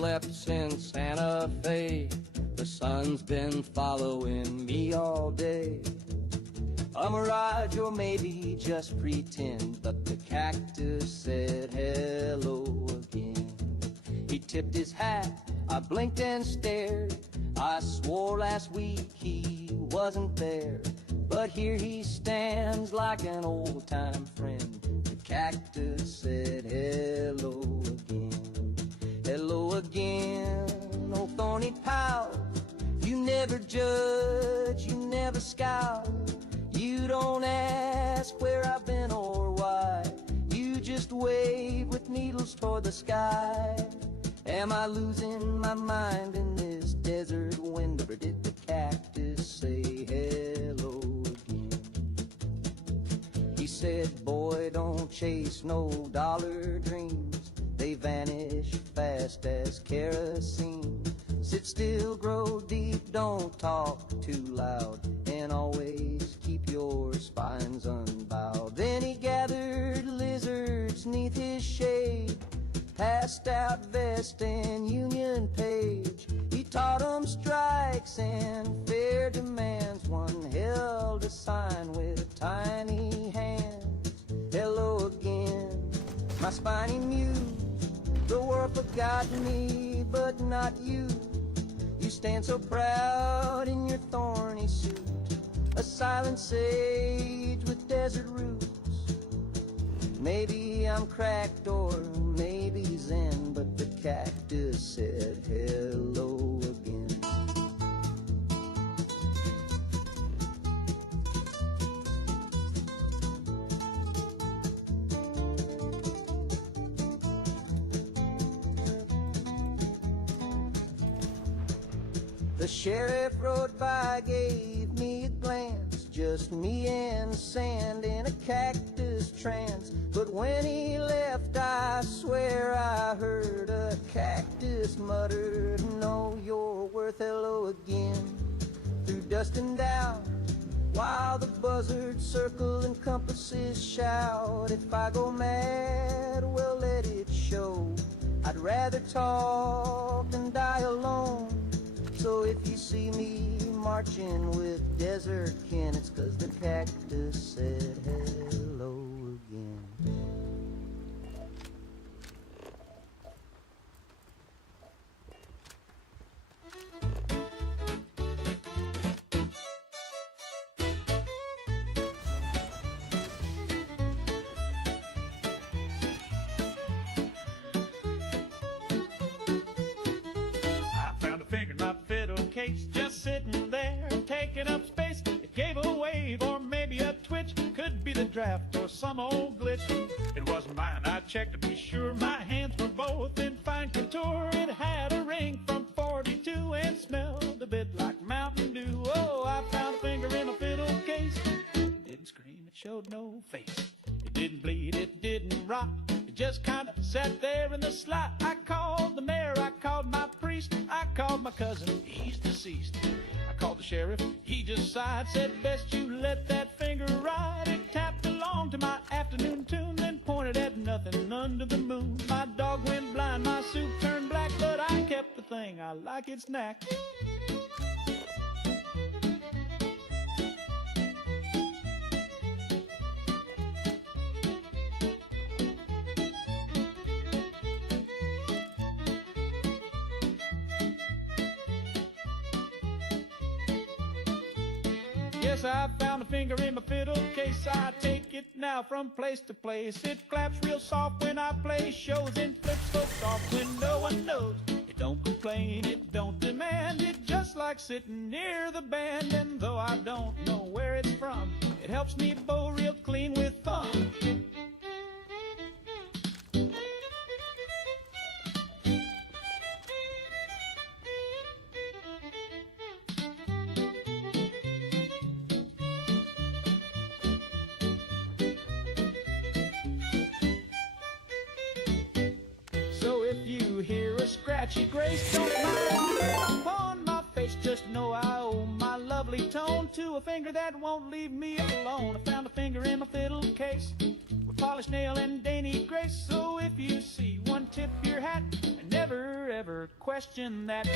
slept since Santa Fe. The sun's been following me all day. A mirage or maybe just pretend, but the cactus said hello again. He tipped his hat, I blinked and stared. I swore last week he wasn't there, but here he stands like an old-time friend. The cactus said hello again. Hello again, oh thorny pal. You never judge, you never scowl. You don't ask where I've been or why. You just wave with needles toward the sky. Am I losing my mind in this desert wind, or did the cactus say hello again? He said, boy, don't chase no dollar dreams. They vanish fast as kerosene. Sit still, grow deep, don't talk too loud, and always keep your spines unbowed. Then he gathered lizards neath his shade, passed out vest and union page. He taught 'em strikes and fair demands. One held a sign with tiny hands. Hello again, my spiny muse. The world forgot me, but not you. You stand so proud in your thorny suit, a silent sage with desert roots. Maybe I'm cracked or maybe zen, but the cactus said hello again. The sheriff rode by, gave me a glance, just me and sand in a cactus trance. But when he left, I swear I heard a cactus mutter, know your worth, hello again. Through dust and doubt, while the buzzards circle and compasses shout. If I go mad, well let it show. I'd rather talk than die alone. So if you see me marching with desert kin, it's 'cause the cactus said hello again. Case just sitting there, taking up space. It gave a wave or maybe a twitch. Could be the draft or some old glitch. It wasn't mine, I checked to be sure. My hands were both in fine contour. It had a ring from 42 and smelled a bit like Mountain Dew. Oh, I found a finger in a fiddle case. It didn't scream, it showed no face. It didn't bleed, it didn't rock. It just kinda sat there in the slot. I called the mayor, I called my priest, I called my cousin, he's deceased. I called the sheriff, he just sighed, said best you let that finger ride. It tapped along to my afternoon tune, then pointed at nothing under the moon. My dog went blind, my suit turned black, but I kept the thing, I like its knack. Yes, I found a finger in my fiddle case. I take it now from place to place. It claps real soft when I play shows and flips folks off when no one knows. It don't complain, it don't demand. It just like sitting near the band. And though I don't know where it's from, it helps me bow real clean with thumb. Scratchy grace, don't mind upon my face. Just know I owe my lovely tone to a finger that won't leave me alone. I found a finger in my fiddle case. polished nail and dainty grace. So if you see one, tip your hat and never ever question that.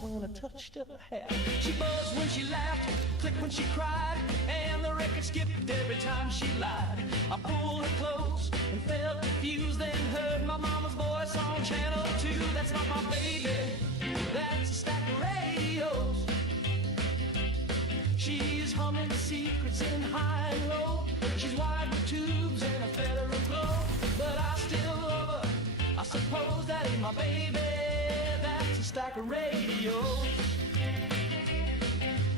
When I touched her hair, she buzzed when she laughed, clicked when she cried, and the record skipped every time she lied. I pulled her close and felt confused, then heard my mama's voice on channel 2. That's not my baby, that's a stack of radios. She's humming secrets in high and low. She's wired with tubes and a federal glow, but I still love her. I suppose that ain't my baby. Stack of radios.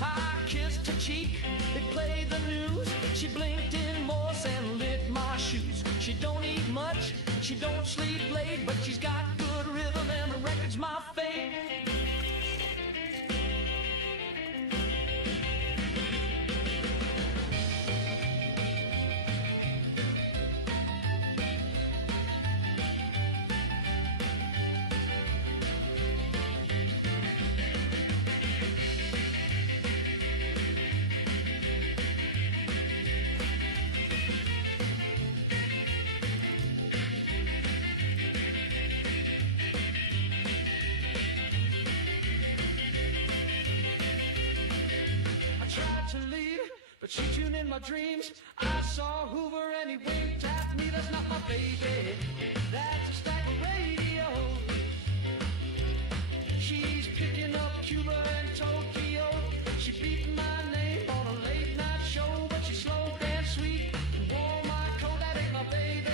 I kissed her cheek, it played the news. She blinked in Morse and lit my shoes. She don't eat much, she don't sleep late, but she's got good rhythm and the record's my fate. my dreams. I saw Hoover and he winked at me. That's not my baby. That's a stack of radio. She's picking up Cuba and Tokyo. She beat my name on a late night show, but she's slow and sweet and wore my coat. That ain't my baby.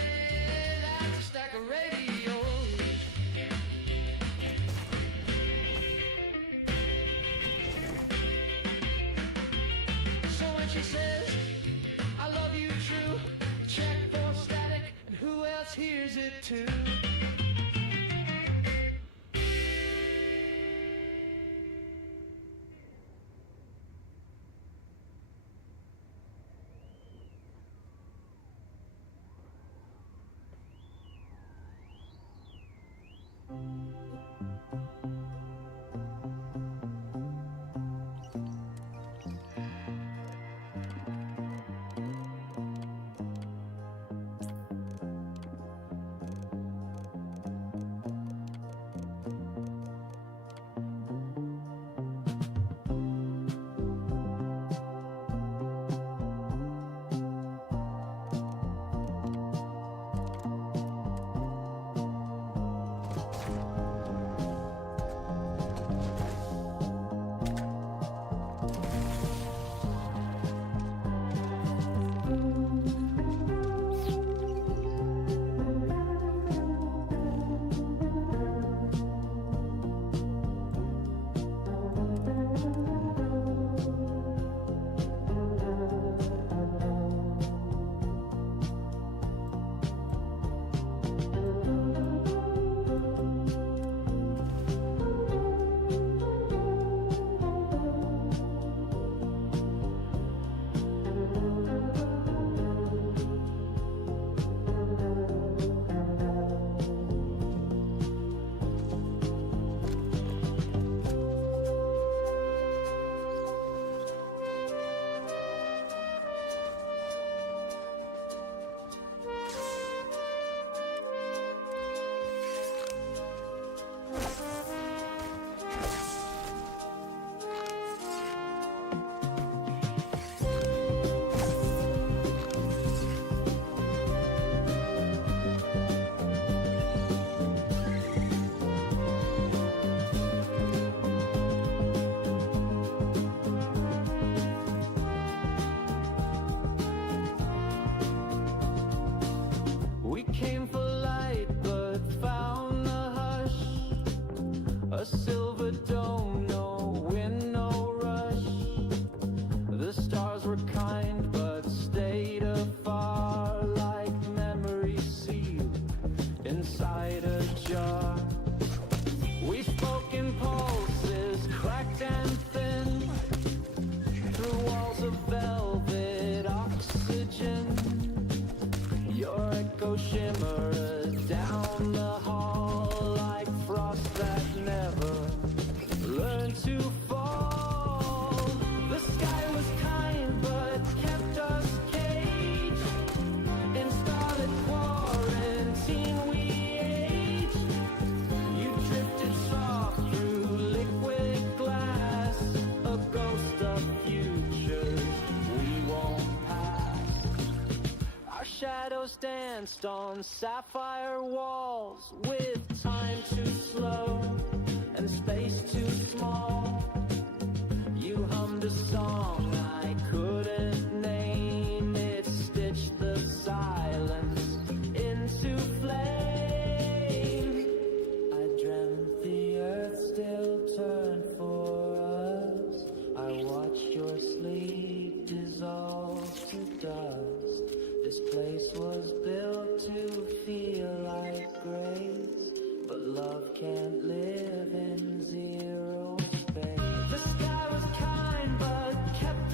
That's a stack of radios. So when she says, I love you true, check for static, and who else hears it too? We came for light, but found the hush. A silver dome, no wind, no rush. The stars were kind, but stayed afar, like memories sealed inside a jar. We spoke in pulses, cracked and thin, through walls of velvet oxygen. Your echo shimmered down the hall like frost that never learned to fall. The sky was kind but kept us caged. In scarlet quarantine we aged. You drifted soft through liquid glass, a ghost of futures we won't pass. Our shadows danced on sapphire walls, with time too slow and space too small. You hummed a song I couldn't name. It stitched the silence into flame. I dreamt the earth still turned for us. I watched your sleep dissolve to dust. This place was built to feel like grace, but love can't live in zero space. The sky was kind but kept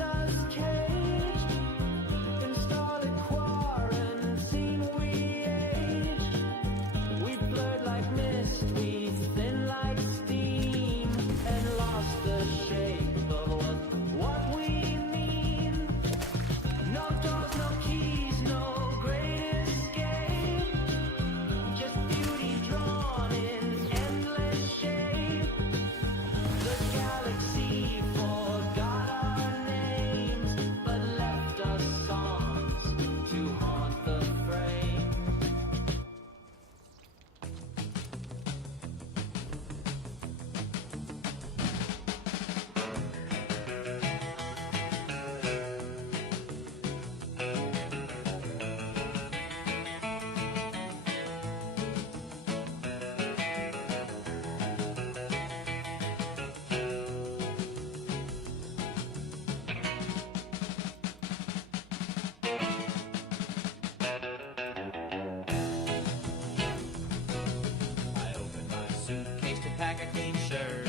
pack a clean shirt.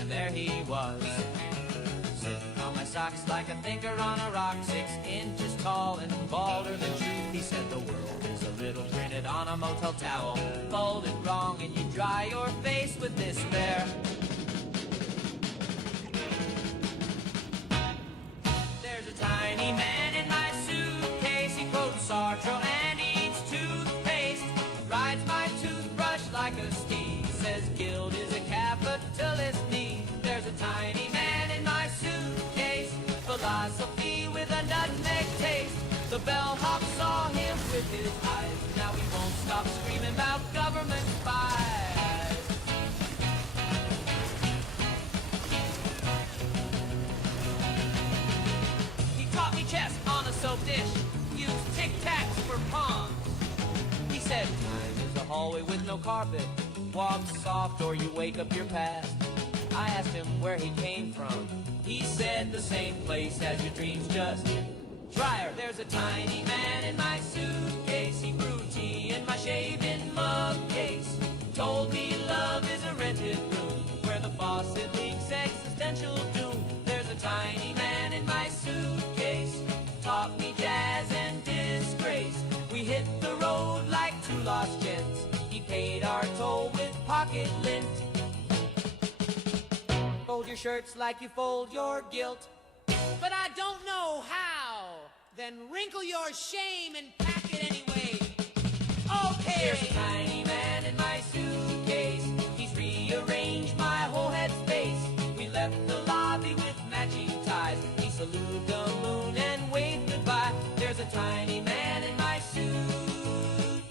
And there he was, sitting on my socks like a thinker on a rock, 6 inches tall and balder than truth. He said the world is a riddle printed on a motel towel, folded wrong, and you dry your face with despair. There's a tiny man in my suitcase. He quotes Sartre and eats toothpaste, rides my toothbrush like a steed, says guilt is a capitalist need. There's a tiny man in my suitcase, philosophy with a nutmeg taste. The bellhop saw him with his eyes, now he won't stop screaming about government spies. He taught me chess on a soap dish, used tic-tacs for pawns. He said, time is a hallway with no carpet, walk soft or you wake up your past. I asked him where he came from. He said the same place as your dreams, just drier. There's a tiny man in my suitcase. He brewed tea in my shaving mug case. Told me love is a rented room where the faucet leaks existential doom. There's a tiny man in my suitcase. Taught me jazz and disgrace. We hit the road like two lost gents. He paid our toll with pocket lint. Fold your shirts like you fold your guilt. But I don't know how. Then wrinkle your shame and pack it anyway. Okay. There's a tiny man in my suitcase. He's rearranged my whole head space. We left the lobby with matching ties. He saluted the moon and waved goodbye. There's a tiny man in my suitcase.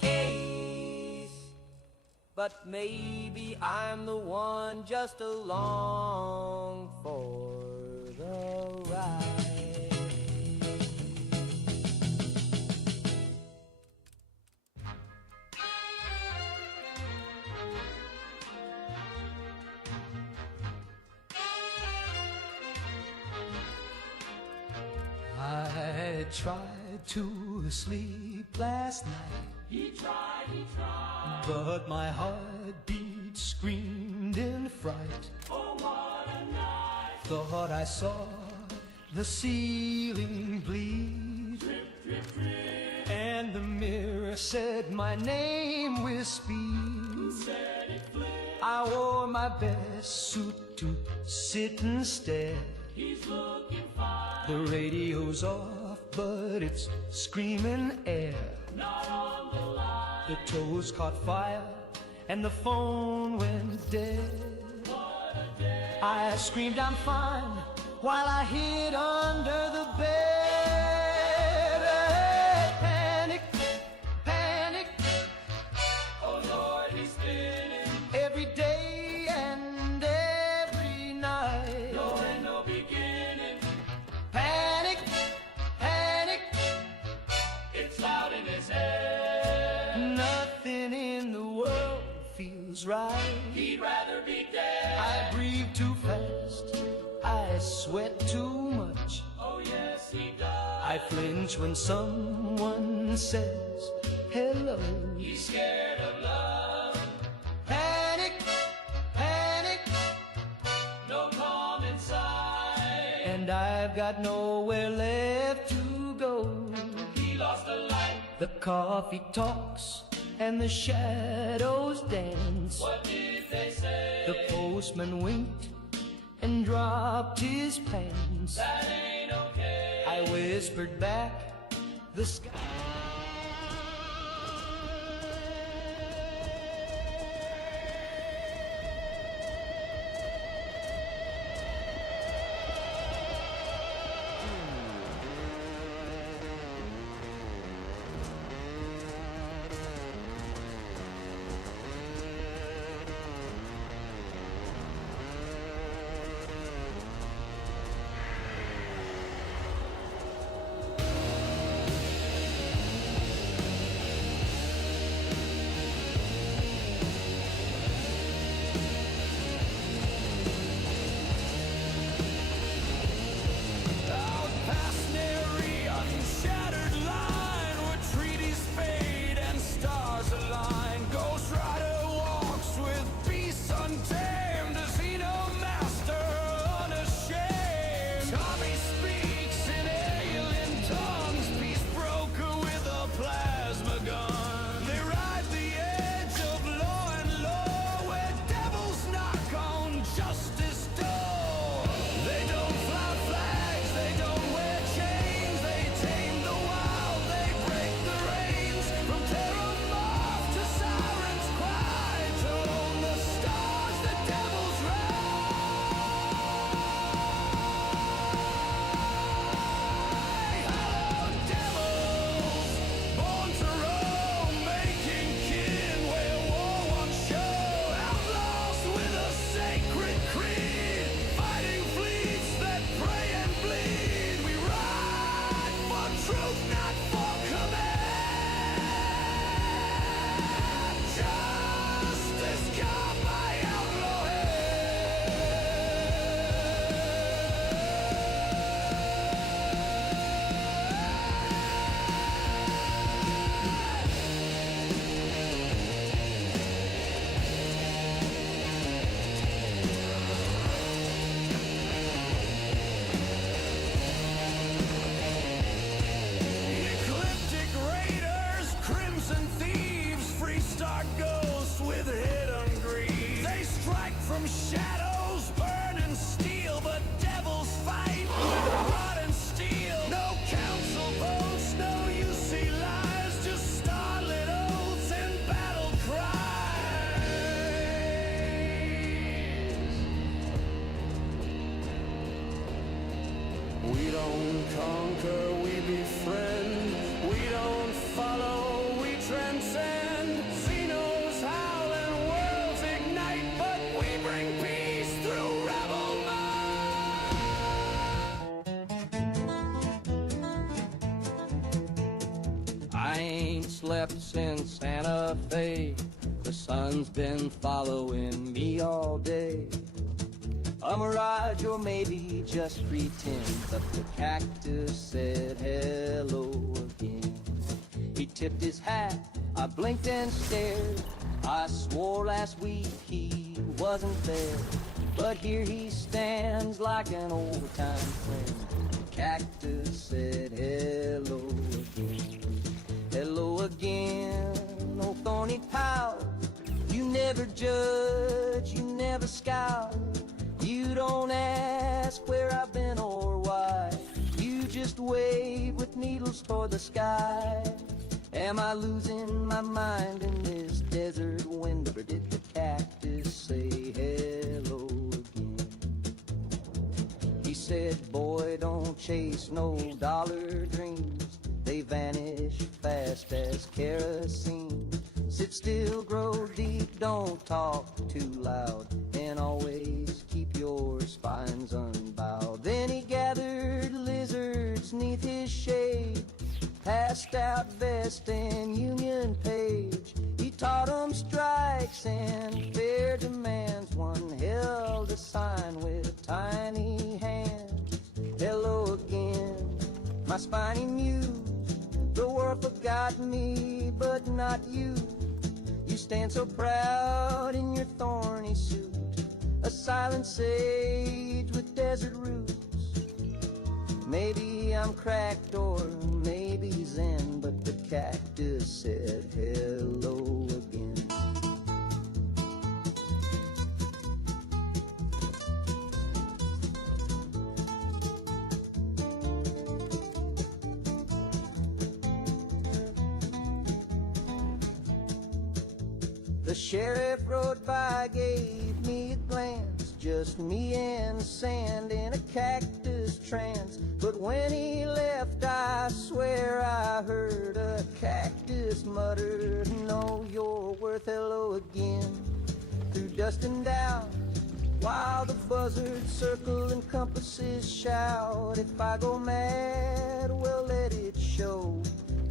But maybe I'm the one just along for the ride. I tried to sleep last night. He tried, But my heartbeat screamed in fright. oh what a night. Thought I saw the ceiling bleed. Drip, drip, drip, And the mirror said my name with speed. said it flipped. I wore my best suit to sit and stare. He's looking fine, The radio's off, but it's screaming air. not on the line. The toes caught fire, and the phone went dead. What a day. I screamed, I'm fine, while I hid under the bed. Panic, panic, Oh Lord, he's spinning. every day and every night. No end, no beginning. Panic, panic, It's loud in his head. nothing in the world feels right. He'd rather be dead. I breathe too fast, I sweat too much. Oh yes, he does. I flinch when someone says hello. He's scared of love. Panic, panic, No calm inside. and I've got nowhere left to go. He lost a light. The coffee talks and the shadows dance. What did they say? The postman winked and dropped his pants. That ain't okay. I whispered back, the sky. dark ghosts with hidden greed. They strike from shadows, burning steel, but devils fight with rod and steel. No council votes, no UC lies, just starlit oaths and battle cries. We don't conquer, we befriend. We don't follow, we transcend. Xenos howl and worlds ignite, but we bring peace through rebel mind. I ain't slept since Santa Fe. The sun's been following me all day. A mirage or maybe just pretend, but the cactus said hello again. He tipped his hat, I blinked and stared. I swore last week he wasn't there, but here he stands like an old-time friend. The cactus said hello again. Hello again, oh thorny pal. You never judge, you never scout. You don't ask where I've been or why. You just wave with needles toward the sky. Am I losing my mind in this desert wind, or did the cactus say hello again? He said, boy, don't chase no dollar dreams. They vanish fast as kerosene. Sit still, grow deep, don't talk too loud, and always keep your spines unbowed. Then he gathered lizards neath his shade, passed out vest and union page. He taught 'em strikes and fair demands. One held a sign with tiny hands. Hello again, my spiny muse. The world forgot me, but not you. You stand so proud in your thorny suit, a silent sage with desert roots. Maybe I'm cracked or maybe zen, but the cactus said hello again. The sheriff rode by, gave me a glance, just me and the sand in a cactus trance. But when he left, I swear I heard a cactus mutter, know your worth, hello again. Through dust and doubt, while the buzzards circle and compasses shout. If I go mad, well let it show.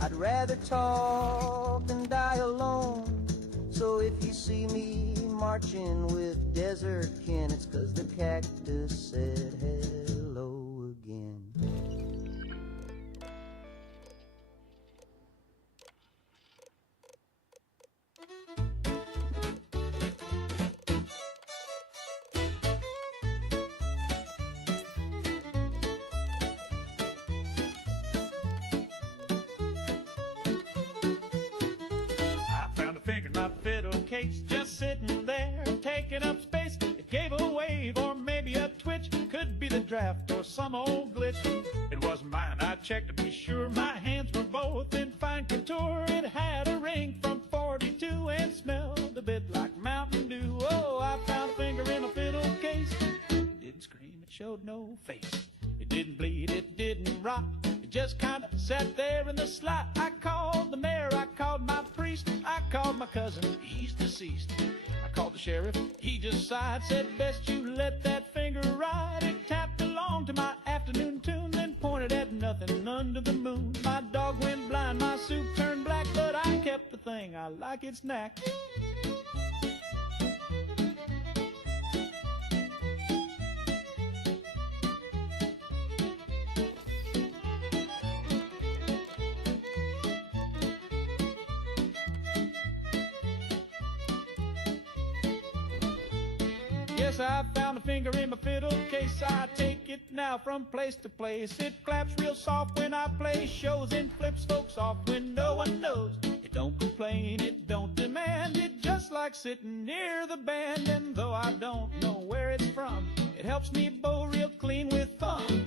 I'd rather talk than die alone. So if you see me marching with desert kin, it's 'cause the cactus said hello again. Just sitting there, taking up space. It gave a wave or maybe a twitch. Could be the draft or some old glitch. It wasn't mine, I checked to be sure. My hands were both in fine couture. It had a ring from 42 and smelled a bit like Mountain Dew. Oh, I found a finger in a fiddle case. It didn't scream, it showed no face. It didn't bleed, it didn't rock. It just kinda sat there in the slot. I called the mayor, I called my priest, I called my cousin, he's deceased. I called the sheriff, he just sighed, said best you let that finger ride. It tapped along to my afternoon tune, then pointed at nothing under the moon. My dog went blind, my soup turned black, but I kept the thing, I like its knack. Yes, I found a finger in my fiddle case. I take it now from place to place. It claps real soft when I play shows and flips folks off when no one knows. It It don't complain, it don't demand, it just like sitting near the band. And though I don't know where it's from, it helps me bow real clean with fun.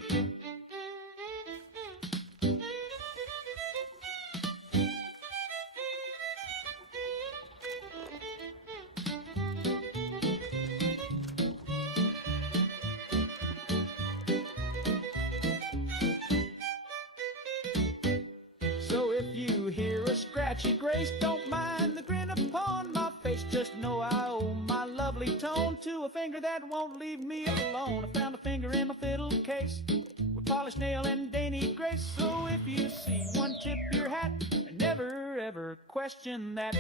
So if you hear a scratchy grace, don't mind the grin upon my face. Just know I owe my lovely tone to a finger that won't leave me alone. I found a finger in my fiddle case with polished nail and dainty grace. So if you see one, tip your hat and never ever question that.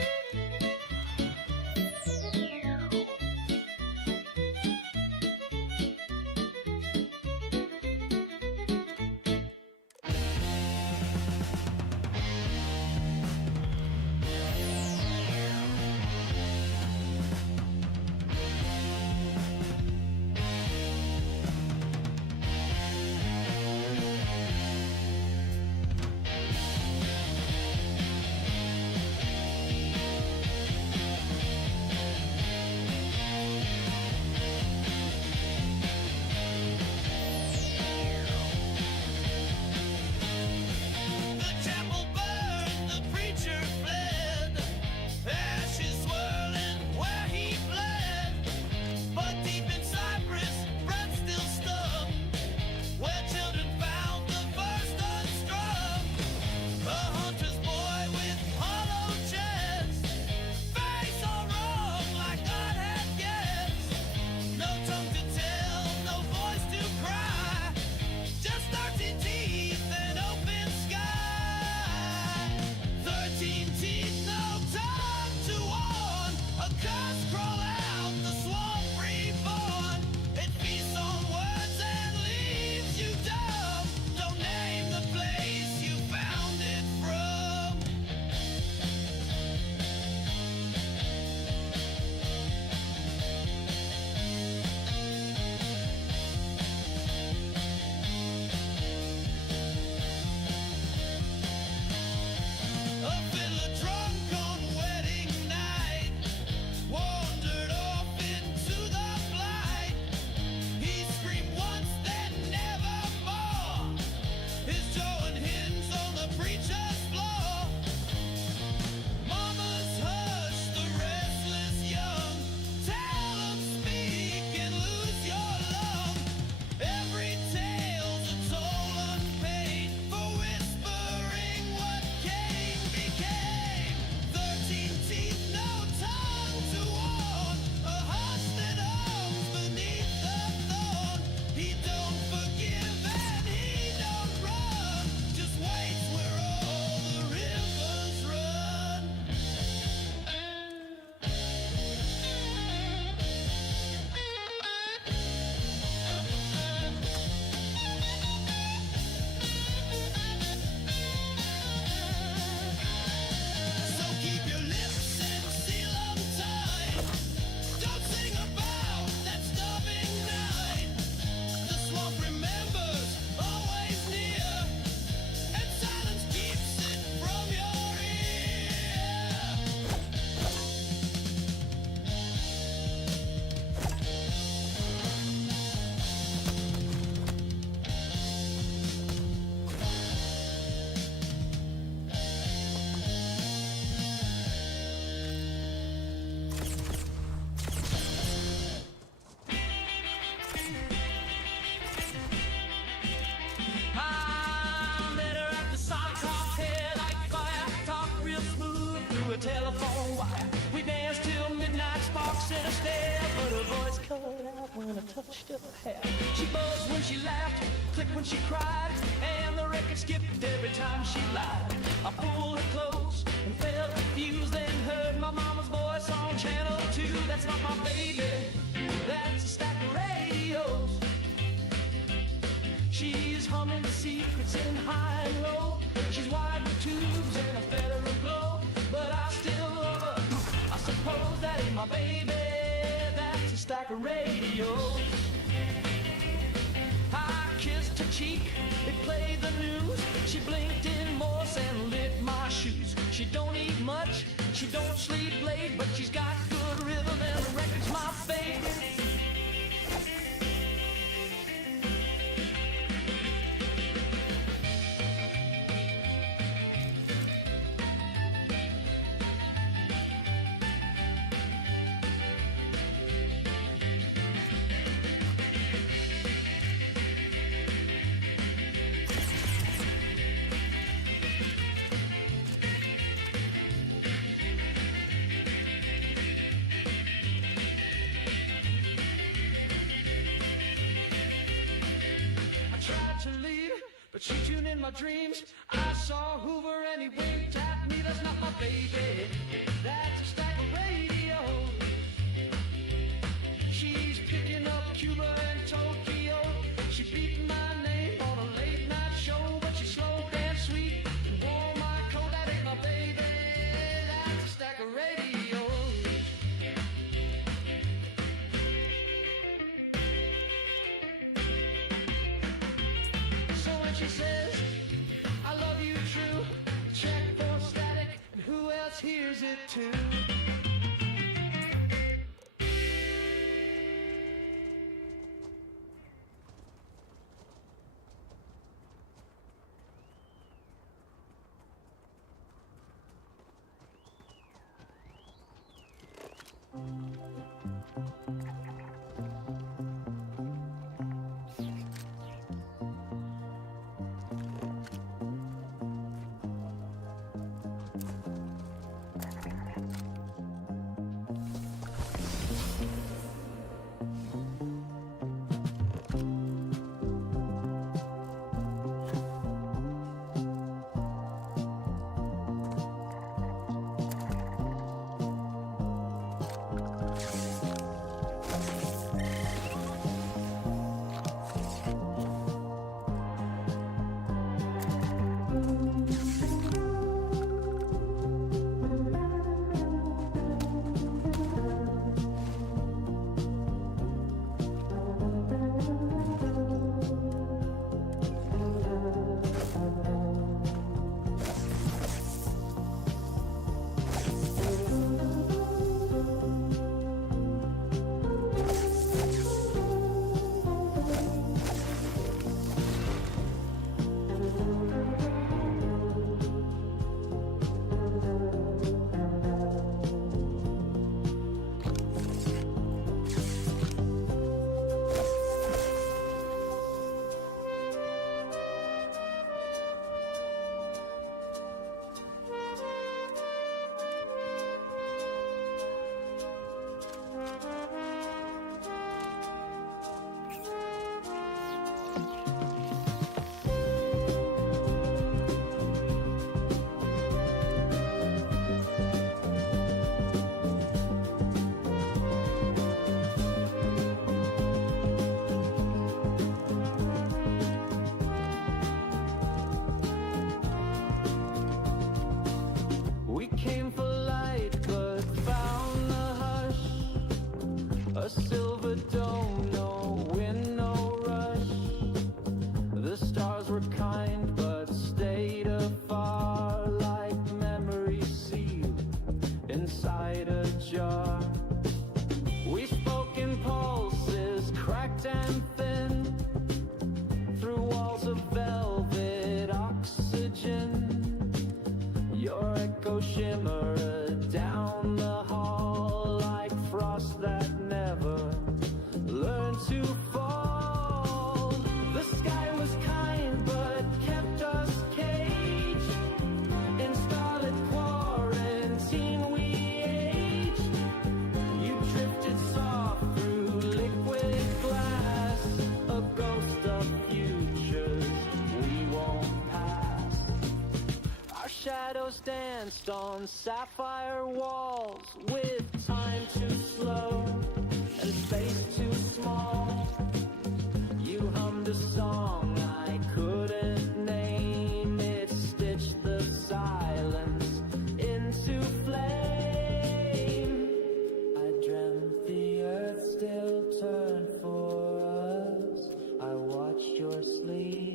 telephone wire. We danced till midnight, sparks in her stare, but her voice cut out when I touched her hair. She buzzed when she laughed, clicked when she cried, and the record skipped every time she lied. I pulled her close and felt confused, then heard my mama's voice on channel 2. That's not my baby, that's a stack of radios. She's humming secrets in high and low. She's wired with tubes and a federal glow, but I still love her. I suppose that ain't my baby, that's a stack of radios. I kissed her cheek. It played the news. She blinked in Morse and lit my shoes. She don't eat much, she don't sleep late, but she's got good rhythm and the record's my fate. But she tuned in my dreams. I saw Hoover and he winked at me. That's not my baby, that's a stack of radios. She's picking up Cuba and Tokyo. She beat my name on a late night show, but she's slow and sweet and wore my coat. That ain't my baby, that's a stack of radios. She says, I love you true. Check for static, and who else hears it too? A silver dome, no wind, no rush. The stars were kind but stayed afar, like memories sealed inside a jar. We spoke in pulses, cracked and thin, through walls of velvet oxygen. Your echo shimmered down the hall like frost that never learned to fall. The sky was kind but kept us caged in scarlet quarantine. We aged. You drifted soft through liquid glass, a ghost of futures we won't pass. Our shadows danced on sapphire walls, with time too slow and space too small. You hummed a song I couldn't name. It stitched the silence into flame. I dreamt the earth still turned for us. I watched your sleep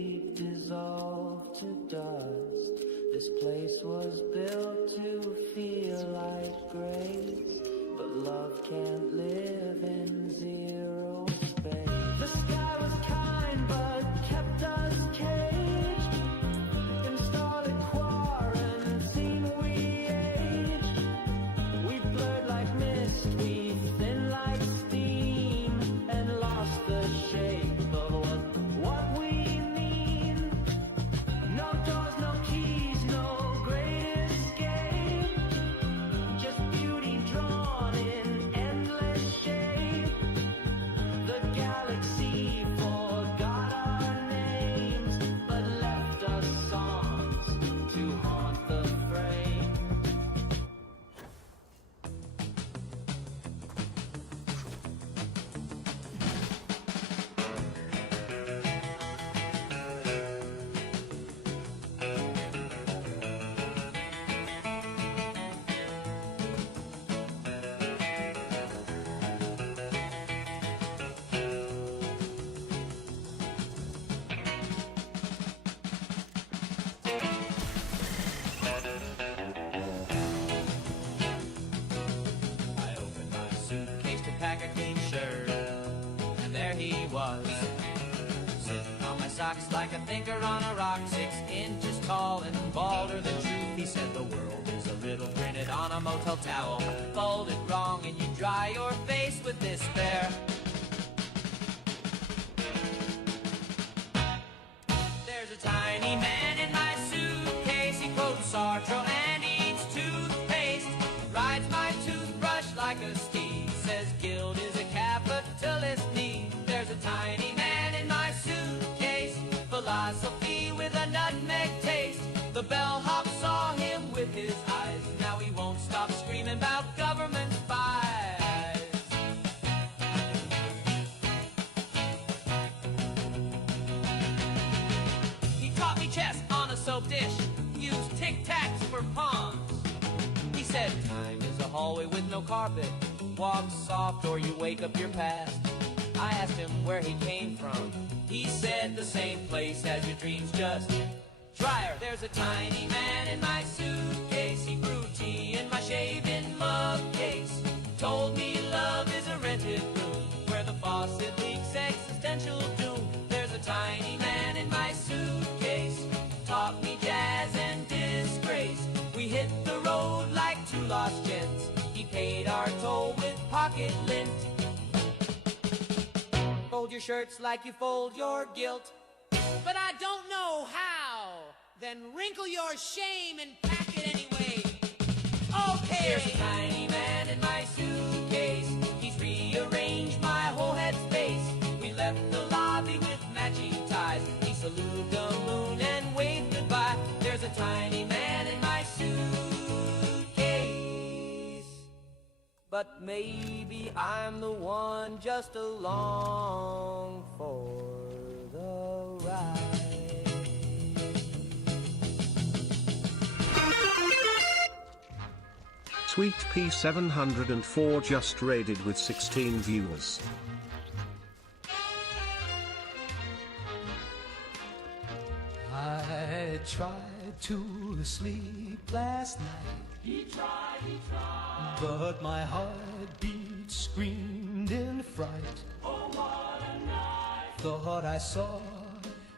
was. Sitting on my socks like a thinker on a rock, 6 inches tall and balder than truth. He said the world is a riddle printed on a motel towel, folded wrong and you dry your face with despair. There's a tiny man in my suitcase. He quotes Sartre and eats toothpaste. Rides my toothbrush like a steed. Says guilt is a capitalist need. There's a tiny man in my suitcase. Philosophy with a nutmeg taste. The bellhop saw him with his eyes. Now he won't stop screaming about government spies. He taught me chess on a soap dish. Used tic-tacs for pawns. He said time is a hallway with no carpet. Walk soft or you wake up your past. I asked him where he came from. He said the same place as your dreams, just drier. There's a tiny man in my suitcase. He brewed tea in my shaving mug case. Told me love is a rented room where the faucet leaks existential doom. There's a tiny man in my suitcase. Taught me jazz and disgrace. We hit the road like two lost gents. He paid our toll with pocket lint. Fold your shirts like you fold your guilt. But I don't know how. Then wrinkle your shame and pack it anyway. Okay. There's a tiny man in my suitcase. He's rearranged my whole head space. We left the lobby with matching ties. He saluted the moon and waved goodbye. There's a tiny man in my suitcase. But maybe I'm the one just along for the ride. Sweet P704 just raided with 16 viewers. I tried to sleep last night. He tried. But my heartbeat screamed in fright. Oh, what a night. Thought I saw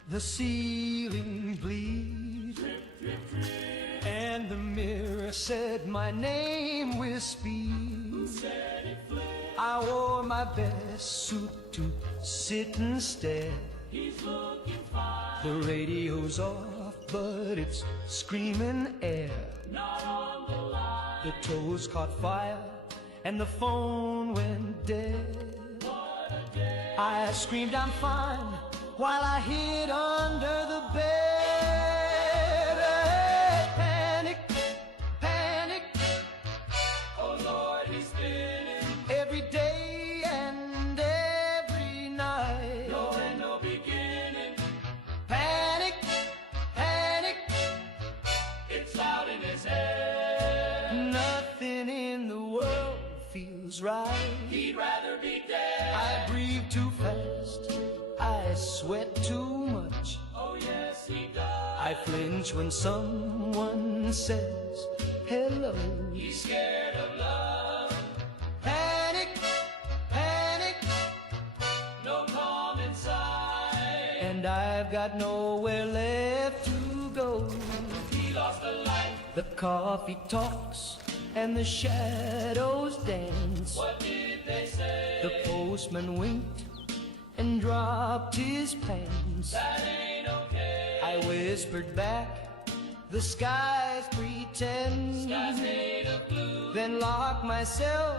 the ceiling bleed. Drip, drip, drip. And the mirror said my name with speed. Who said it flipped? I wore my best suit to sit and stare. He's looking fine. The radio's off, but it's screaming air. Not on the line. The toes caught fire, and the phone went dead. What a day. I screamed I'm fine, while I hid under the bed. Panic, panic. Oh Lord, he's spinning. Every day and every night. No end, no beginning. Panic, panic. It's loud in his head. Nothing in the world feels right. He'd rather be dead. I breathe too fast. I sweat too much. Oh yes, he does. I flinch when someone says hello. He's scared of love. Panic, panic. No calm inside. And I've got nowhere left to go. He lost a light. The coffee talks and the shadows dance. What did they say? The postman winked and dropped his pants. That ain't okay. I whispered back, the sky's pretend. Sky's made of blue. Then locked myself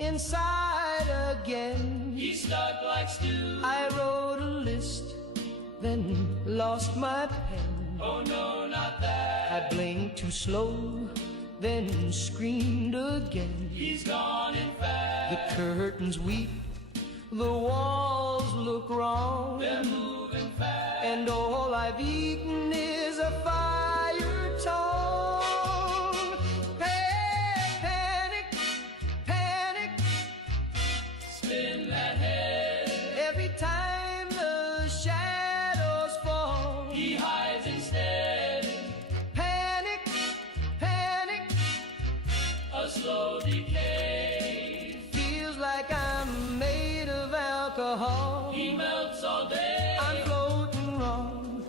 inside again. He's stuck like stew. I wrote a list, then lost my pen. Oh no, not that. I blinked too slow, then screamed again. He's gone in fast. The curtains weep, the walls look wrong. They're moving fast. And all I've eaten is a fire tongue. Panic, panic. Spin that head. Every time the shadows fall, he hides instead. Panic, panic. A slow decay. Feels like I'm made of alcohol. He us all day. I'm floating wrong,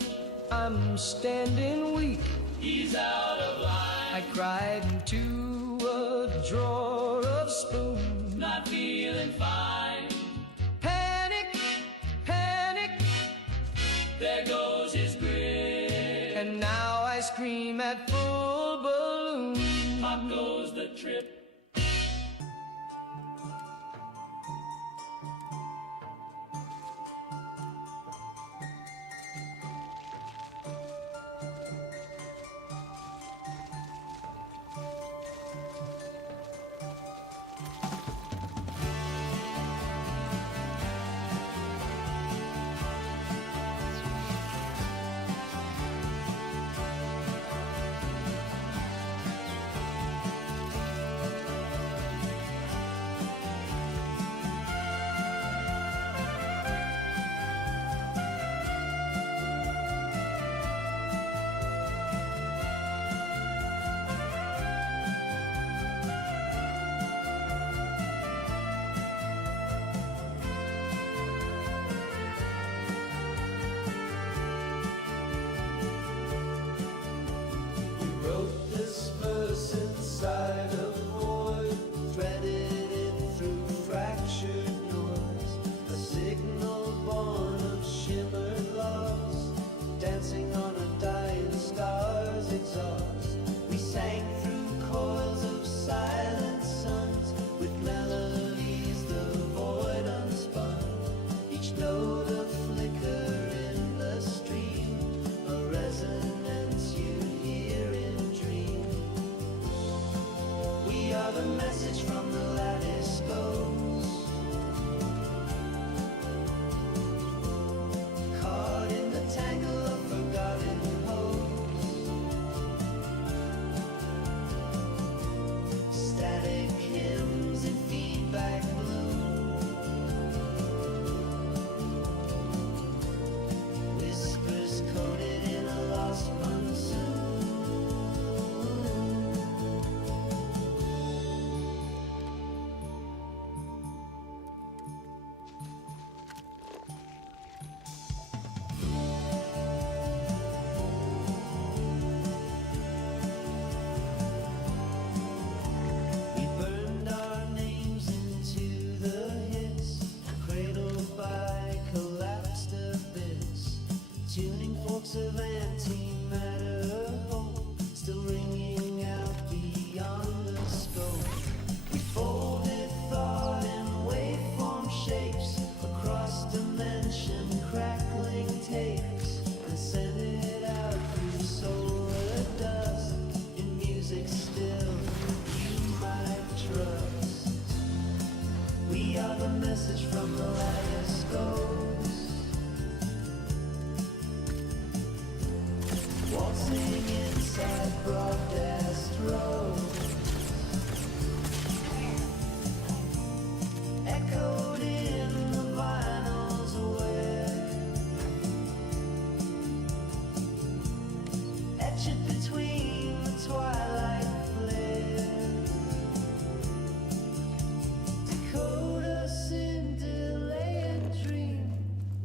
I'm standing weak. He's out of line. I cried into a drawer of spoons. Not feeling fine. Panic, panic, There goes his grin. and now I scream at full balloon. Pop goes the trip. of antimatter hope still ringing out beyond the scope. We folded thought in waveform shapes across dimension, crackling tapes, and sent it out through solar dust in music still you might trust. We are the message from the kaleidoscope. Waltzing inside broadcast roads, echoed in the vinyl's web, etched between the twilight flare, decode us in delay and dream,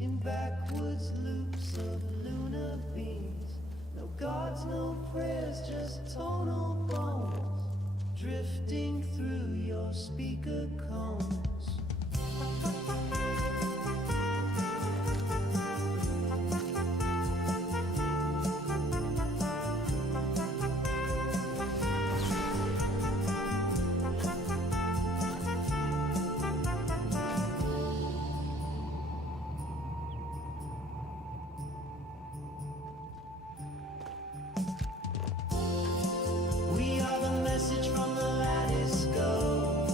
in backwards loops of lunar beams. No gods, no prayers, just tonal bones drifting through your speaker cones. We are the message from the lattice goes.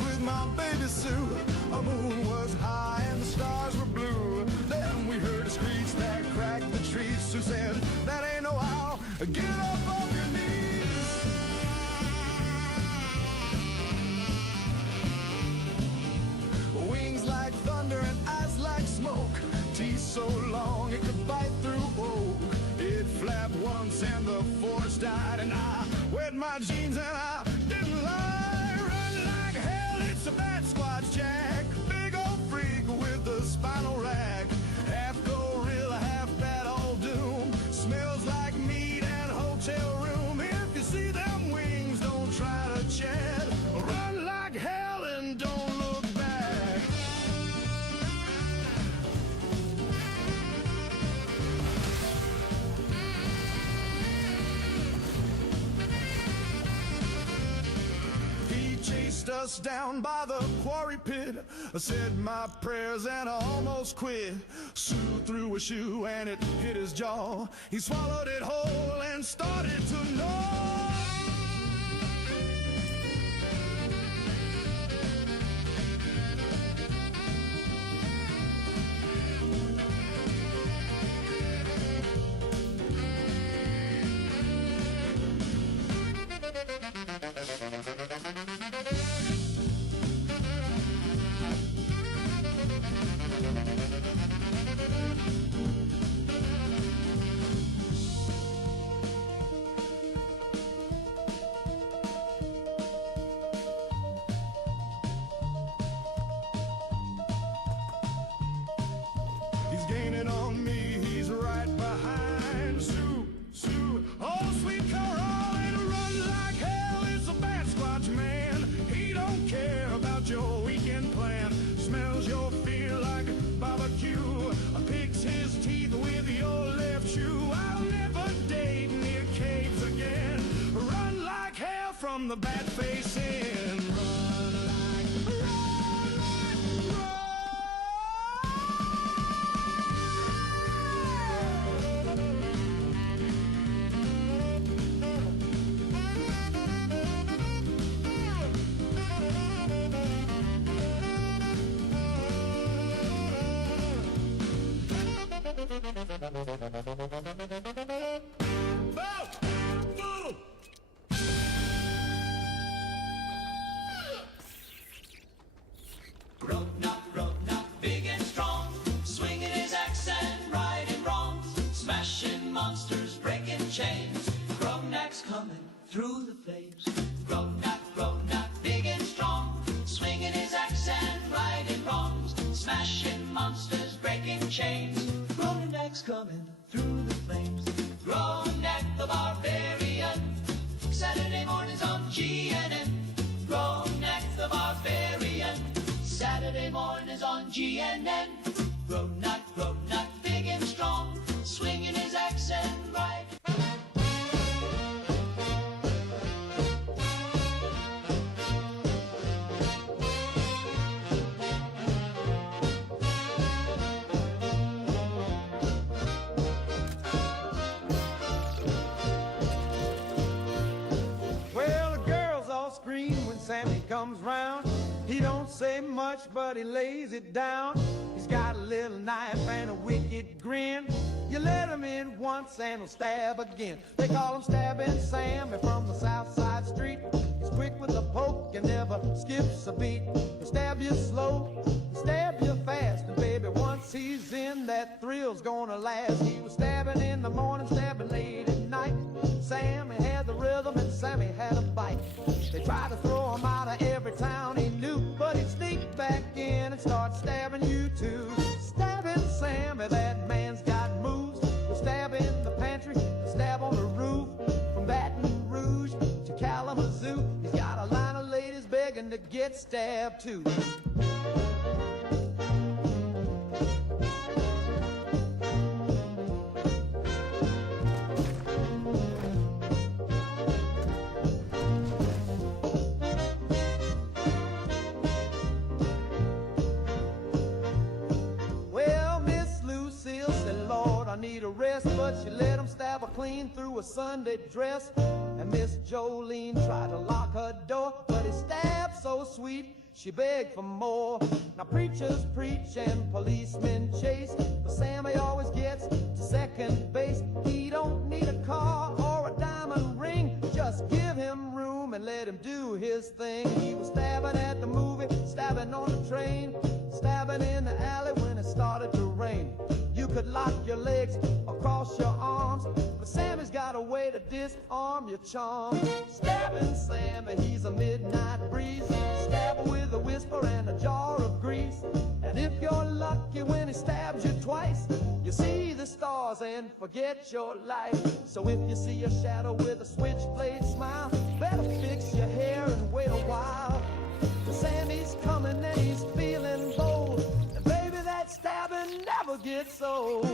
with my baby Sue. A moon was high and the stars were blue. Then we heard a screech that cracked the trees. Sue said, that ain't no how, get up off your knees. Wings like thunder and eyes like smoke. Teeth so long it could bite through oak. It flapped once and the force died, and I wet my jeans and I didn't lie. Run like hell, it's a bad squad jack. Big old freak with the spinal rack. Half gorilla, half bad old doom. Smells like meat and hotel room. If you see them wings, don't try to chat. Run like hell and don't look back. He chased us down by the quarry pit. I said my prayers and I almost quit. Sue threw a shoe and it hit his jaw. He swallowed it whole and started to gnaw. He's gaining on me, he's right behind. Sue, Sue, oh sweet Caroline, run like hell, it's a bad Squatch man. He don't care about your weekend plan. Smells your fear like barbecue. Picks his teeth with your left shoe. I'll never date near caves again. Run like hell from the bat face in. Run like, run. Roadknock, big and strong, swinging his axe and righting wrongs, smashing monsters, breaking chains. Roadknock's coming through the flames. Roadknock, big and strong, swinging his axe and righting wrongs, smashing monsters, breaking chains. Roadknock's coming through the flames. Roadknock the barbarian, Saturday mornings on GNN. Roadknock the barbarian, Saturday mornings on GNN. Roadknock, big and strong, swinging his axe and right. Well, the girls all scream when Sammy comes round. He don't say much, but he lays it down. He's got a little knife and a wicked grin. You let him in once and he'll stab again. They call him Stabbing Sammy from the South Side Street. He's quick with a poke and never skips a beat. He'll stab you slow, he'll stab you fast. And baby, once he's in, that thrill's gonna last. He was stabbing in the morning, stabbing late at night. Sammy had the rhythm and Sammy had a bite. They tried to throw him out of every town he knew, but he'd sneak back in and start stabbing you too. Stabbing Sammy, that man's got moves. He'll stab in the pantry, stab on the roof. From Baton Rouge to Kalamazoo, he's got a line of ladies begging to get stabbed too. I need a rest, but she let him stab her clean through a Sunday dress. And Miss Jolene tried to lock her door, but he stabbed so sweet she begged for more. Now preachers preach and policemen chase, but Sammy always gets to second base. He don't need a car or a diamond ring, just give him room and let him do his thing. He was stabbing at the movie, stabbing on the train, stabbing in the alley when it started to rain. You could lock your legs across your arms, but Sammy's got a way to disarm your charm. Stabbing Sammy, he's a midnight breeze, stabber with a whisper and a jar of grease. And if you're lucky when he stabs you twice, you see the stars and forget your life. So if you see a shadow with a switchblade smile, better fix your hair and wait a while. 'Cause Sammy's coming and he's feeling bold, and baby, that stabbing never gets old.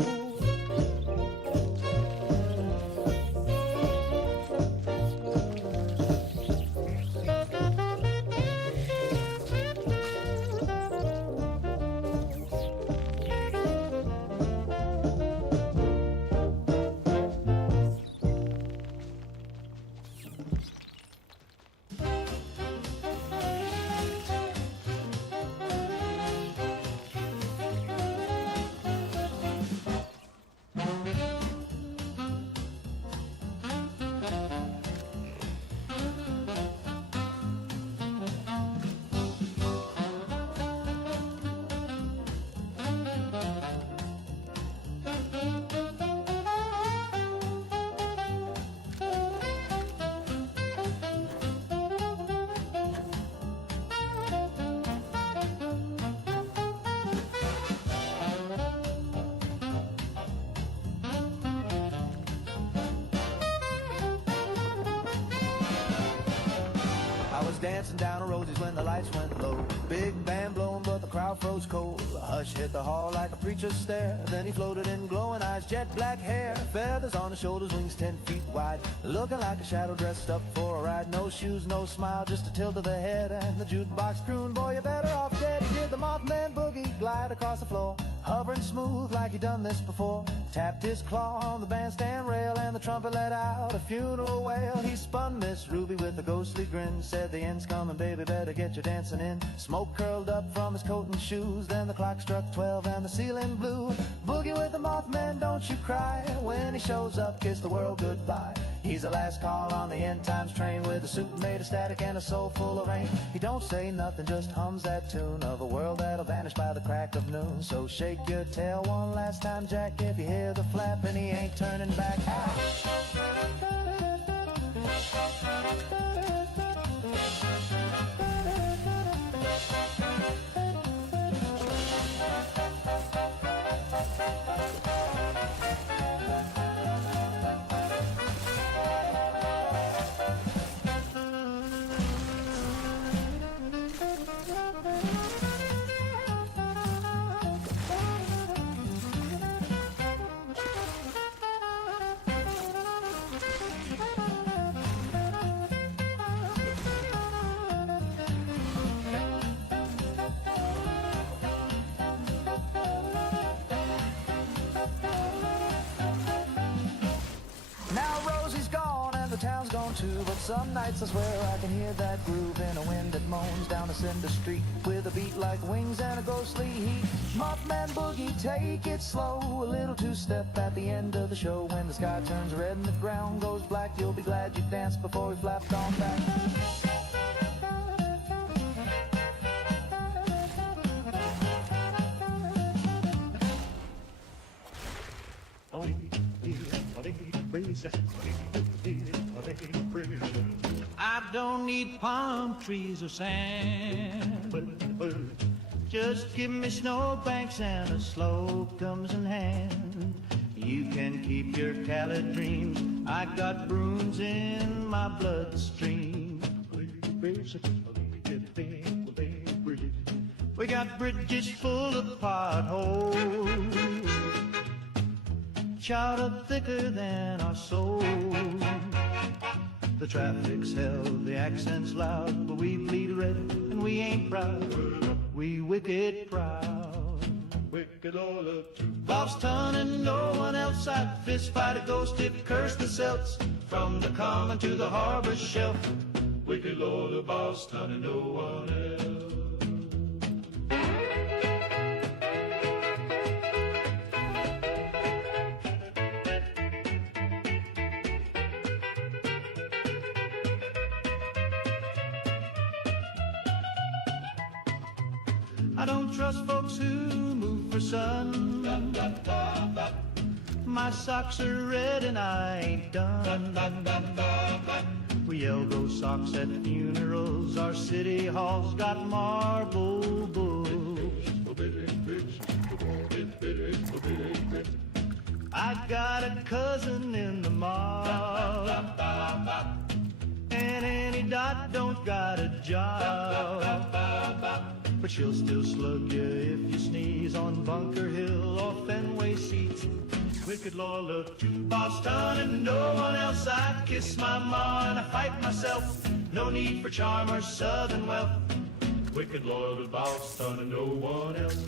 Dancing down the roses when the lights went low. Big band blowing, but the crowd froze cold. A hush hit the hall like a preacher's stare. Then he floated in glowing eyes, jet black hair, feathers on his shoulders, wings 10 feet wide, looking like a shadow dressed up for a ride. No shoes, no smile, just a tilt of the head, and the jukebox crooned, "Boy, you're better off dead." He did the Mothman boogie, glide across the floor, hovering smooth like he'd done this before. Tapped his claw on the bandstand rail, and the trumpet let out a funeral wail. He spun Miss Ruby with a ghostly grin, said, "The end's coming, baby, better get your dancing in." Smoke curled up from his coat and shoes, then the clock struck 12 and the ceiling blew. Boogie with the Mothman, don't you cry. When he shows up, kiss the world goodbye. He's the last call on the end times train, with a suit made of static and a soul full of rain. He don't say nothing, just hums that tune of a world that'll vanish by the crack of noon. So shake your tail one last time, Jack, if you hear the flap and he ain't turning back. But some nights I swear I can hear that groove in a wind that moans down a cinder street, with a beat like wings and a ghostly heat. Mothman boogie, take it slow, a little two-step at the end of the show. When the sky turns red and the ground goes black, you'll be glad you danced before we flapped on back. I don't need palm trees or sand. Just give me snowbanks and a slope comes in hand. You can keep your Cali dreams, I got bruins in my bloodstream. We got bridges full of potholes, chowder thicker than our souls. The traffic's hell, the accent's loud, but we bleed red and we ain't proud. We wicked proud. wicked Lord of Boston and no one else. I'd fist fight a ghost if curse the Celts from the common to the harbor shelf. Wicked Lord of Boston and no one else. I don't trust folks who move for sun. My socks are red and I ain't done. We elbow socks at funerals. Our city hall's got marble books. I got a cousin in the mob, and Annie Dot don't got a job, but she'll still slug you if you sneeze on Bunker Hill or Fenway seats. Wicked Lord of Boston and no one else. I'd kiss my ma and I fight myself. No need for charm or southern wealth. Wicked Lord of Boston and no one else.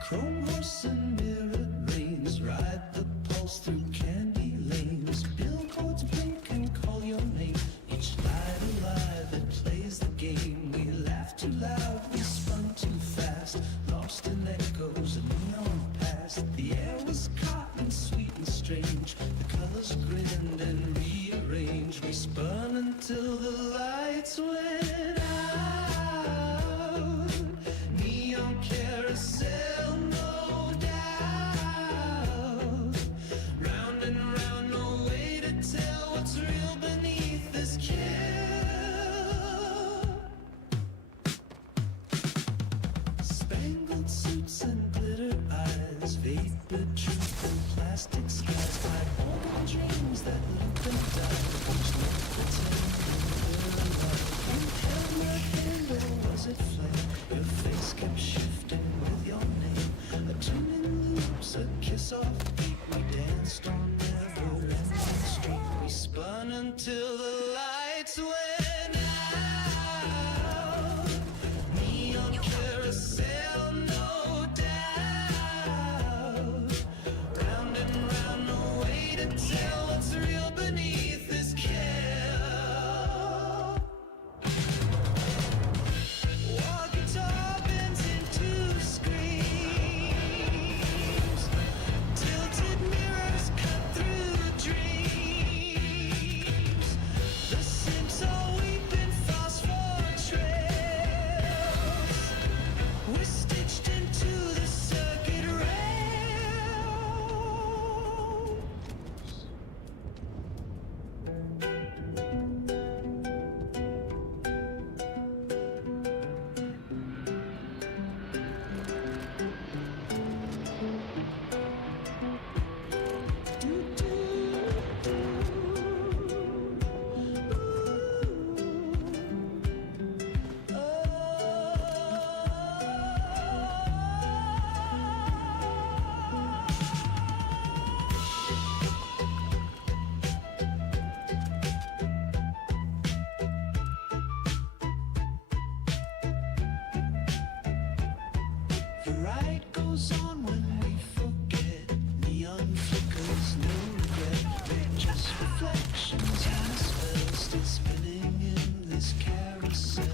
Chrome horse and mirrored reins ride the pulse through candy lanes. Billboards blink and call your name. Each night alive that plays the game. We laugh too loud, we spun too fast, lost in echoes and neon past. The air was cotton, sweet and strange. The colors grinned and rearranged. We spun until the lights went out. Neon carousel. Vapor truth and plastic skies. Hide all the dreams that loop and die. Each night pretend we're alive. You held my hand or was it flame? Your face kept shifting with your name. A tune in loops, a kiss off beat. We danced on never-ending street. We spun until the lights went out. Neon carousel, no doubt. Round and round, no way to tell what's real beneath this care. War guitar bends into screams. Tilted mirrors cut through dreams. The simps are weeping phosphor trails. We're stitched into the circuit rail. The ride goes on when we forget. Neon flickers, no regret. They're just reflections and a spell. Still spinning in this carousel.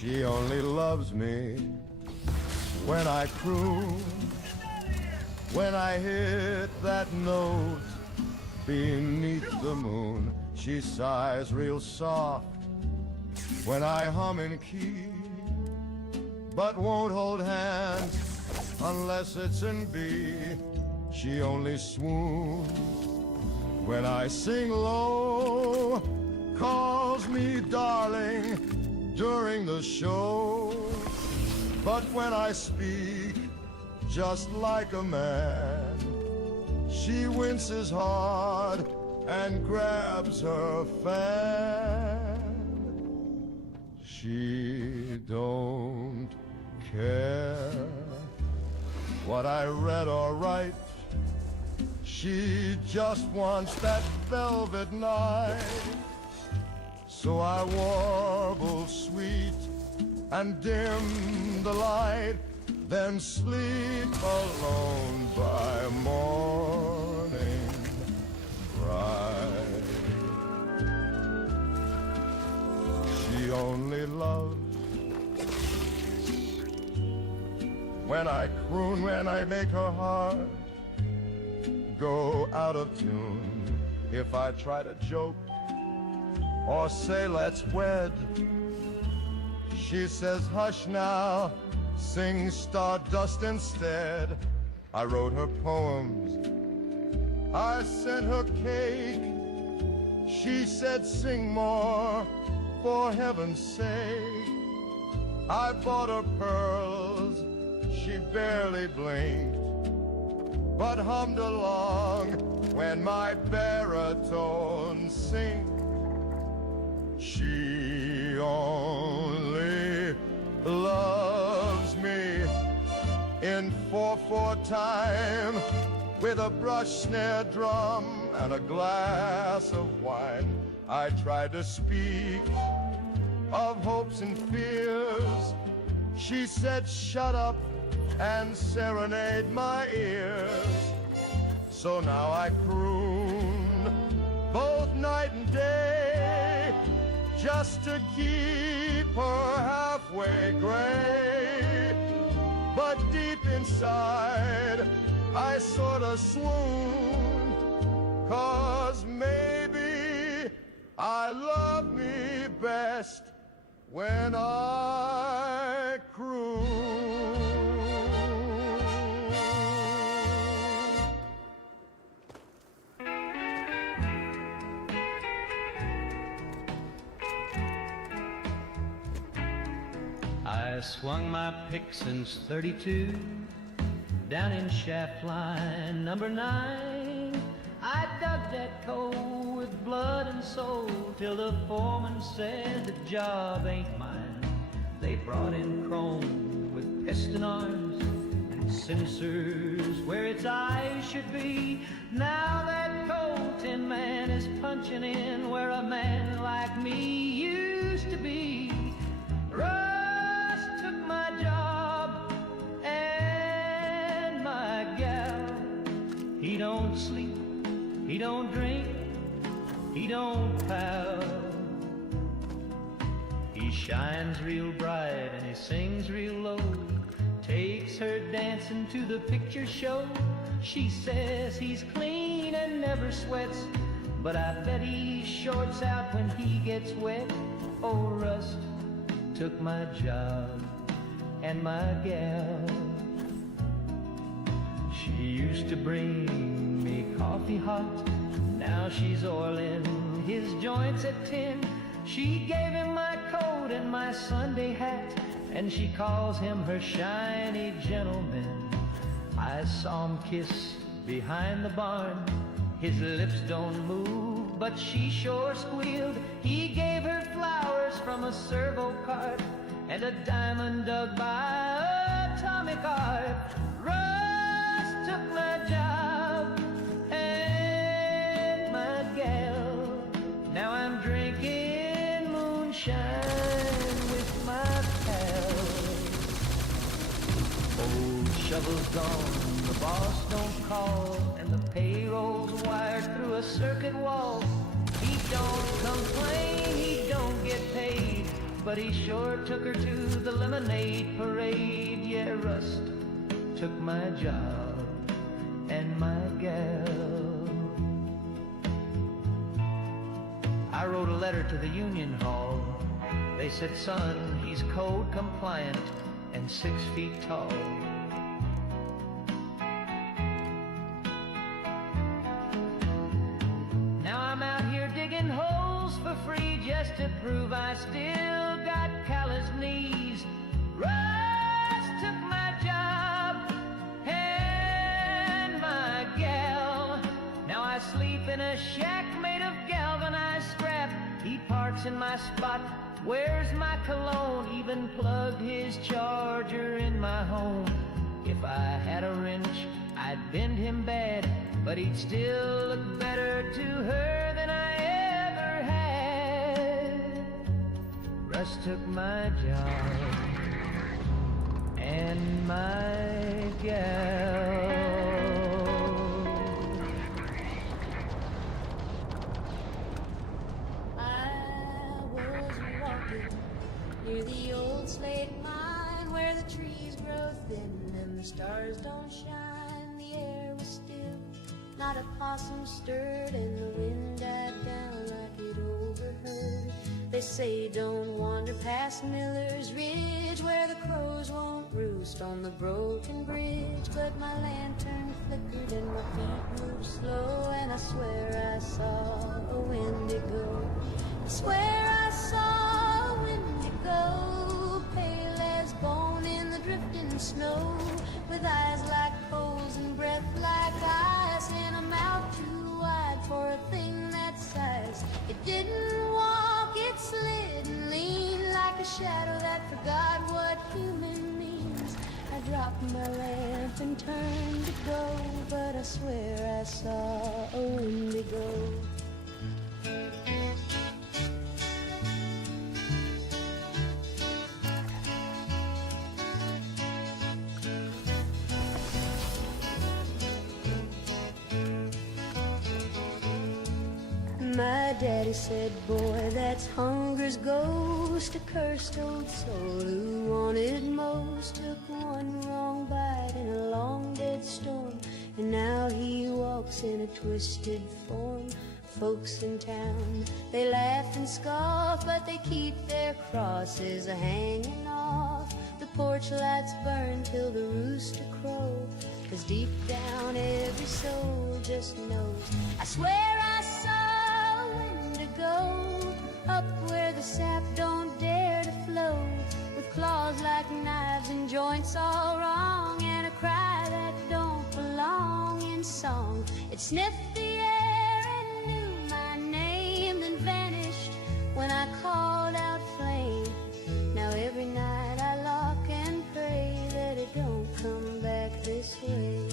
She only loves me when I croon, when I hit that note beneath the moon. She sighs real soft when I hum in key, but won't hold hands unless it's in B. She only swoons when I sing low, calls me darling during the show. But when I speak just like a man, she winces hard and grabs her fan. She don't care what I read or write. She just wants that velvet night. So I warble sweet and dim the light, then sleep alone by morning bright. She only loves when I croon, when I make her heart go out of tune. If I try to joke or say let's wed, she says hush now, sing Stardust instead. I wrote her poems, I sent her cake. She said sing more, for heaven's sake. I bought her pearls, she barely blinked, but hummed along when my baritone synced. She only loves me in 4/4 time, with a brush, snare, drum, and a glass of wine. I tried to speak of hopes and fears. She said shut up and serenade my ears. So now I croon both night and day, just to keep her halfway gray. But deep inside I sort of swoon, 'cause maybe I love me best when I croon. I swung my pick since 32, down in shaft line number 9. I dug that coal with blood and soul till the foreman said the job ain't mine. They brought in chrome with piston arms and sensors where its eyes should be. Now that coal tin man is punching in where a man like me used to be. Russ took my job and my gal. He don't sleep, he don't drink, he don't pal. He shines real bright and he sings real low, takes her dancing to the picture show. She says he's clean and never sweats, but I bet he shorts out when he gets wet. Oh, Rust took my job and my gal. She used to bring me coffee hot, now she's oiling his joints at 10. She gave him my coat and my Sunday hat, and she calls him her shiny gentleman. I saw him kiss behind the barn, his lips don't move, but she sure squealed. He gave her flowers from a servo cart and a diamond dug by atomic art. Russ took my job and my gal. Now I'm drinking moonshine with my pals. Old shovel's gone, the boss don't call, and the payroll's wired through a circuit wall. He don't complain, he don't get paid, but he sure took her to the lemonade parade. Yeah, Rust took my job and my gal. I wrote a letter to the union hall. They said, son, he's code compliant and 6 feet tall. Now I'm out here digging holes for free just to prove I still got calloused knees. Rust took my job and my gal. Now I sleep in a shack made of galvanized scrap. He parks in my spot, wears my cologne, even plugged his charger in my home. If I had a wrench, I'd bend him bad, but he'd still look better to her than I ever had. Russ took my job and my gal. Near the old slate mine where the trees grow thin and the stars don't shine, the air was still, not a possum stirred, and the wind died down like it overheard. They say don't wander past Miller's Ridge where the crows won't roost on the broken bridge, but my lantern flickered and my feet moved slow, and I swear I saw a Wendigo. I swear I saw a Wendigo, pale as bone in the drifting snow, with eyes like coals and breath like ice, and a mouth too wide for a thing that size. It didn't walk, it slid and leaned like a shadow that forgot what human means. I dropped my lamp and turned to go, but I swear I saw a Wendigo. My daddy said, boy, that's hunger's ghost, a cursed old soul who wanted most, took one wrong bite in a long dead storm, and now he walks in a twisted form. Folks in town, they laugh and scoff, but they keep their crosses a-hanging off. The porch lights burn till the rooster crow, 'cause deep down every soul just knows. I swear I saw a Wendigo up where the sap don't dare to flow, with claws like knives and joints all wrong, and a cry that don't belong in song. It sniffed the air and knew my name, then vanished when I called out flame. Now every night I lock and pray that it don't come back this way.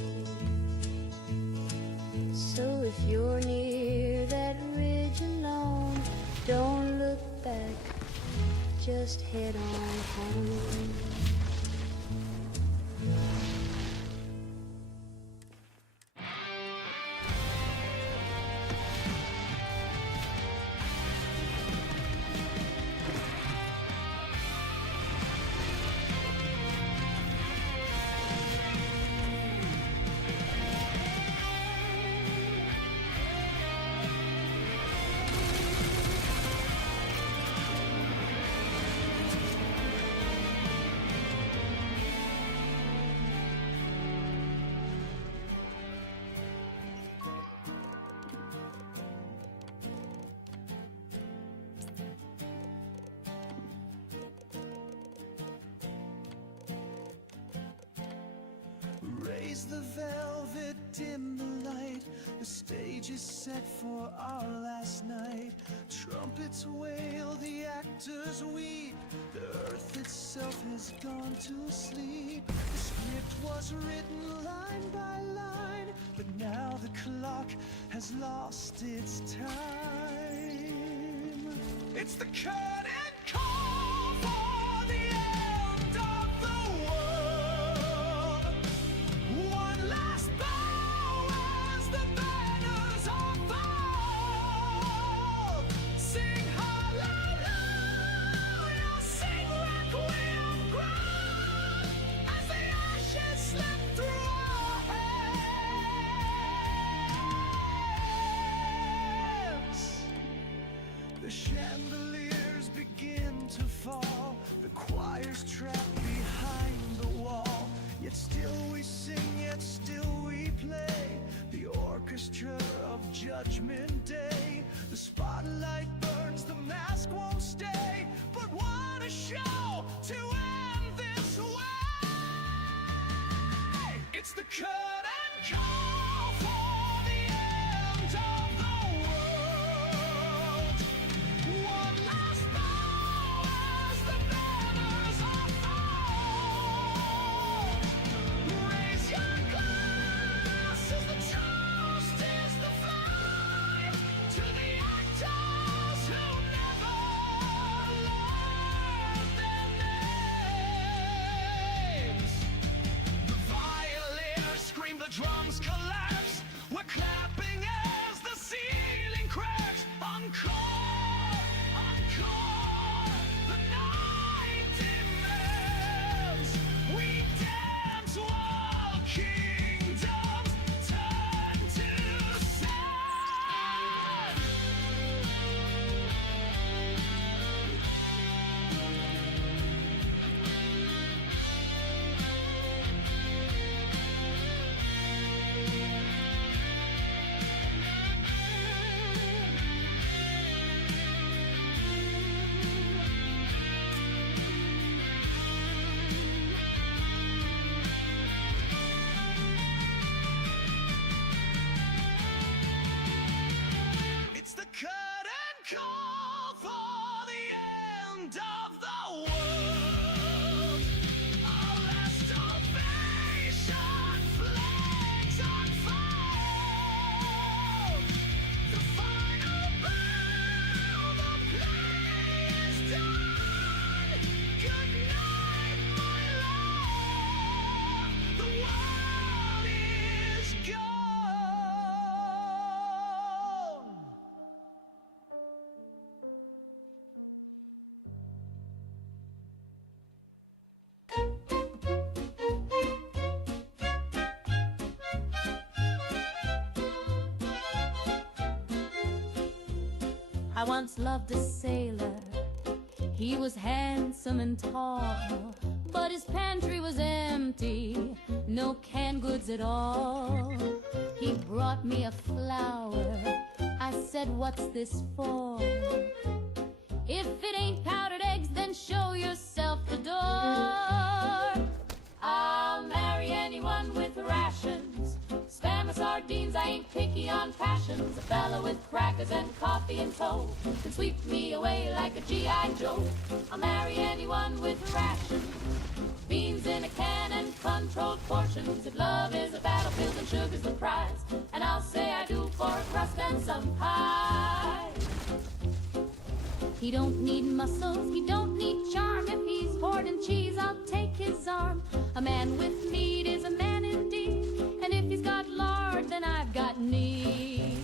So if you're near that ridge alone, don't look back, just head on home. Raise the velvet, dim the light. The stage is set for our last night. Trumpets wail, the actors weep. The earth itself has gone to sleep. The script was written line by line, but now the clock has lost its time. It's the curtain call for the end of the world. One last bow as the banners are furled. Sing hallelujah, It's the curtain call for the end of the world. One last bow as the banners are furled. Raise your glass as the toast is the flight to the actors who never learned their names. The violins scream, the drums collapse. We're clapping as the ceiling cracks. Encore, encore, the night demands. We dance while kingdoms turn to sand. It's the curtain call for the end of the world. Our last ovation flags unfold. The final bell, the play is done. Good night, my love. The world is gone. I once loved a sailor. He was handsome and tall, but his pantry was empty, no canned goods at all. He brought me a flower. I said, "What's this for?" "If it ain't powdered eggs, then show yourself the door." I'll marry anyone with rations. Spam or sardines, I ain't picky on passions. A fella with crackers and coffee in tow can sweep me away like a G.I. Joe. I'll marry anyone with rations. Beans in a can and controlled portions. If love is a battlefield and sugar's the prize, and I'll say I do for a crust and some pie. He don't need muscles, he don't need charm. If he's hoarding cheese, I'll take his arm. A man with need is a man indeed, and if he's got lard, then I've got need.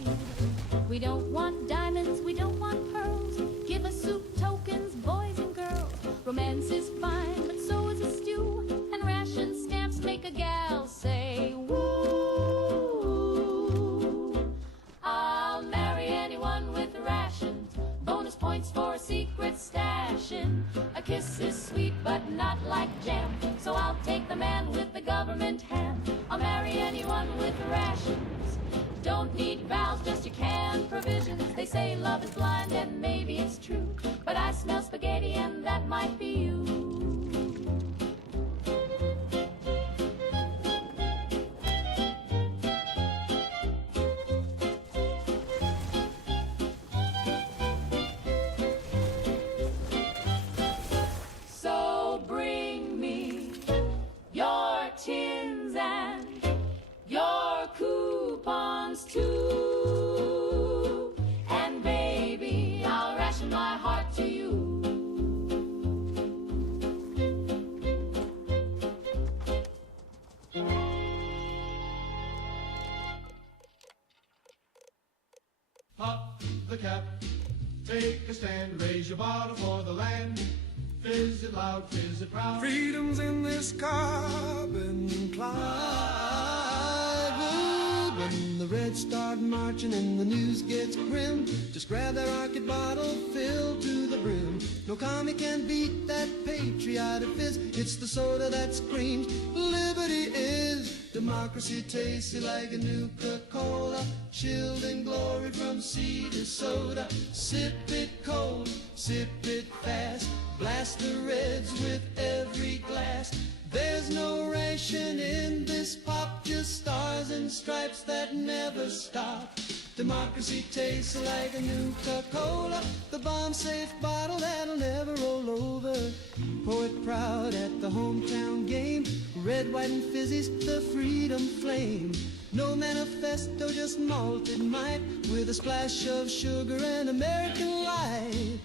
We don't want diamonds, we don't want pearls. Give us soup tokens, boys and girls. Romance is fine, but so is a stew, and ration stamps make a gal say woo. I'll marry anyone with rations. Bonus points for secret stashing. A kiss is sweet, but not like jam, so I'll take the man with the government hand. I'll marry anyone with rations. Don't need vows, just your canned provisions. They say love is blind, and maybe it's true, but I smell spaghetti, and that might be you. So bring me your tins and your coupons too, and baby, I'll ration my heart to you. Pop the cap, take a stand, raise your bottle for the land. Fizz it loud, fizz it proud. Freedom's in this carbon cloud. When the Reds start marching and the news gets grim, just grab that rocket bottle filled to the brim. No commie can beat that patriotic fizz. It's the soda that screams liberty is. Democracy tasty like a Nuka-Cola, chilled in glory from sea to soda. Sip it cold, sip it fast, blast the Reds with every glass. There's no ration in this pop never stop. Democracy tastes like a new Coca-Cola, the bomb-safe bottle that'll never roll over. Poet proud at the hometown game, red, white, and fizzy's the freedom flame. No manifesto, just malted might, with a splash of sugar and American light.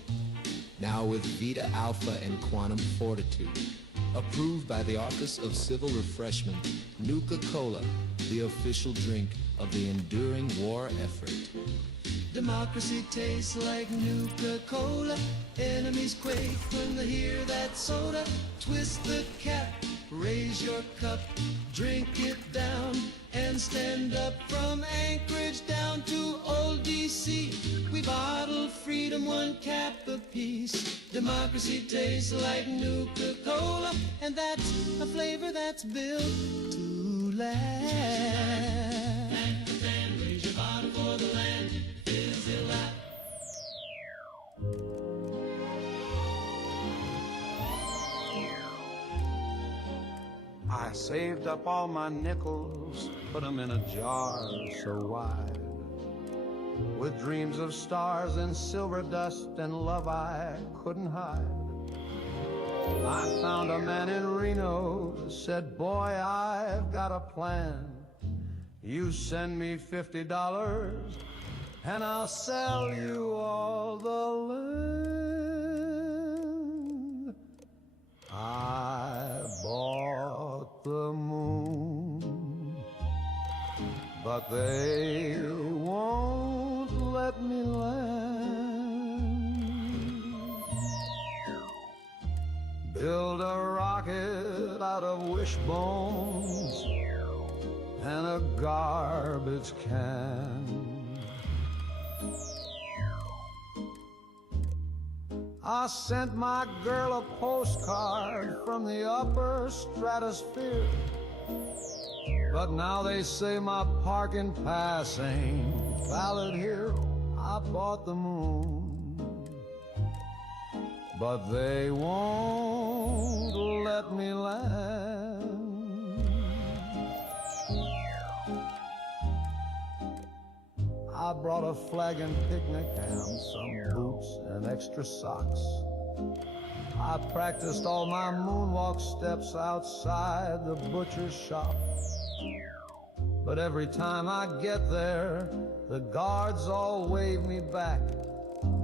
Now with Vita Alpha and Quantum Fortitude. Approved by the Office of Civil Refreshment, Nuka-Cola, the official drink of the enduring war effort. Democracy tastes like Nuka-Cola. Enemies quake when they hear that soda. Twist the cap, raise your cup, drink it down, and stand up. From Anchorage down to old D.C., we bottle freedom, one cap apiece. Democracy tastes like Nuka-Cola, and that's a flavor that's built to last. And raise your bottle for the land, fizz it loud. I saved up all my nickels, put them in a jar so wide, with dreams of stars and silver dust and love I couldn't hide. I found a man in Reno, said, boy, I've got a plan. You send me $50 and I'll sell you all the land. I bought the moon, but they won't let me land. Build a rocket out of wishbones and a garbage can. I sent my girl a postcard from the upper stratosphere, but now they say my parking pass ain't valid here. I bought the moon, but they won't let me land. I brought a flag and picnic ham, some boots and extra socks. I practiced all my moonwalk steps outside the butcher's shop. But every time I get there, the guards all wave me back.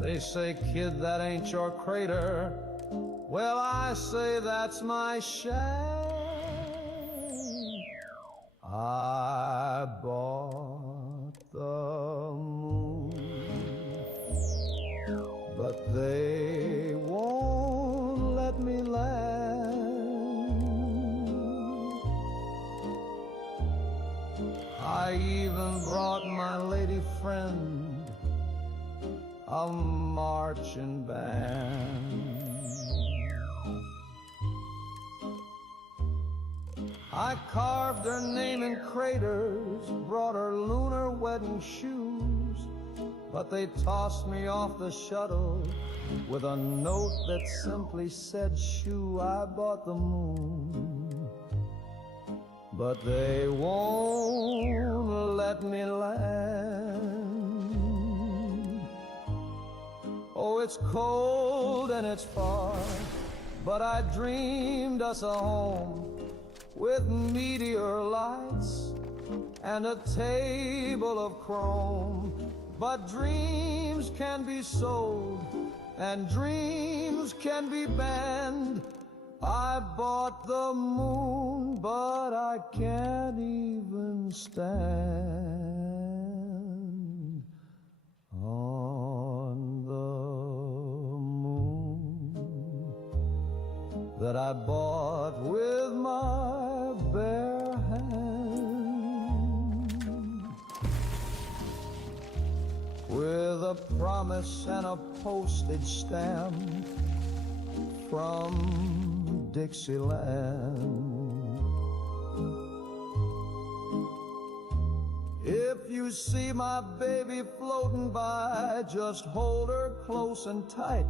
They say, kid, that ain't your crater. Well, I say that's my shack. I bought the moon, but they won't let me land. I even brought my lady friend a marching band. I carved her name in craters, brought her lunar wedding shoes, but they tossed me off the shuttle with a note that simply said, shoo. I bought the moon, but they won't let me land. Oh, it's cold and it's far, but I dreamed us a home with meteor lights and a table of chrome. But dreams can be sold and dreams can be banned. I bought the moon, but I can't even stand on the moon that I bought with my bare hand, with a promise and a postage stamp from Dixieland. If you see my baby floating by, just hold her close and tight.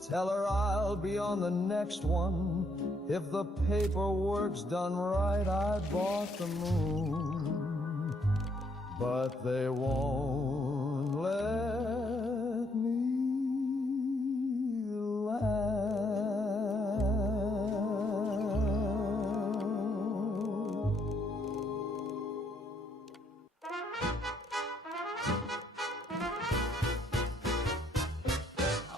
Tell her I'll be on the next one if the paperwork's done right. I bought the moon, but they won't let me laugh.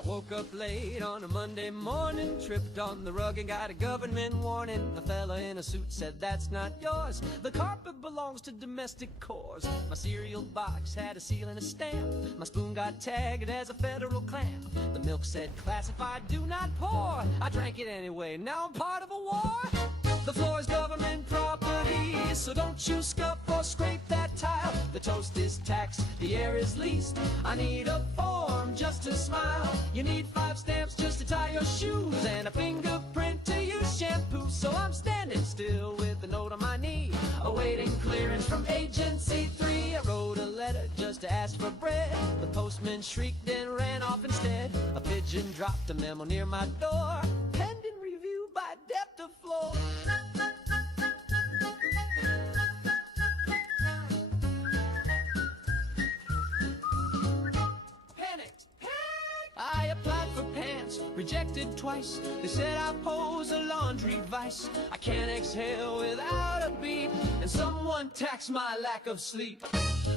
Woke up late on a Monday morning, tripped on the rug and got a government warning. A fella in a suit said, "That's not yours. The carpet belongs to domestic cores." My cereal box had a seal and a stamp. My spoon got tagged as a federal clamp. The milk said, "Classified, do not pour." I drank it anyway, now I'm part of a war. The floor is government property, so don't you scuff or scrape that tile. The toast is taxed, the air is leased. I need a form just to smile. You need 5 stamps just to tie your shoes, and a fingerprint to use shampoo. So I'm standing still with a note on my knee, awaiting clearance from Agency 3. I wrote a letter just to ask for bread. The postman shrieked and ran off instead. A pigeon dropped a memo near my door, pending review by depth of floor. I applied for pants, rejected twice. They said I pose a laundry vice. I can't exhale without a beat, and someone taxed my lack of sleep.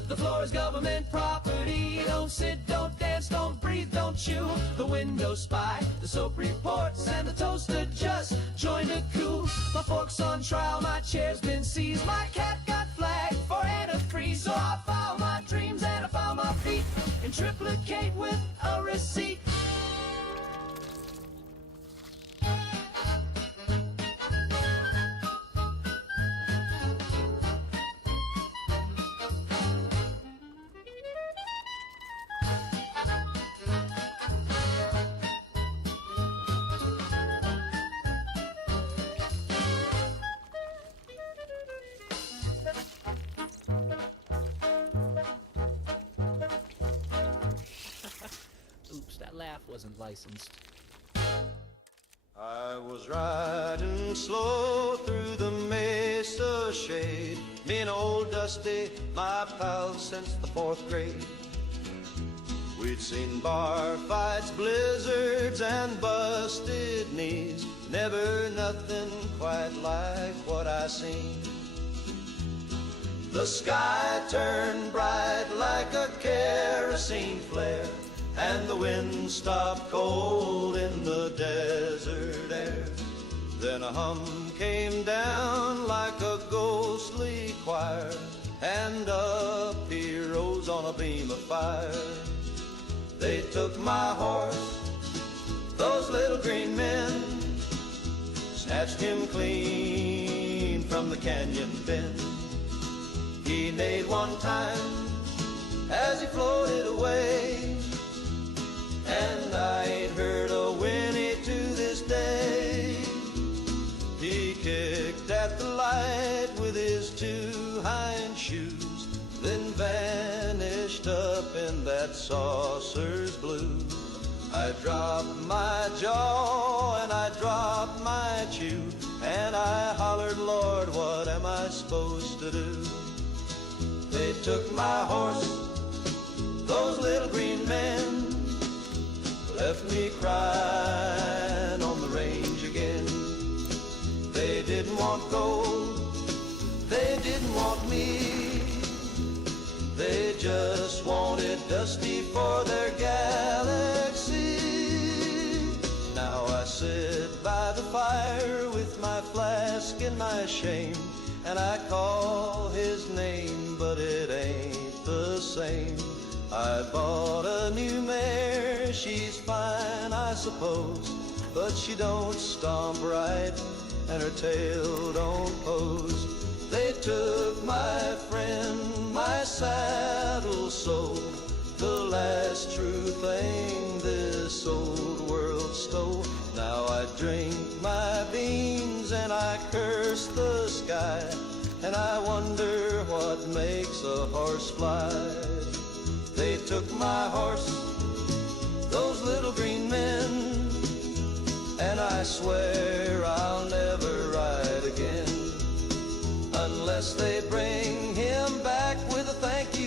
The floor is government property. Don't sit, don't dance, don't breathe, don't chew. The window spy, the soap reports, and the toaster just joined a coup. My fork's on trial, my chair's been seized. My cat got flagged for antifreeze. So I filed my dreams and I found my feet in triplicate with a receipt. Oops, that laugh wasn't licensed. I was riding slow through the mesa shade. Me and old Dusty, my pal since the 4th grade. We'd seen bar fights, blizzards, and busted knees. Never nothing quite like what I seen. The sky turned bright like a kerosene flare, and the wind stopped cold in the desert air. Then a hum came down like a ghostly choir, and up he rose on a beam of fire. They took my horse, those little green men, snatched him clean from the canyon bend. He neighed one time as he floated away, and I ain't heard a whinny to this day. He kicked at the light with his 2 hind shoes, then vanished up in that saucer's blue. I dropped my jaw and I dropped my chew, and I hollered, "Lord, what am I supposed to do?" They took my horse, those little green men, left me crying on the range again. They didn't want gold, they didn't want me, they just wanted Dusty for their galaxy. Now I sit by the fire with my flask and my shame, and I call his name, but it ain't the same. I bought a new mare, she's fine I suppose, but she don't stomp right and her tail don't pose. They took my friend, my saddle sold, the last true thing this old world stole. Now I drink my beans and I curse the sky, and I wonder what makes a horse fly. They took my horse, those little green men, and I swear I'll never ride again unless they bring him back with a thank you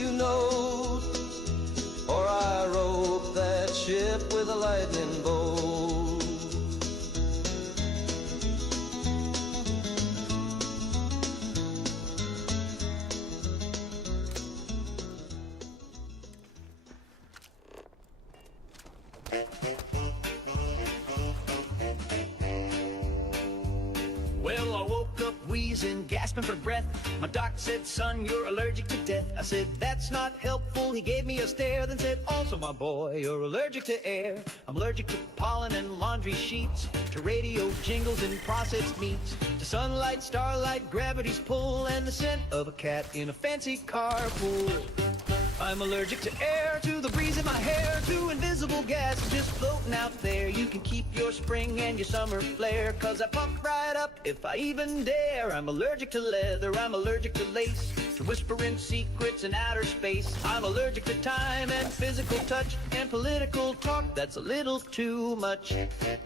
Well, I woke up wheezing, gasping for breath. My doc said, son, you're allergic to death. I said, that's not helpful. He gave me a stare, then said, also, my boy, you're allergic to air. I'm allergic to pollen and laundry sheets, to radio jingles and processed meats, to sunlight, starlight, gravity's pull, and the scent of a cat in a fancy carpool. I'm allergic to air, to the breeze in my hair, to invisible gases just floating out there. You can keep your spring and your summer flare, 'cause I pump right up if I even dare. I'm allergic to leather, I'm allergic to lace, to whispering secrets in outer space. I'm allergic to time and physical touch and political talk that's a little too much.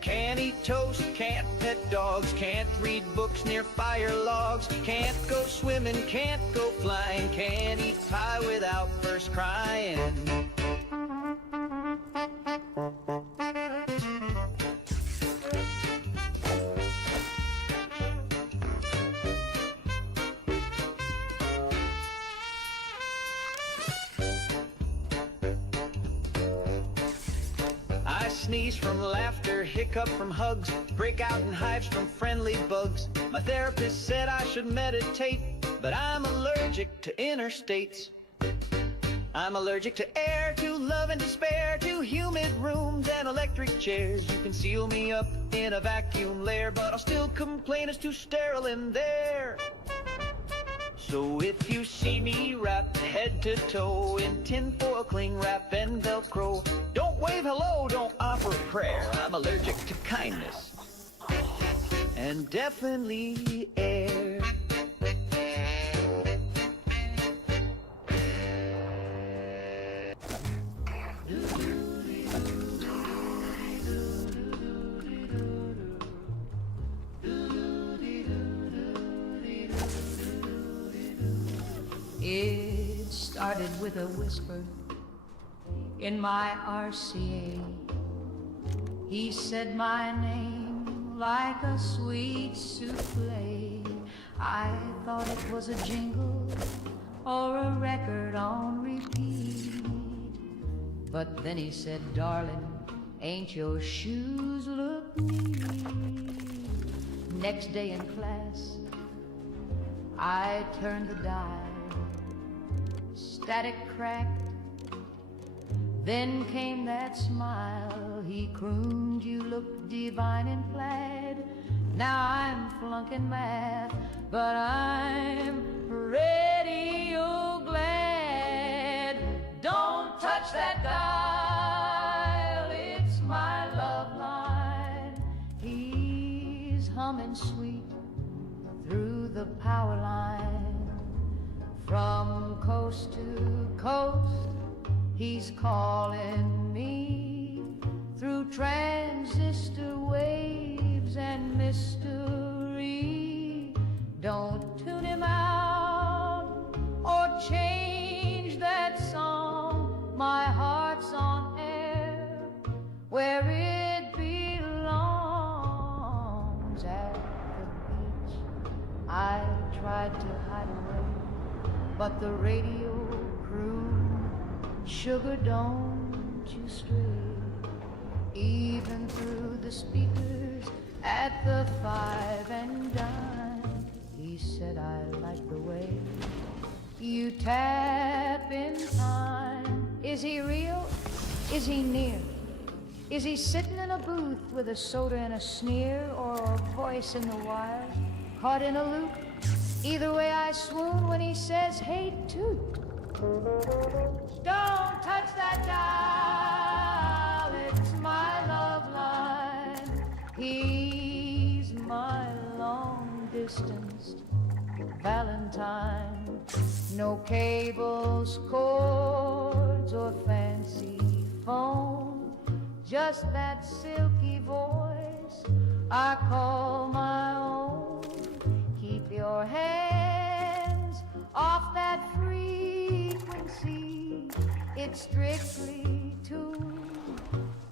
Can't eat toast, can't pet dogs, can't read books near fire logs, can't go swimming, can't go flying, can't eat pie without first crying. I sneeze from laughter, hiccup from hugs, break out in hives from friendly bugs. My therapist said I should meditate, but I'm allergic to interstates. I'm allergic to air, to love and despair, to humid rooms and electric chairs. You can seal me up in a vacuum lair, but I'll still complain it's too sterile in there. So if you see me wrapped head to toe in tinfoil, cling wrap and Velcro, don't wave hello, don't offer a prayer. I'm allergic to kindness and definitely air. It started with a whisper in my RCA. He said my name like a sweet souffle. I thought it was a jingle or a record on repeat. But then he said, darling, ain't your shoes look neat? Next day in class, I turned the dial. Static cracked, then came that smile. He crooned, you look divine in plaid. Now I'm flunking math, but I'm radio glad. Don't touch that dial, it's my love line. He's humming sweet through the power line. From coast to coast, he's calling me through transistor waves and mystery. Don't tune him out or change that song. My heart's on air where it belongs. At the beach, I tried to hide away, but the radio crooned, sugar, don't you stray. Even through the speakers at the 5 and dime, he said, I like the way you tap in time. Is he real? Is he near? Is he sitting in a booth with a soda and a sneer, or a voice in the wire, caught in a loop? Either way I swoon when he says, hey, toot. Don't touch that dial, it's my love line. He's my long-distance Valentine. No cables, cords, or fancy phone, just that silky voice I call my own. Keep your hands off that frequency. It's strictly too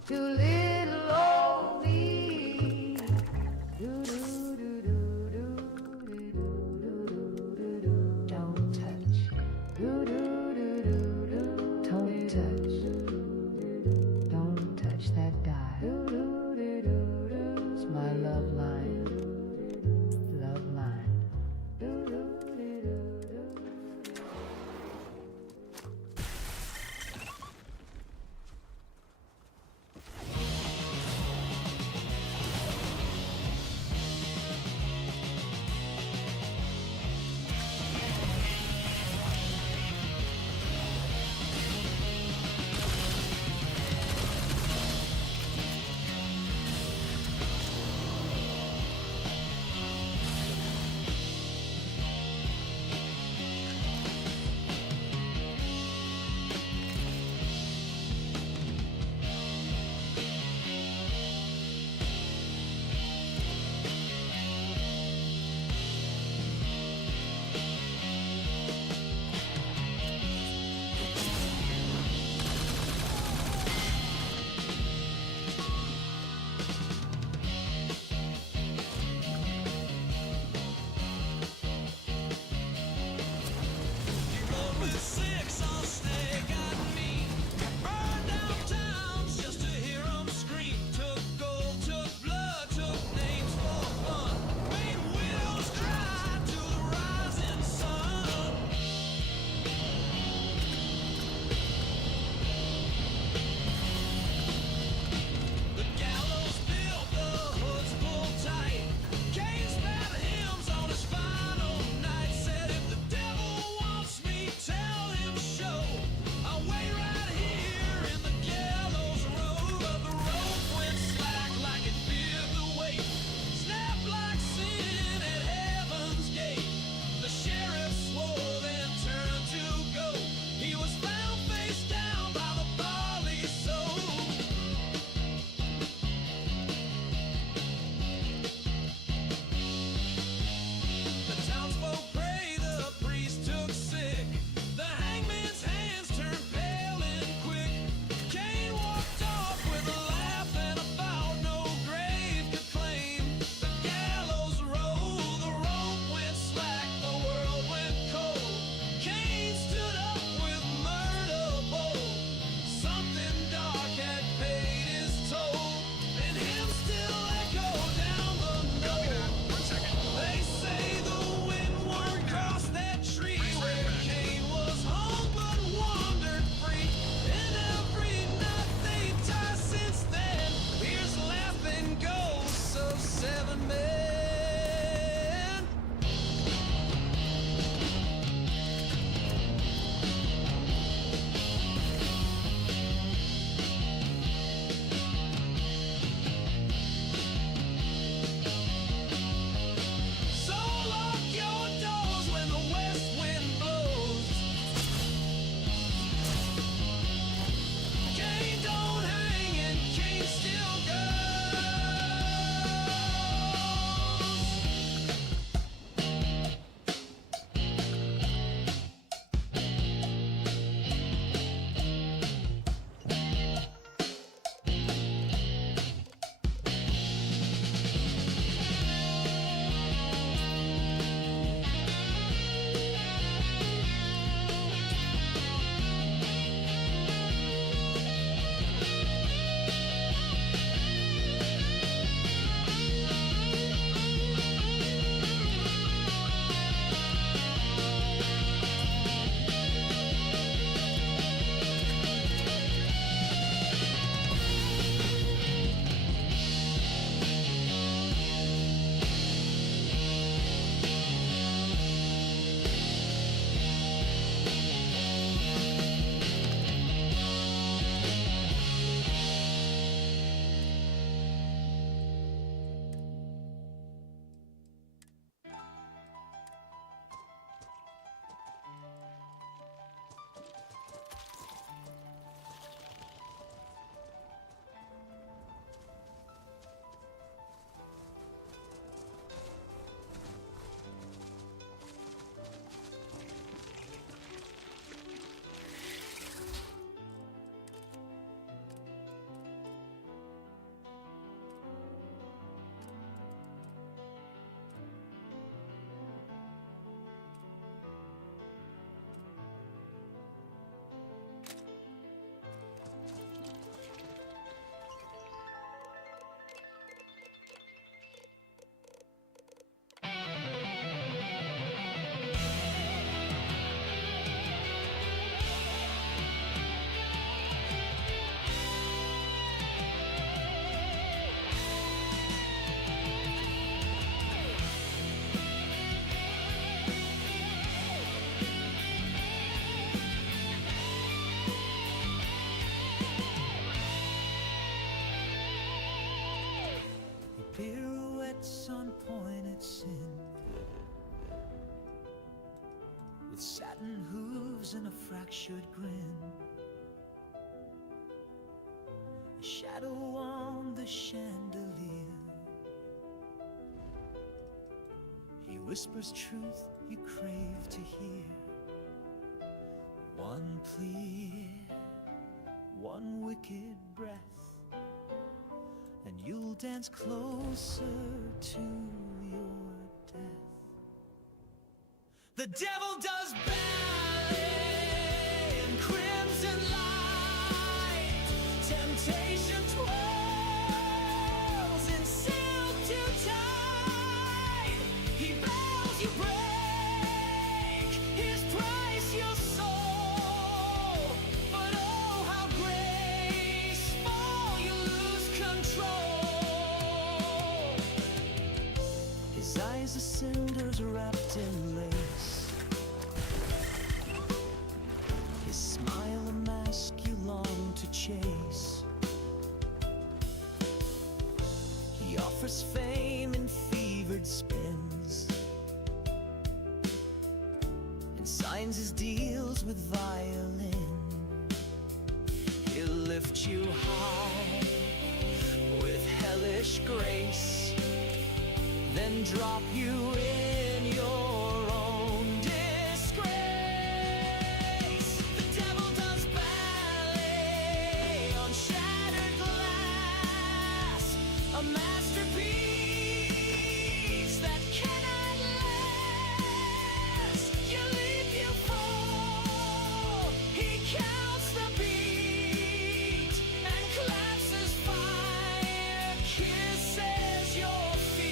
little old me. Don't touch. Don't touch. Don't touch that dial. It's my love line. rotten hooves and a fractured grin. A shadow on the chandelier. He whispers truth you crave to hear. One plea, one wicked breath, and you'll dance closer to your death. The devil does ballet in crimson light. Temptation twirls in silk too tight. He bells you break, his price your soul. But oh, how graceful you lose control. His eyes are cinders wrapped in lace. His smile a mask you long to chase. He offers fame in fevered spins, and signs his deals with violin. He'll lift you high with hellish grace, then drop you in your own disgrace. The devil does ballet on shattered glass, a masterpiece that cannot last. You leap, you fall, he counts the beat and claps his fire, kisses your feet.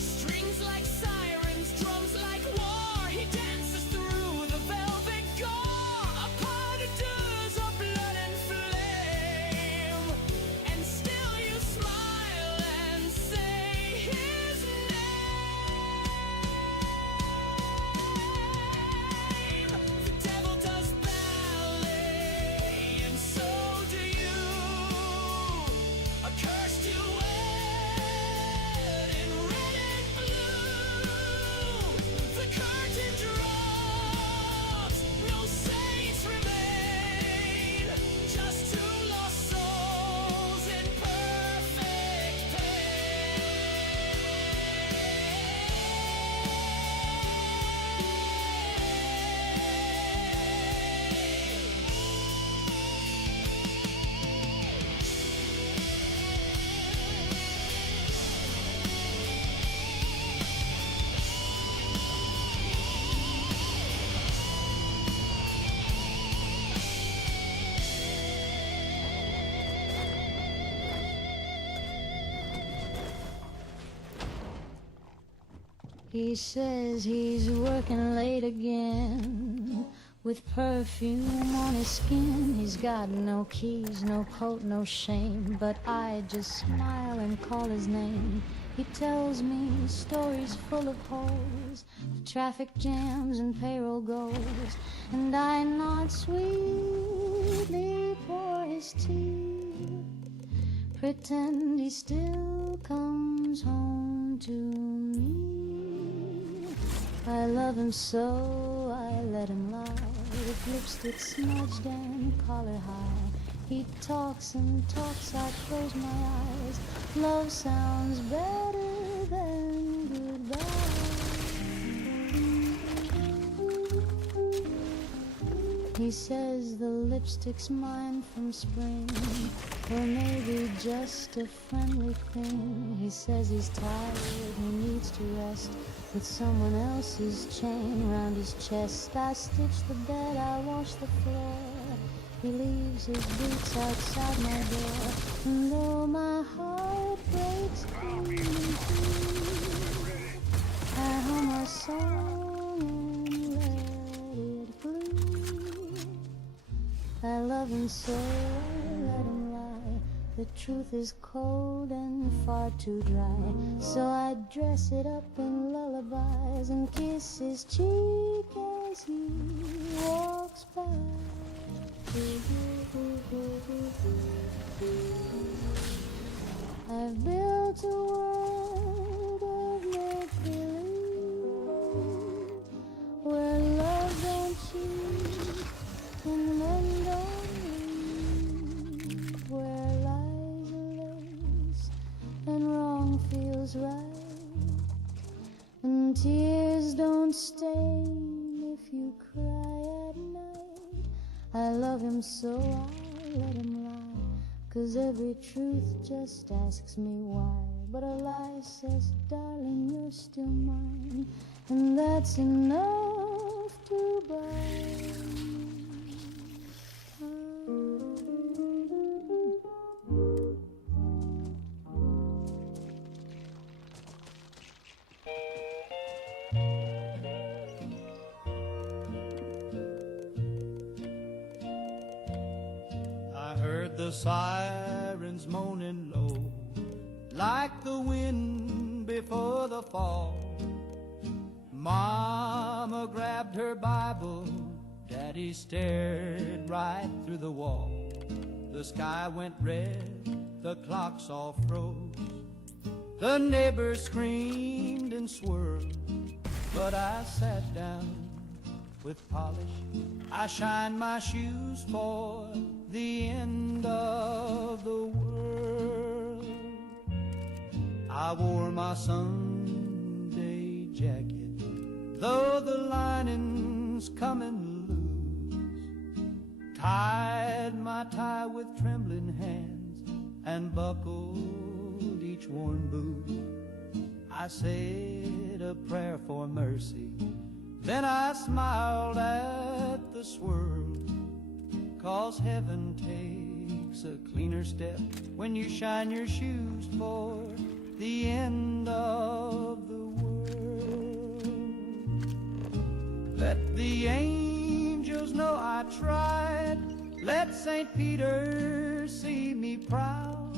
Strings like sirens, drums like war. He dances through the velvet gore. A part of doors of blood and flame, and still you smile and say his name. The devil does ballet, and so do you. Accursed you wed in red and blue. The curtain drops, no saints remain, just two lost souls in perfect He says he's working late again, with perfume on his skin. He's got no keys, no coat, no shame, but I just smile and call his name. He tells me stories full of holes, traffic jams and payroll goals, and I nod sweetly for his tea, pretend he still comes home to me. I love him so, I let him lie, with lipstick smudged and collar high. He talks and talks, I close my eyes. Love sounds better than goodbye. He He says the lipstick's mine from spring, or maybe just a friendly thing. He says he's tired, he needs to rest, with someone else's chain round his chest. I stitch the bed, I wash the floor. He leaves his boots outside my door. And though my heart breaks clean in two, I hum a song and let it bleed. I love him so, I let him lie. The truth is cold and far too dry, so I dress it up in lullabies and kiss his cheek as he walks by. I've built a world of make-believe, where love don't cheat and men don't leave, where lies are lace and wrong feels right, and tears don't stain if you cry at night. I love him so I'll let him lie, 'cause every truth just asks me why. But a lie says, darling, you're still mine, and that's enough to buy. The sirens moaning low, like the wind before the fall. Mama grabbed her Bible, Daddy stared right through the wall. The sky went red, the clocks all froze, the neighbors screamed and swirled. But I sat down with polish, I shined my shoes for the end of the world. I wore my Sunday jacket, though the lining's coming loose, tied my tie with trembling hands and buckled each worn boot. I said a prayer for mercy, then I smiled at the swirl, 'cause heaven takes a cleaner step when you shine your shoes for the end of the world. Let the angels know I tried, let St. Peter see me proud.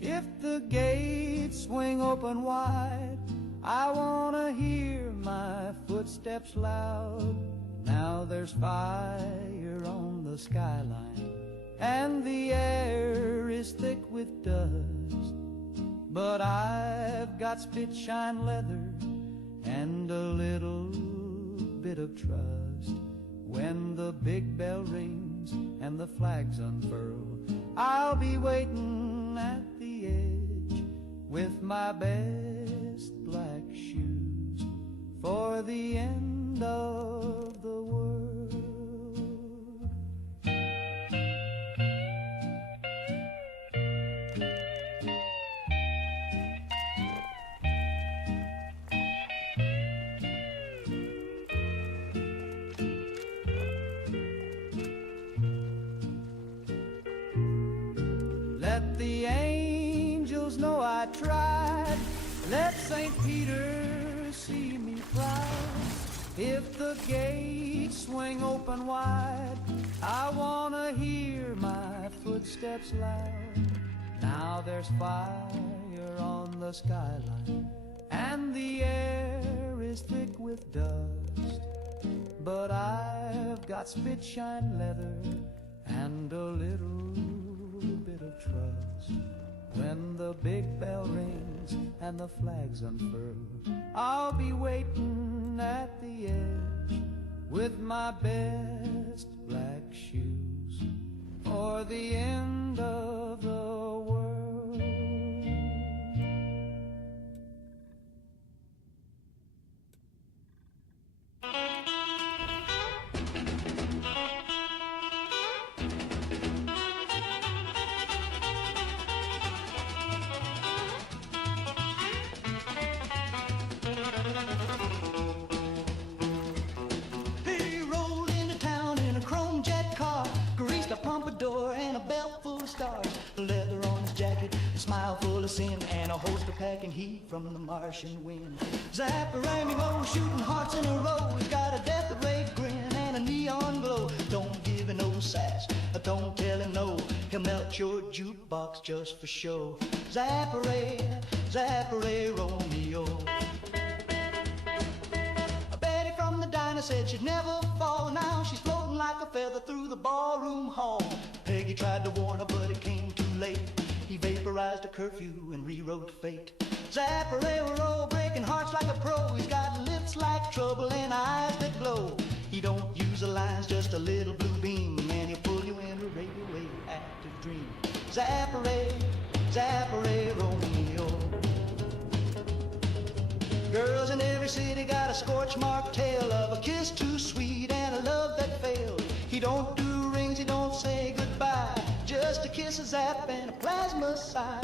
If the gates swing open wide, I wanna hear my footsteps loud. Now there's fire on the skyline, and the air is thick with dust, but I've got spit-shine leather and a little bit of trust. When the big bell rings and the flags unfurl, I'll be waiting at the edge with my best black shoes for the end of the world. Let the angels know I tried, let St. Peter see me proud. If the gates swing open wide, I wanna hear my footsteps loud. Now there's fire on the skyline, and the air is thick with dust, but I've got spit-shine leather and a little bit of trust. When the big bell rings and the flags unfurl, I'll be waiting at the edge with my best black shoes for the end of the world. full of sin and a host of packing heat from the Martian wind. Zapparanimo, shooting hearts in a row. He's got a death ray grin and a neon glow. Don't give him no sass, don't tell him no. He'll melt your jukebox just for show. Zapparay, Zapparay, Romeo. Betty from the diner said she'd never fall. Now she's floating like a feather through the ballroom hall. Peggy tried to warn her, but it came too late. He vaporized a curfew and rewrote fate. Zapparero, breaking hearts like a pro. He's got lips like trouble and eyes that glow. He don't use the lines, just a little blue beam, and he'll pull you in a radioactive dream. Zapparay, Zapparay, Romeo. Girls in every city got a scorch mark tale of a kiss too sweet and a love that failed. He don't do rings, he don't say goodbye, just a kiss, a zap, and a plasma sigh.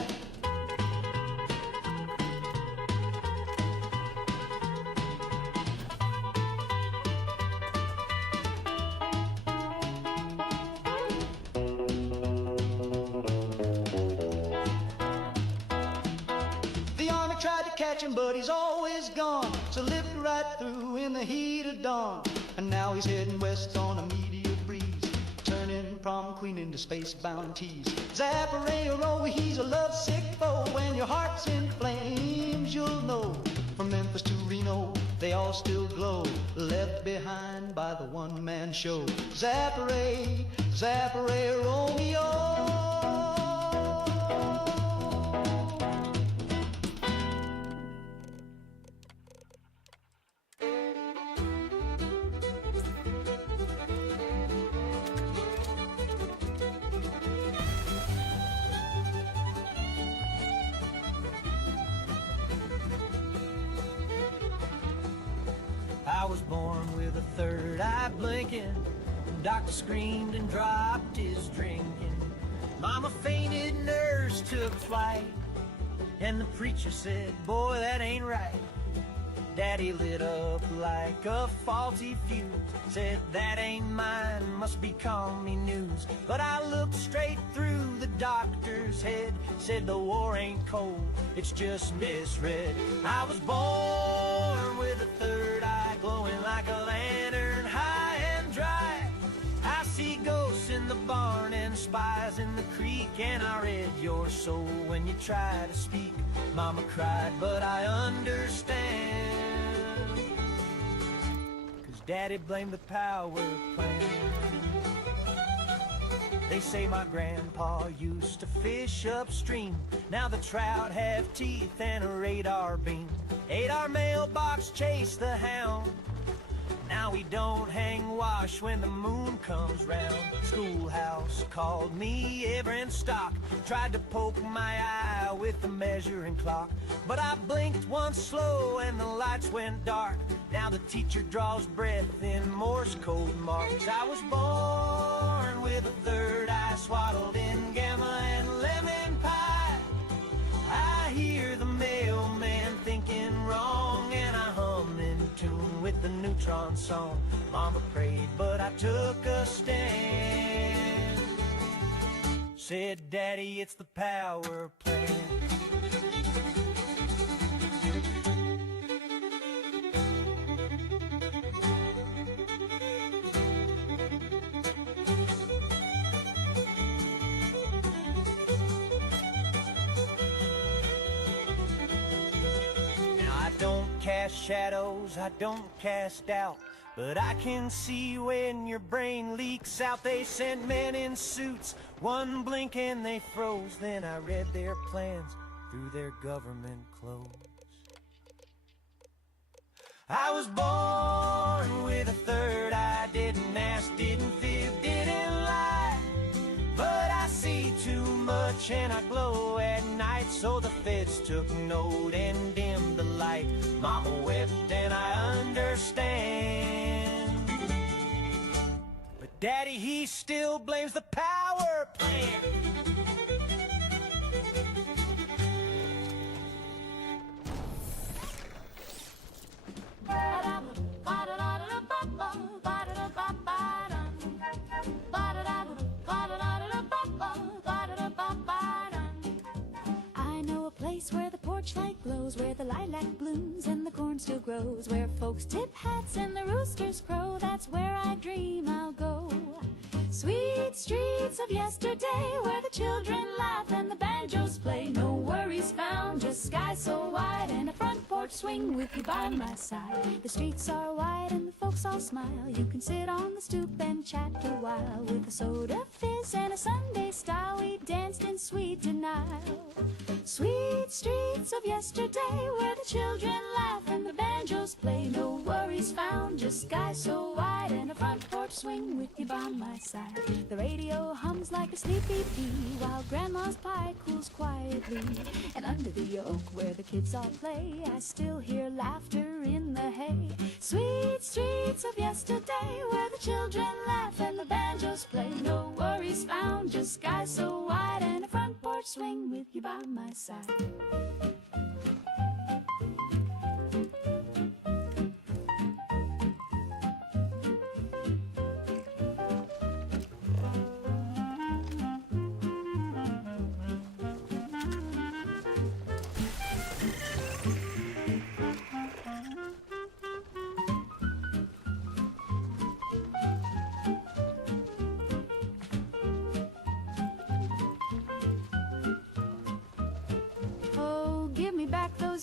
Catch him, but he's always gone, so lived right through in the heat of dawn. And now he's heading west on a meteor breeze, turning prom queen into space-bound tease. Zapparero, he's a lovesick foe. When your heart's in flames, you'll know. From Memphis to Reno, they all still glow, left behind by the one-man show. Zapparay, Zapparay, Romeo. I was born with a third eye blinking. Doctor screamed and dropped his drinking. Mama fainted, nurse took flight, and the preacher said, boy, that ain't right. Daddy lit up like a faulty fuse, said that ain't mine, must be commie news. But I looked straight through the doctor's head, said the war ain't cold, it's just misread. I was born with a third eye glowing like a lantern, high and dry. I see ghosts in the barn and spies in the creek, and I read your soul when you try to speak. Mama cried, but I understand, 'cause Daddy blamed the power plant. They say my grandpa used to fish upstream. Now the trout have teeth and a radar beam. Ate our mailbox, chased the hound. Now we don't hang wash when the moon comes round. Schoolhouse called me every stock, tried to poke my eye with the measuring clock. But I blinked once slow and the lights went dark. Now the teacher draws breath in Morse code marks. I was born with a third eye swaddled in gamma and lemon pie. I hear the mailman thinking wrong, and I hum in tune with the neutron song. Mama prayed, but I took a stand. Said, Daddy, it's the power plant. Cast shadows, I don't cast doubt, but I can see when your brain leaks out. They sent men in suits, one blink and they froze. Then I read their plans through their government clothes. I was born with a third eye, didn't ask, didn't fib, didn't lie. But I see too much and I glow at night, so the feds took note and dimmed the light. Mama wept and I understand, but Daddy, he still blames the power plant. I know a place where the porch light glows, where the lilac blooms and the corn still grows, where folks tip hats and the roosters crow. That's where I dream I'll go. Sweet streets of yesterday, where the children laugh and the banjos play. No worries found, just sky so wide and a front porch swing with you by my side. The streets are wide and the folks all smile. You can sit on the stoop and chat a while. With a soda fizz and a Sunday style, we danced in sweet denial. Sweet streets of yesterday, where the children laugh and the banjos play. No worries found, just sky so wide and a front porch swing with you by my side. The radio hums like a sleepy bee, while Grandma's pie cools quietly. And under the oak where the kids all play, I still hear laughter in the hay. Sweet streets of yesterday, where the children laugh and the banjos play. No worries found, just sky so wide and a front porch swing with you by my side.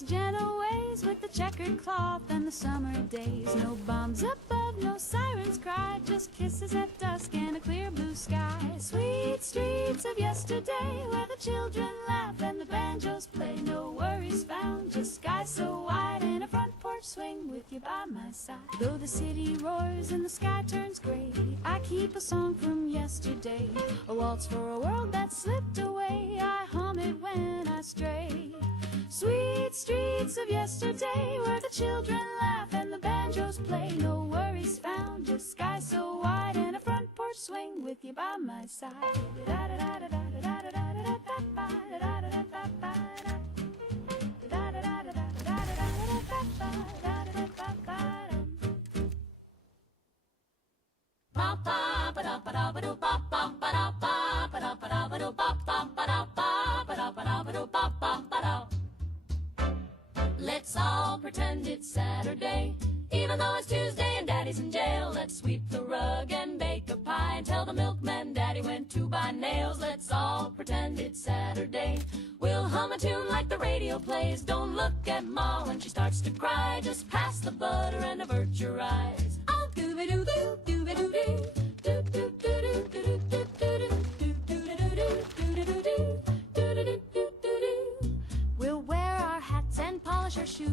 Gentle ways with the checkered cloth and the summer days. No bombs above, no sirens cry, just kisses at dusk and a clear blue sky. Sweet streets of yesterday, where the children laugh and the banjos play. No worries found, just sky so wide and a front porch swing with you by my side. Though the city roars and the sky turns gray, I keep a song from yesterday, a waltz for a world that slipped away. I hum it when I stray. Sweet streets of yesterday, where the children laugh and the banjos play. No worries found, just sky so wide and a front porch swing with you by my side. Let's all pretend it's Saturday, even though it's Tuesday and Daddy's in jail. Let's sweep the rug and bake a pie and tell the milkman Daddy went to buy nails. Let's all pretend it's Saturday. We'll hum a tune like the radio plays. Don't look at Ma when she starts to cry. Just pass the butter and avert your eyes. Oh, doo-ba-doo-doo, doo-ba-doo-doo, doo-doo-doo-doo-doo-doo-doo-doo-doo. We'll wear our hats and polish our shoes,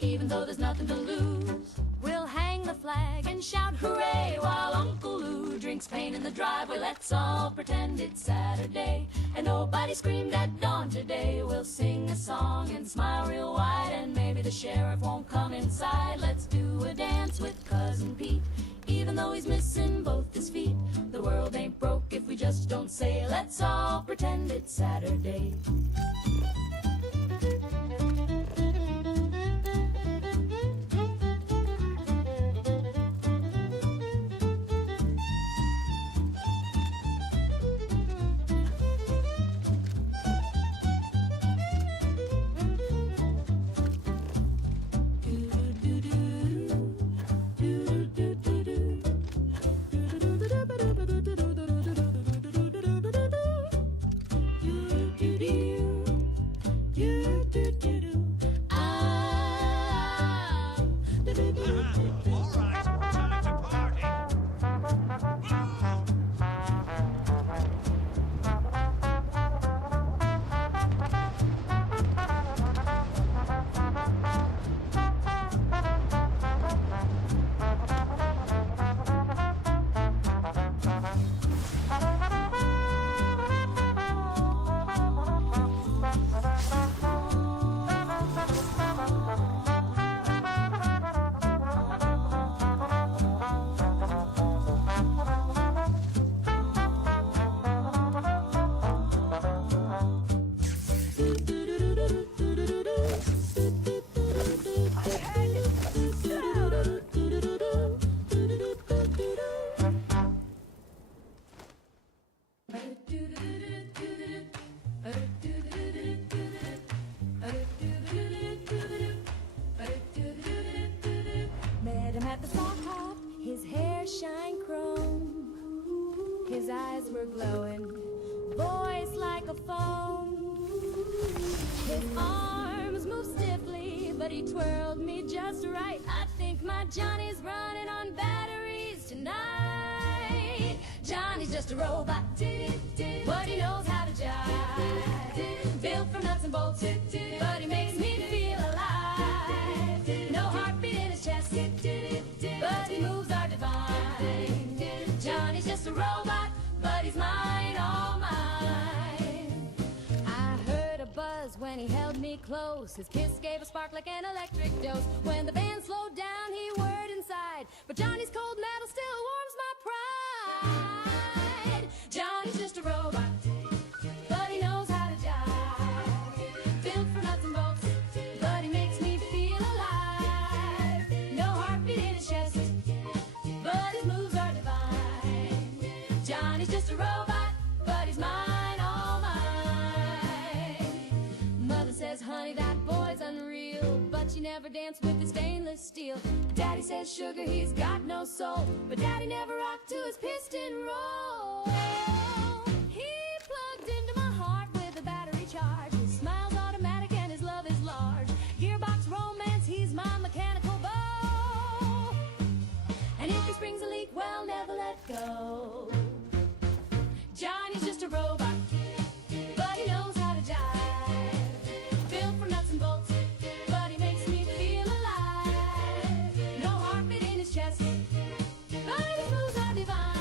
even though there's nothing to lose. We'll hang the flag and shout hooray while Uncle Lou drinks pain in the driveway. Let's all pretend it's Saturday and nobody screamed at dawn today. We'll sing a song and smile real wide, and maybe the sheriff won't come inside. Let's do a dance with Cousin Pete, even though he's missing both his feet. The world ain't broke if we just don't say, let's all pretend it's Saturday. His arms move stiffly, but he twirled me just right. I think my Johnny's running on batteries tonight. Johnny's just a robot, but he knows how to jive. Built from nuts and bolts, but he makes me feel alive. No heartbeat in his chest, but his moves are divine. Johnny's just a robot, but he's mine, all mine. I heard a buzz when he held me close. His kiss gave a spark like an electric dose. When the band slowed down, he whirred inside. But Johnny's cold metal still warms my pride. Johnny's just a robot, but he knows how to jive. Built for nuts and bolts, but he makes me feel alive. No heartbeat in his chest, but his moves are divine. Johnny's just a robot, but he's mine, all mine. Mother says, honey, that boy's unreal, but she never danced with the stainless steel. Daddy says, sugar, he's got no soul, but Daddy never rocked to his piston roll. He plugged into my heart with a battery charge. His smile's automatic and his love is large. Gearbox romance, he's my mechanical bow. And if he springs a leak, well, never let go. Johnny's just a robot, but he knows how to jive. Built from nuts and bolts, but he makes me feel alive. No heartbeat in his chest, but his moves are divine.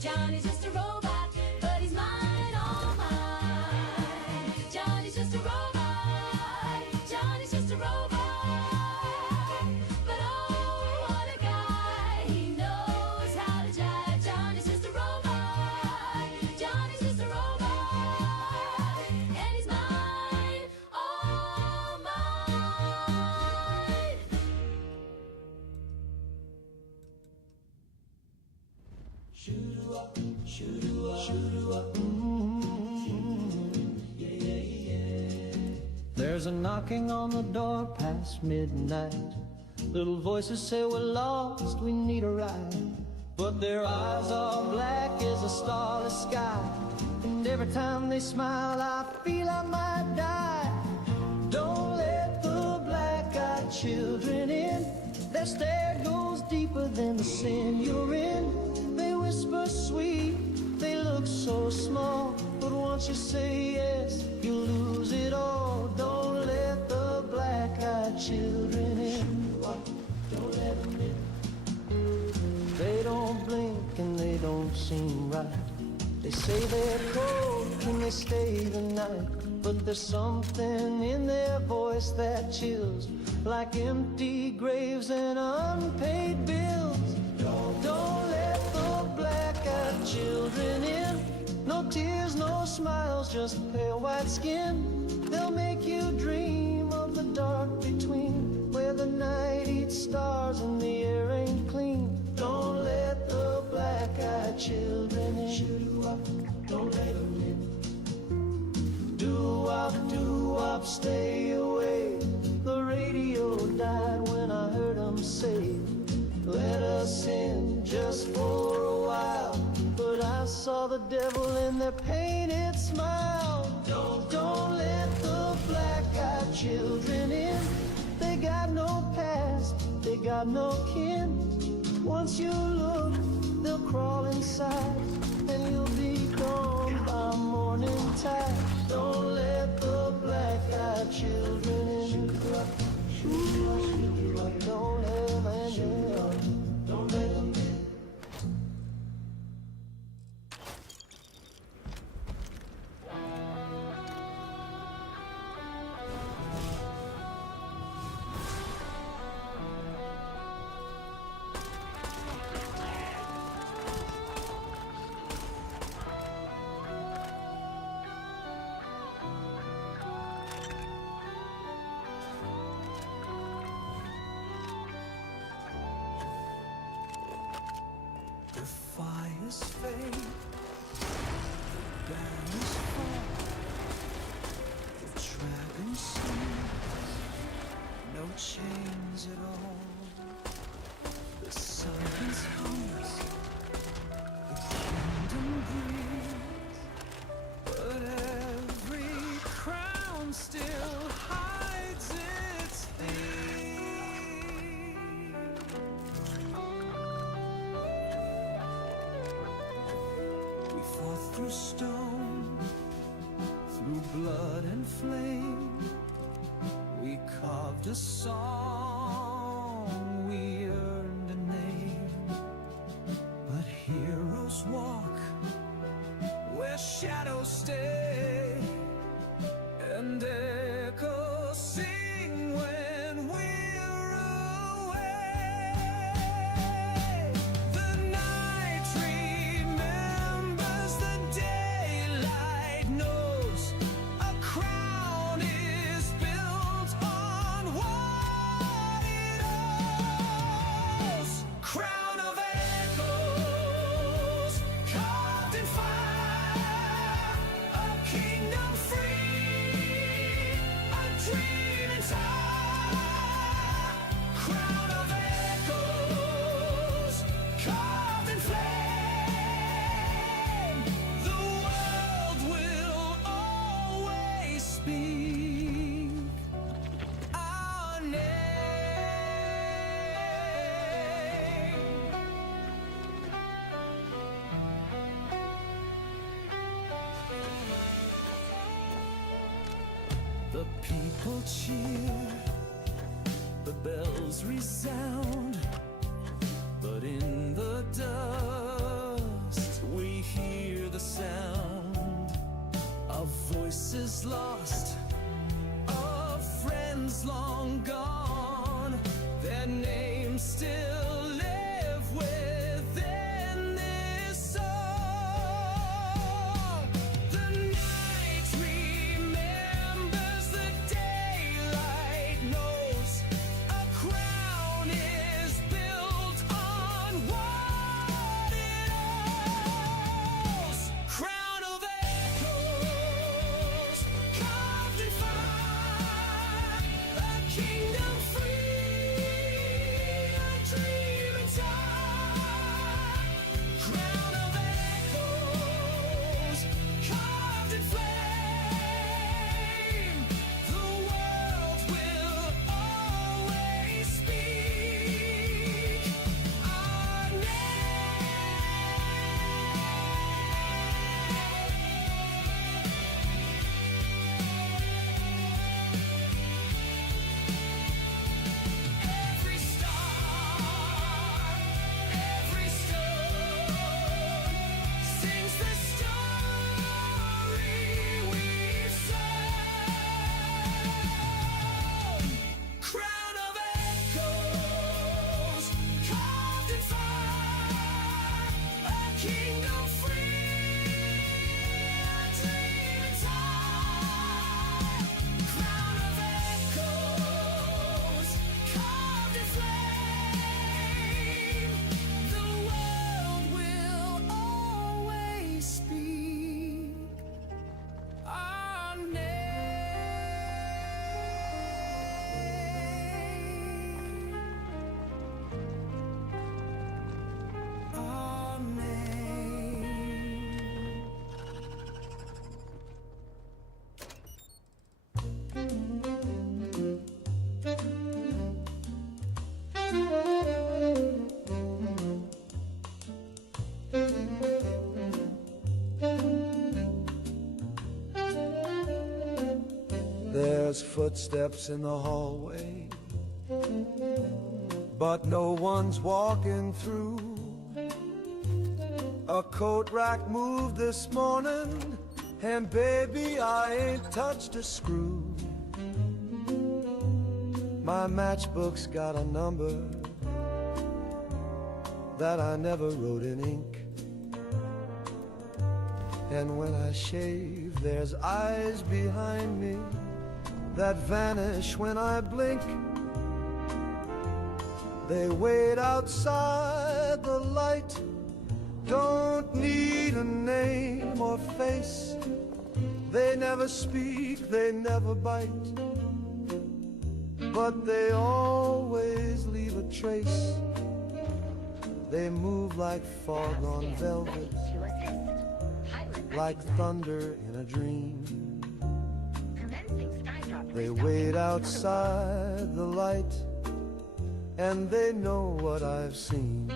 Johnny's just a robot, but he's mine, all mine. Johnny's just a robot, Johnny's just a robot. But oh, what a guy, he knows how to jive. Johnny's just a robot, Johnny's just a robot. And he's mine, all mine. Shoot-a-up, shoot-a-up, shoot-a-up. Yeah, yeah, yeah. There's a knocking on the door past midnight. Little voices say we're lost, we need a ride. But their eyes are black as a starless sky. And every time they smile, I feel I might die. Don't let the black-eyed children in. Their stare goes deeper than the sin you're in. They whisper sweet, they look so small. But once you say yes, you lose it all. Don't let the black-eyed children in. Don't let them in. They don't blink and they don't seem right. They say they're cold and they stay the night. But there's something in their voice that chills, like empty graves and unpaid bills. Don't let the black-eyed children in. No tears, no smiles, just pale white skin. They'll make you dream of the dark between, where the night eats stars and the air ain't clean. Don't let the black-eyed children in. Shoot-a-up, don't let them in. Do-wop, stay away. The radio died when I heard them say, let us in just for a while. But I saw the devil in their painted smile. Don't let the black-eyed children in. They got no past, they got no kin. Once you look, they'll crawl inside, and you'll be gone by morning tide. Don't let the black-eyed children in. Don't let them in. Don't let them in. The fires fade, the banners fall, the dragon sings, no chains at all. The silence hums, the kingdom breathes, but every crown through stone, through blood and flame. We carved a song, we earned a name. But heroes walk where shadows stay, and echoes sing when we're away. The night remembers, the daylight knows. A crown is built on what it owes. Crown of echoes, carved in fire, a kingdom free, a dream entire. Crown of echoes, carved in flame. The world will always speak our name. The people cheer, the bells resound, but in the dust we hear the sound of voices lost, of friends long gone. Their names still live within this song. The night remembers, the daylight knows. A crown is built on what it owes. Crown of echoes, carved in fire, a kingdom free, a dream entire. Crown of echoes, carved in flame. The world will always speak our Every star, every stone sings the story we've sown. Crown of echoes, carved in fire, a kingdom free, a dream entire. Crown of echoes, carved in flame. The world will always speak our name. Our name. There's footsteps in the hallway, but no one's walking through. A coat rack moved this morning, and baby, I ain't touched a screw. My matchbook's got a number that I never wrote in ink. And when I shave, there's eyes behind me that vanish when I blink. They wait outside the light, don't need a name or face. They never speak, they never bite, but they always leave a trace. They move like fog on velvet, like thunder in a dream. They wait outside the light, and they know what I've seen.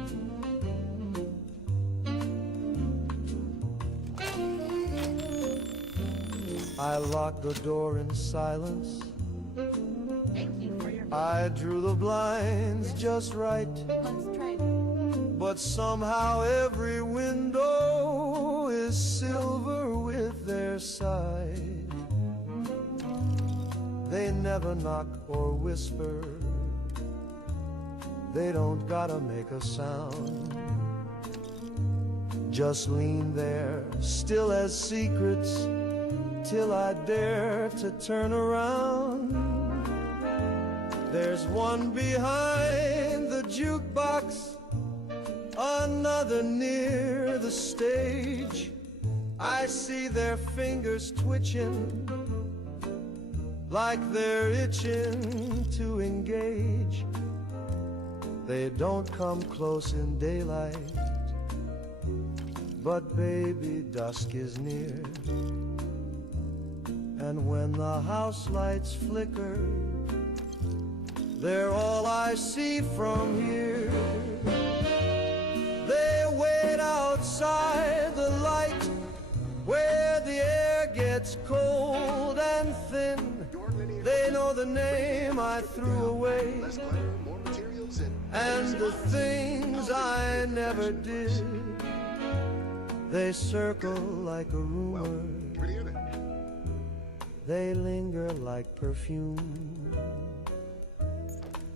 I locked the door in silence. I drew the blinds just right. But somehow every window is silver with their side. They never knock or whisper. They don't gotta make a sound. Just lean there, still as secrets, till I dare to turn around. There's one behind the jukebox, another near the stage. I see their fingers twitching, like they're itching to engage. They don't come close in daylight, but baby, dusk is near. And when the house lights flicker, they're all I see from here. They wait outside the light, where the air gets cold and thin. They know the name I threw away, and the things I never did. They circle like a rumor, they linger like perfume.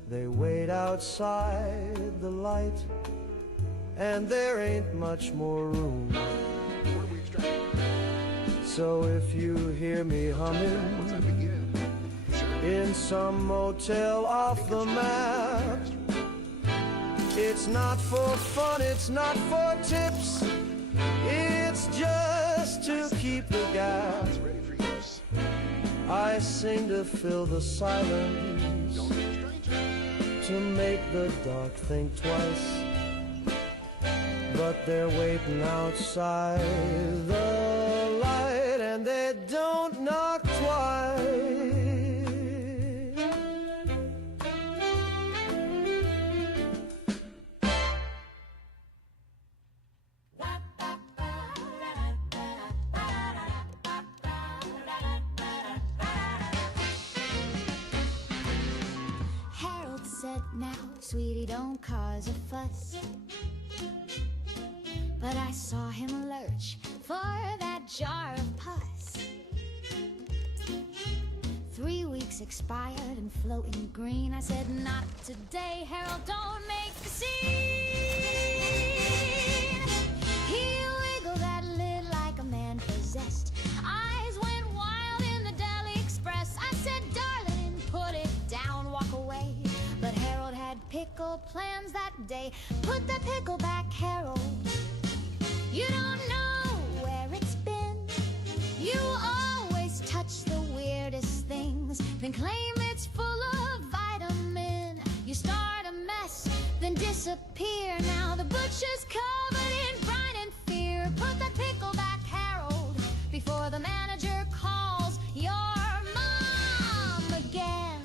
They wait outside the light, and there ain't much more room. So if you hear me humming in some motel off the map, it's not for fun, it's not for tips, it's just to keep the gap. I sing to fill the silence, to make the dark think twice. But they're waiting outside the light, and they don't knock twice. Now, sweetie, don't cause a fuss. But I saw him lurch for that jar of pus. 3 weeks expired and floating green. I said, not today, Harold, don't make the scene. He wiggled that lid like a man possessed. Eyes went wild in the Deli Express. I said, darling, put it down, walk away. But Harold had pickle plans that day. Put the pickle back, Harold. You don't know where it's been. You always touch the weirdest things, then claim it's full of vitamin. You start a mess, then disappear. Now the butcher's covered in brine and fear. Put the pickle back, Harold, before the manager calls your mom again.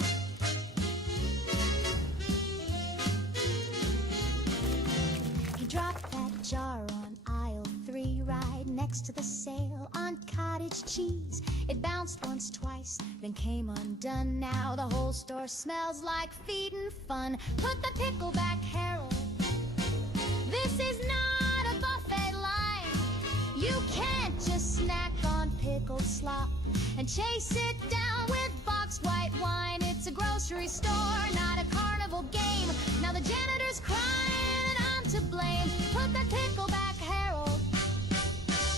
Drop that jar on aisle 3, right next to the sale on cottage cheese. It bounced once, twice, then came undone. Now the whole store smells like feeding fun. Put the pickle back, Harold. This is not a buffet line. You can't just snack on pickled slop and chase it down with boxed white wine. It's a grocery store, not a carnival game. Now the janitor's crying, I'm to blame. Put that pickle back, Harold,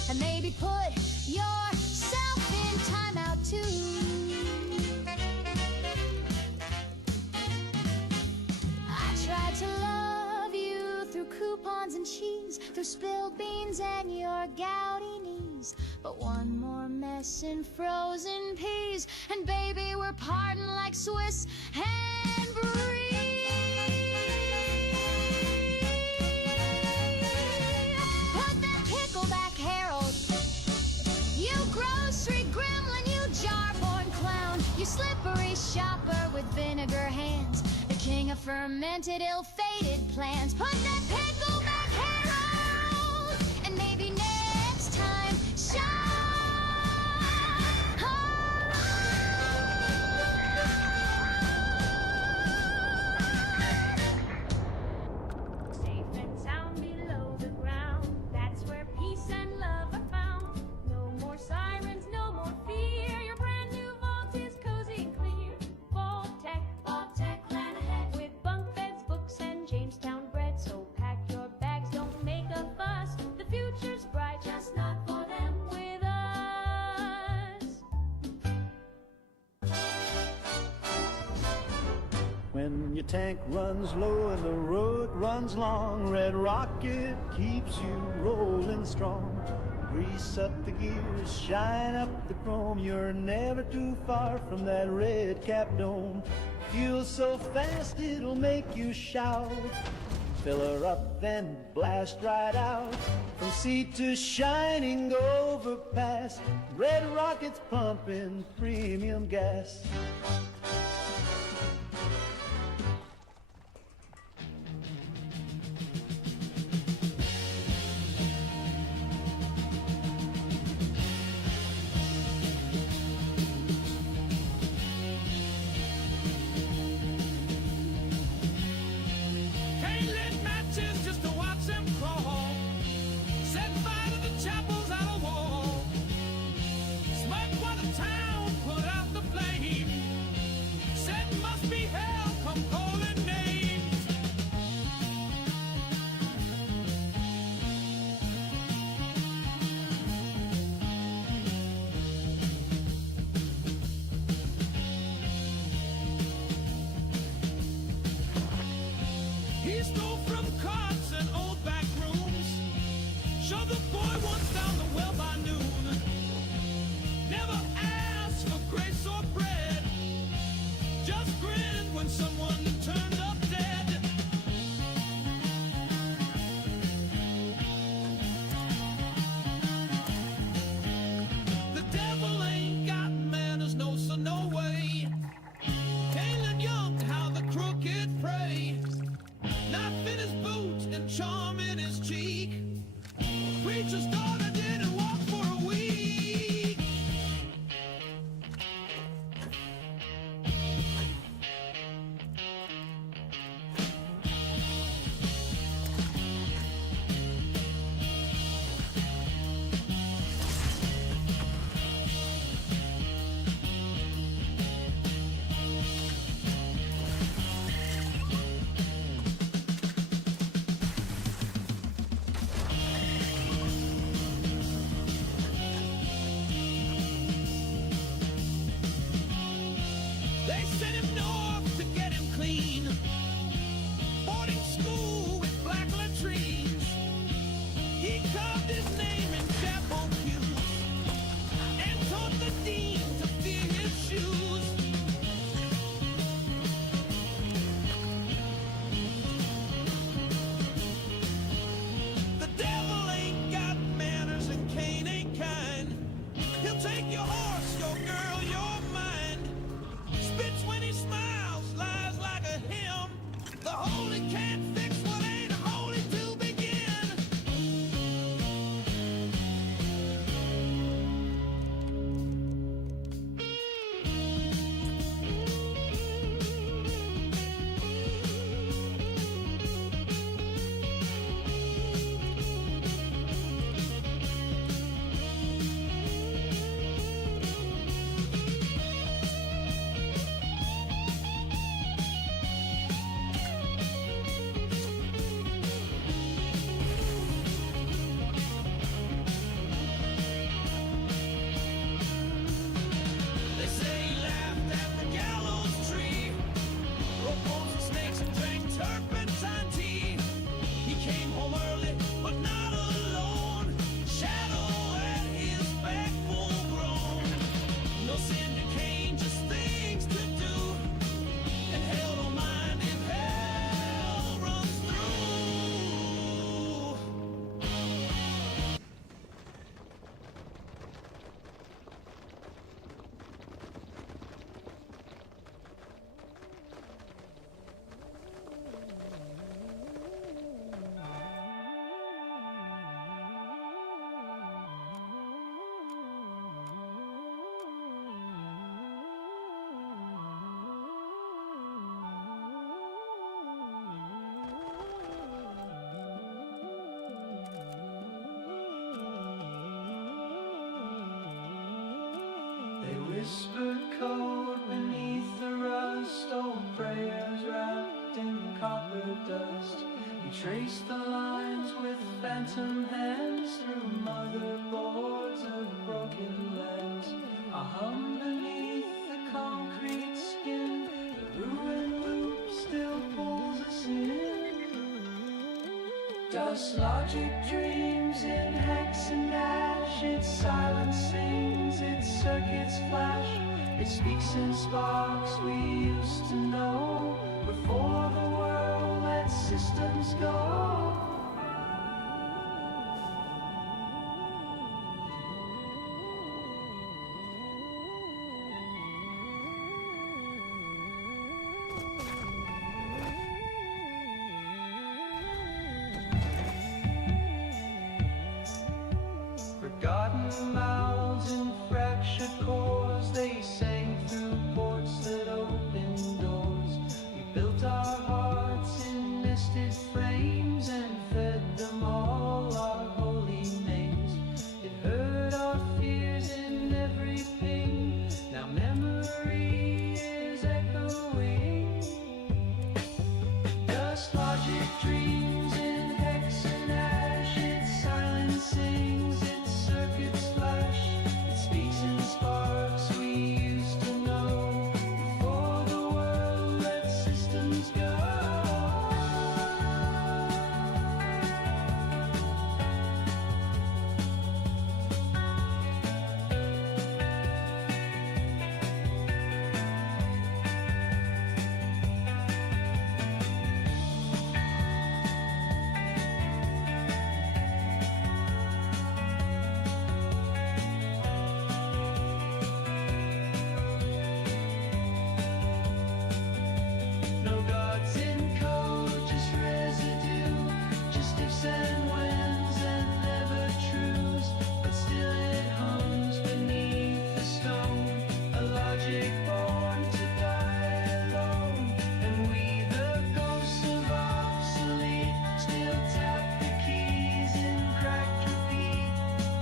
and maybe put yourself in timeout too. I tried to love you through coupons and cheese, through spilled beans and your gouty knees. But one more mess in frozen peas, and baby, we're parting like Swiss and Brie. Put that pickle back, Harold. You grocery gremlin, you jar-born clown, you slippery shopper with vinegar hands, the king of fermented, ill-fated plans. Put that pickle back, Harold, and maybe next time, shop When your tank runs low and the road runs long, Red Rocket keeps you rolling strong. Grease up the gears, shine up the chrome, you're never too far from that red cap dome. Fuel so fast it'll make you shout. Fill her up, then blast right out. From sea to shining overpass, Red Rocket's pumping premium gas. He stole from carts and old back rooms. Shoved the boy once down the well by noon. Never asked for grace or bread. Just grinned when someone turned up dead. The devil ain't got manners, no sir, no way. Tailing young, how the crooked pray. Knife in his boot and charm in his cheek. Preacher's daughter didn't walk for a week. They sent him north to get him clean. Boarding school with black latrines. He carved his name in chapel pews and taught the dean to fear his shoes. The devil ain't got manners and Cain ain't kind. He'll take your horse, your girl, your mind. Spits when he smiles, lies like a hymn. The holy can't fix what ain't holy to begin. They say he laughed at the gallows tree, broke bones and snakes and drank turpentine tea. He came home early, but not alone. Shadow at his back full grown. No sin to Cain, just things to do. And hell don't mind if hell runs through. They whispered code beneath the rust, old prayers wrapped in copper dust. We traced the lines with phantom hands through motherboards of broken lands. A hum beneath the concrete skin, the ruined loops Dust logic dreams in hex and dash. Its silence sings, its circuits flash. It speaks in sparks we used to know. Before the world let systems go. Forgotten mouths and fractured cores, they sang through ports that opened doors. We built our hearts in misted frames and fed them all our holy names. It heard our fears in every ping. Now memory is echoing. Dust logic dreams in hex and ash. Its silence sings, its circuits flash. It speaks in sparks we used to know. Before the world let systems go. No gods in code, just residue, just ifs and whens and never truths. But still it hums beneath the stone, a logic born to die alone. And we, the ghosts of obsolete, still tap the keys in cracked repeat.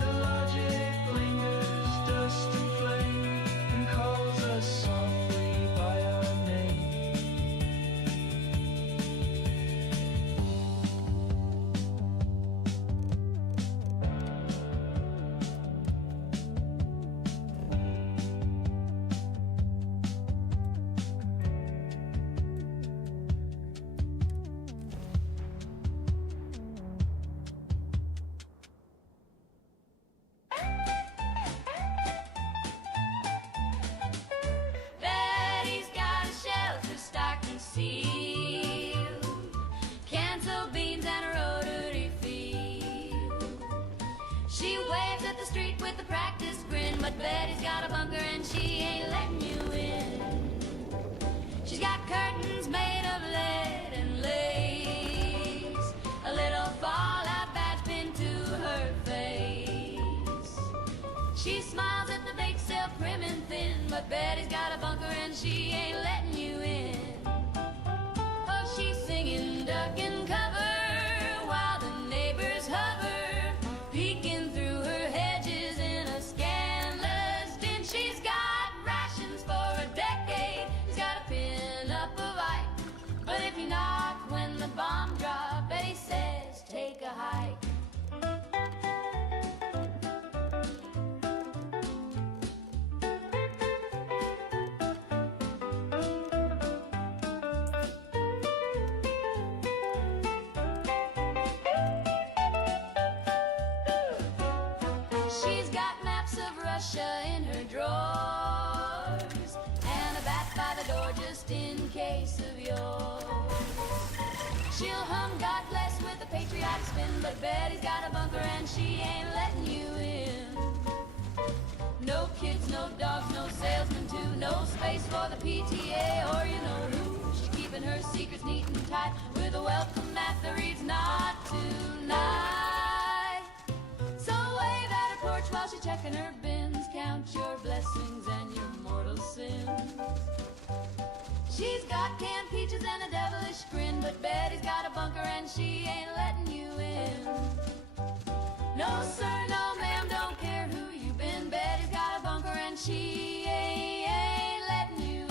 The logic lingers, dust and flame, and calls us softly by our name. Betty's got a shelter stocked and sealed, canto beans and a rotary field. She waves at the street with a practiced grin, but Betty's got a bunker and she ain't letting you in. She's got curtains made of lead and lace, a little fallout badge pinned to her face. She smiles at the bake sale prim and thin, but Betty's got a bunker and she ain't letting you in. Oh, she's singing duck and cover while the neighbors hover, peeking through her hedges in a scandalous din. She's got rations for a decade, she's got a pin up of Ike. But if you knock when the bomb drop, Betty says take a hike. She's got maps of Russia in her drawers, and a bat by the door just in case of yours. She'll hum God Bless with a patriotic spin, but Betty's got a bunker and she ain't letting you in. No kids, no dogs, no salesmen too, no space for the PTA or you know who. She's keeping her secrets neat and tight with a welcome mat that reads not tonight. So wave at her porch while she's checking her bins, count your blessings and your mortal sins. She's got canned peaches and a devilish grin, but Betty's got a bunker and she ain't letting you in. No sir, no ma'am, don't care who you've been, Betty's got a bunker and she ain't letting you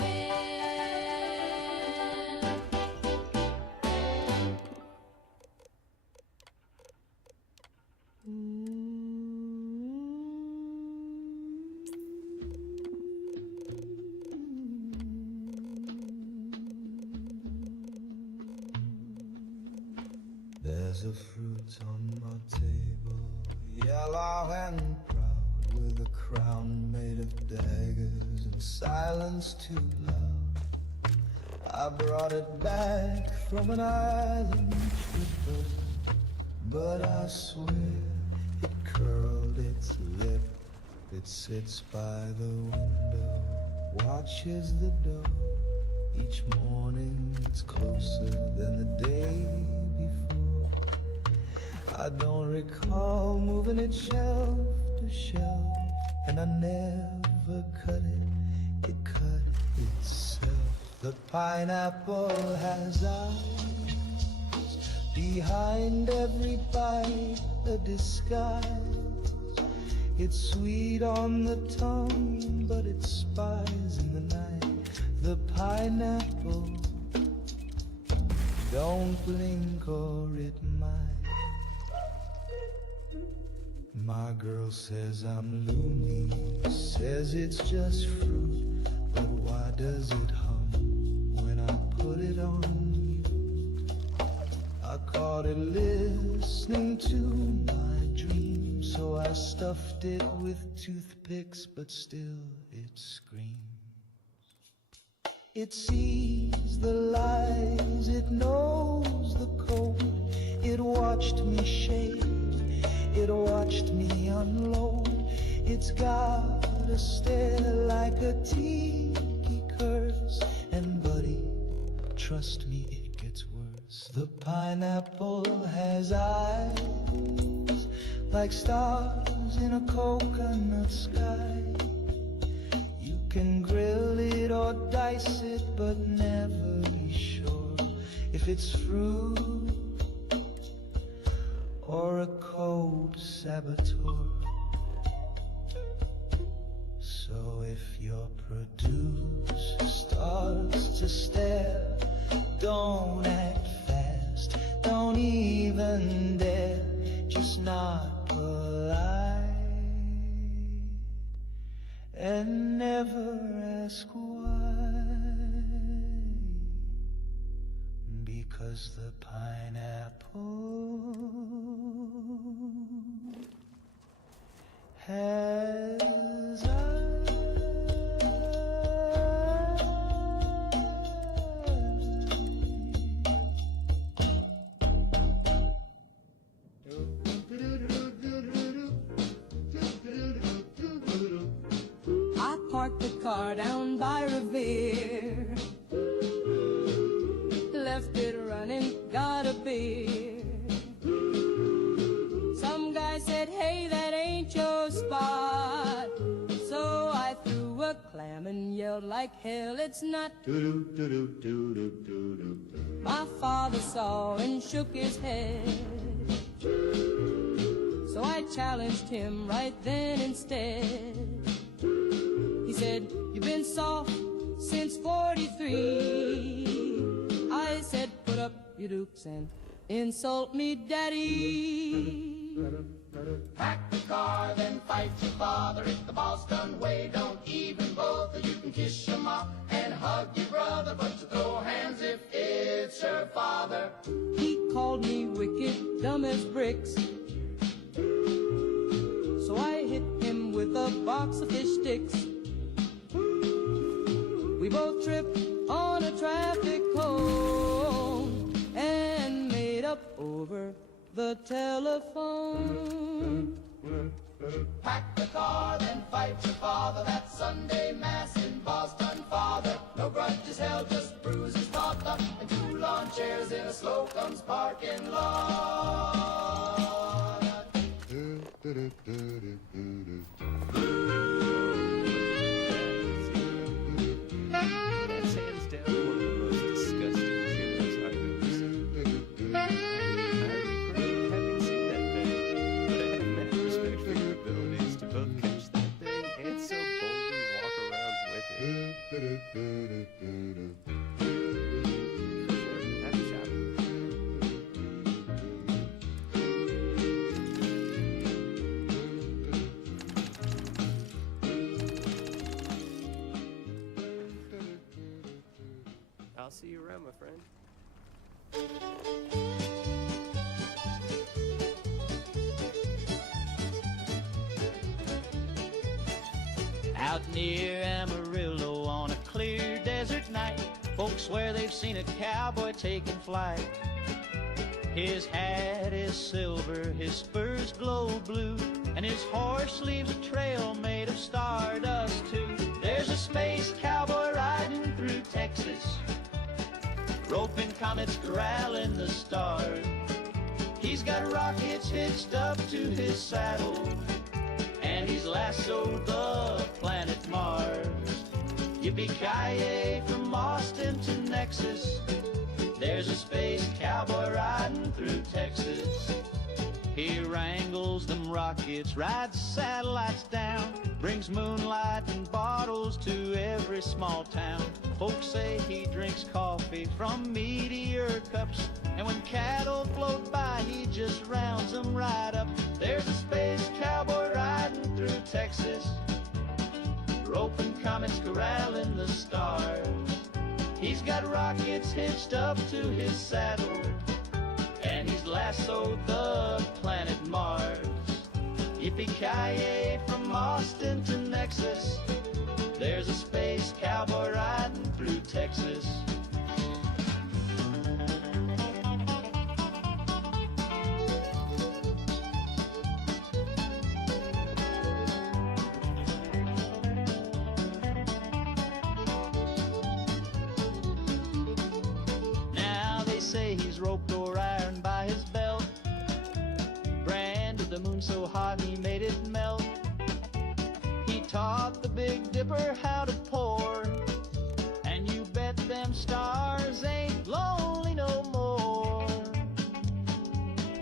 There's There's a fruit on my table, yellow and proud, with a crown made of daggers and silence too loud. I brought it back from an island tripper, but I swear it curled its lip. It sits by the window, watches the door. Each morning it's closer than the day before. I don't recall moving it shelf to shelf, and I never cut it, it cut itself. The pineapple has eyes, behind every bite a disguise. It's sweet on the tongue, but it spies in the night. The pineapple, don't blink or it might. My girl says I'm loony, says it's just fruit, but why does it hum when I put it on you? I caught it listening to my dream, so I stuffed it with toothpicks, but still it screams. It sees the lies, it knows the code. It watched me shake, it watched me unload. It's got a stare like a tiki curse. And buddy, trust me, it gets worse. The pineapple has eyes like stars in a coconut sky. You can grill it or dice it, but never be sure if it's fruit or a cold saboteur. So if your producer starts to stare, don't act fast, don't even dare, just not polite, and never ask why, because the pineapple has eyes. I parked the car down by Revere, left it running, got a beer. Some guy said, hey, that ain't your spot. So I threw a clam and yelled like hell, it's not. My father saw and shook his head, so I challenged him right then instead. He said, you've been soft since 43. I said, put up your dukes and insult me, daddy. Pack the car, then fight your father. If the Boston way, don't even bother. You can kiss your mom and hug your brother, but to throw hands if it's your father. He called me wicked, dumb as bricks, so I hit him with a box of fish sticks. We both tripped on a traffic cone and made up over the telephone. Pack the car, then fight your father. That Sunday mass in Boston, father. No grudges held, just bruises popped up, and 2 lawn chairs in a Slocum's parking lot. That's hands down one of the most disgusting shit I've ever seen. I regret having seen that thing, but I have mad respect for your abilities to both catch that thing and so boldly walk around with it. Sure, happy shopping. I'll see you around, my friend. Out near Amarillo on a clear desert night, folks swear they've seen a cowboy taking flight. His hat is silver, his spurs glow blue, and his horse leaves a trail made of stardust too. There's a space cowboy riding through Texas, roping comets, corralling the stars. He's got rockets hitched up to his saddle, and he's lassoed the planet Mars. Yippee-ki-yay from Austin to Nexus, there's a space cowboy riding through Texas. He wrangles them rockets, rides satellites down, brings moonlight and bottles to every small town. Folks say he drinks coffee from meteor cups, and when cattle float by, he just rounds them right up. There's a space cowboy riding through Texas, roping comets, corralling the stars. He's got rockets hitched up to his saddle, and he's lassoed the planet Mars. Yippee-ki-yay from Austin to Nexus, there's a space cowboy riding through Texas. Now they say he's roped or iron by his belt, branded the moon so hot he made it melt. He taught the Big Dipper how to pour, and you bet them stars ain't lonely no more.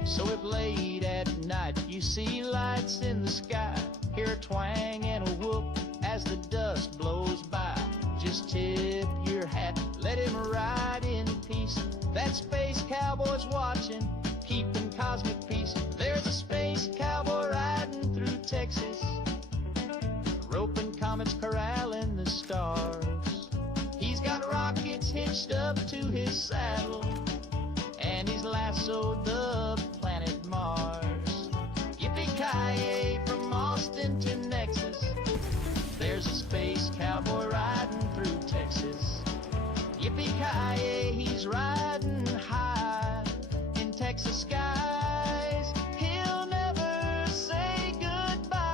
So if late at night you see lights in the sky, hear a twang and a whoop as the dust blows by, just tip your hat, let him ride in peace. That space cowboy's watching, keeping cosmic peace. There's a space cowboy riding through Texas, roping comets, corralling the stars. He's got rockets hitched up to his saddle, and he's lassoed the planet Mars. Yippee-ki-yay from Austin to Nexus, there's a space cowboy riding through Texas. Yippee-ki-yay, he's riding high in Texas skies. He'll never say goodbye.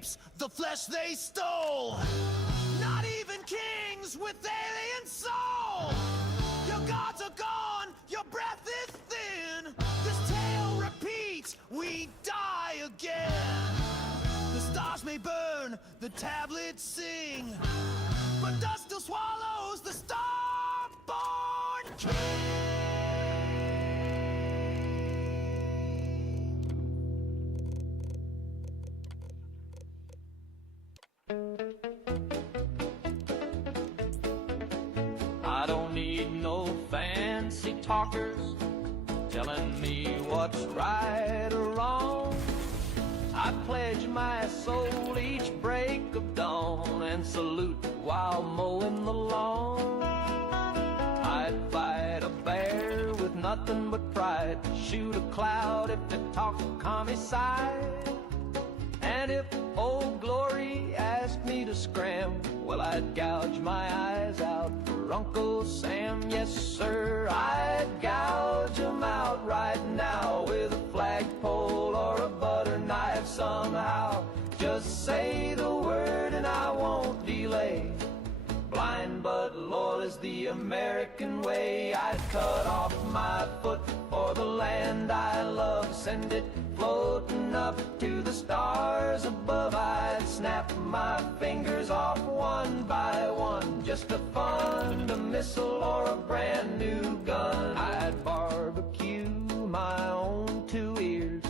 apes, the flesh they stole. Not even kings with alien soul. Your gods are gone, your breath is thin. This tale repeats, we die again. The stars may burn, the tablets sing, but dust still swallows the starborn king. I don't need no fancy talkers telling me what's right or wrong. I pledge my soul each break of dawn and salute while mowing the lawn. I'd fight a bear with nothing but pride, shoot a cloud if it talks commie side. And if Old Glory asked me to scram, well, I'd gouge my eyes out for Uncle Sam. Yes, sir, I'd gouge 'em out right now with a flagpole or a butter knife somehow. Just say the word and I won't delay. Blind but loyal is the American way. I'd cut off my foot for the land I love, send it floating up to the stars above. I'd snap my fingers off one by one just to fund a missile or a brand new gun. I'd barbecue my own 2 ears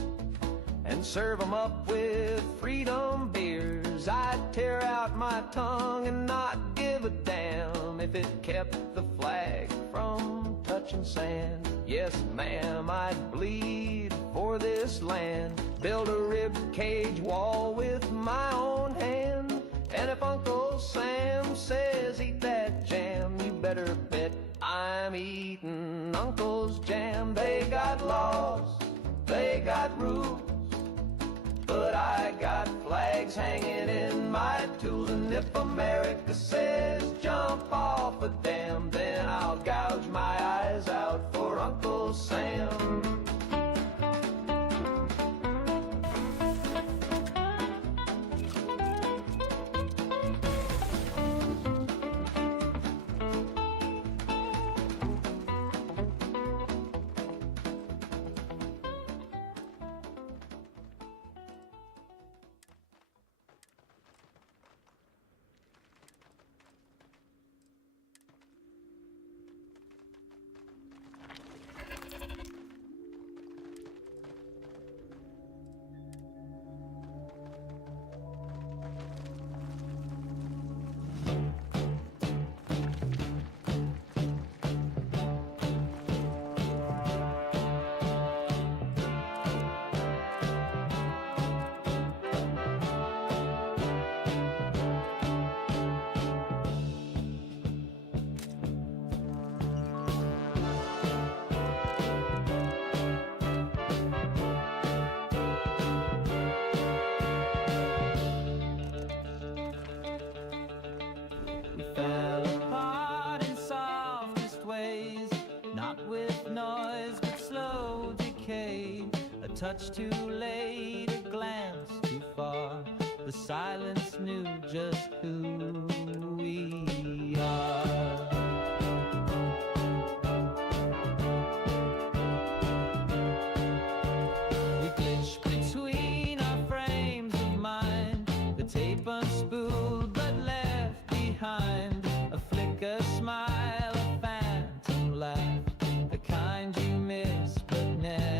and serve 'em up with freedom beers. I'd tear out my tongue and not give a damn if it kept the flag from touching sand. Yes, ma'am, I'd bleed for this land, build a rib cage wall with my own hand. And if Uncle Sam says eat that jam, you better bet I'm eating Uncle's jam. They got laws, they got rules, but I got flags hanging in my tools. And if America says jump off a dam, then I'll gouge my eyes out for Uncle Sam. Touch too late, a glance too far. The silence knew just who we are. We glitch between our frames of mind, the tape unspooled but left behind. A flicker, smile, a phantom laugh, the kind you miss but never.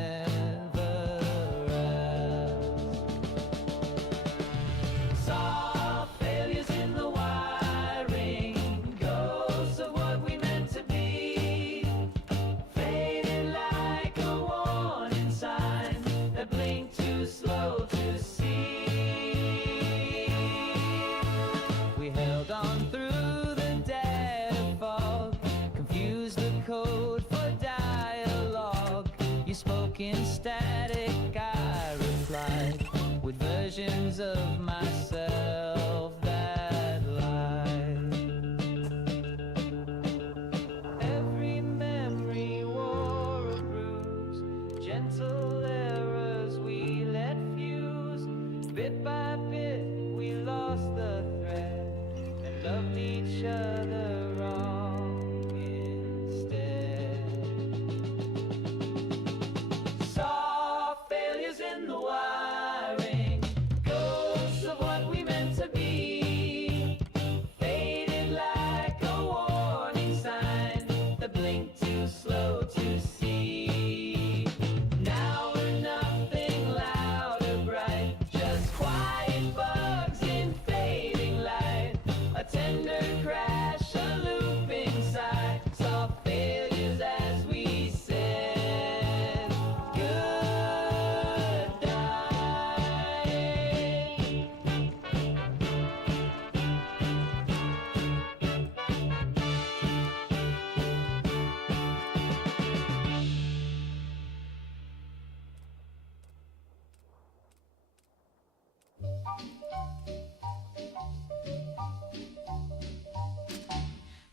In static I replied with versions of myself that lied. Every memory wore a bruise, gentle errors we let fuse, bit by bit lost the thread and loved each other wrong instead. Saw failures in the wiring, ghosts of what we meant to be, faded like a warning sign that blinked too slow to see. Now we're nothing loud or bright, just quiet bugs in fading light, a tender crash, a looping sigh, saw failures as we said goodbye.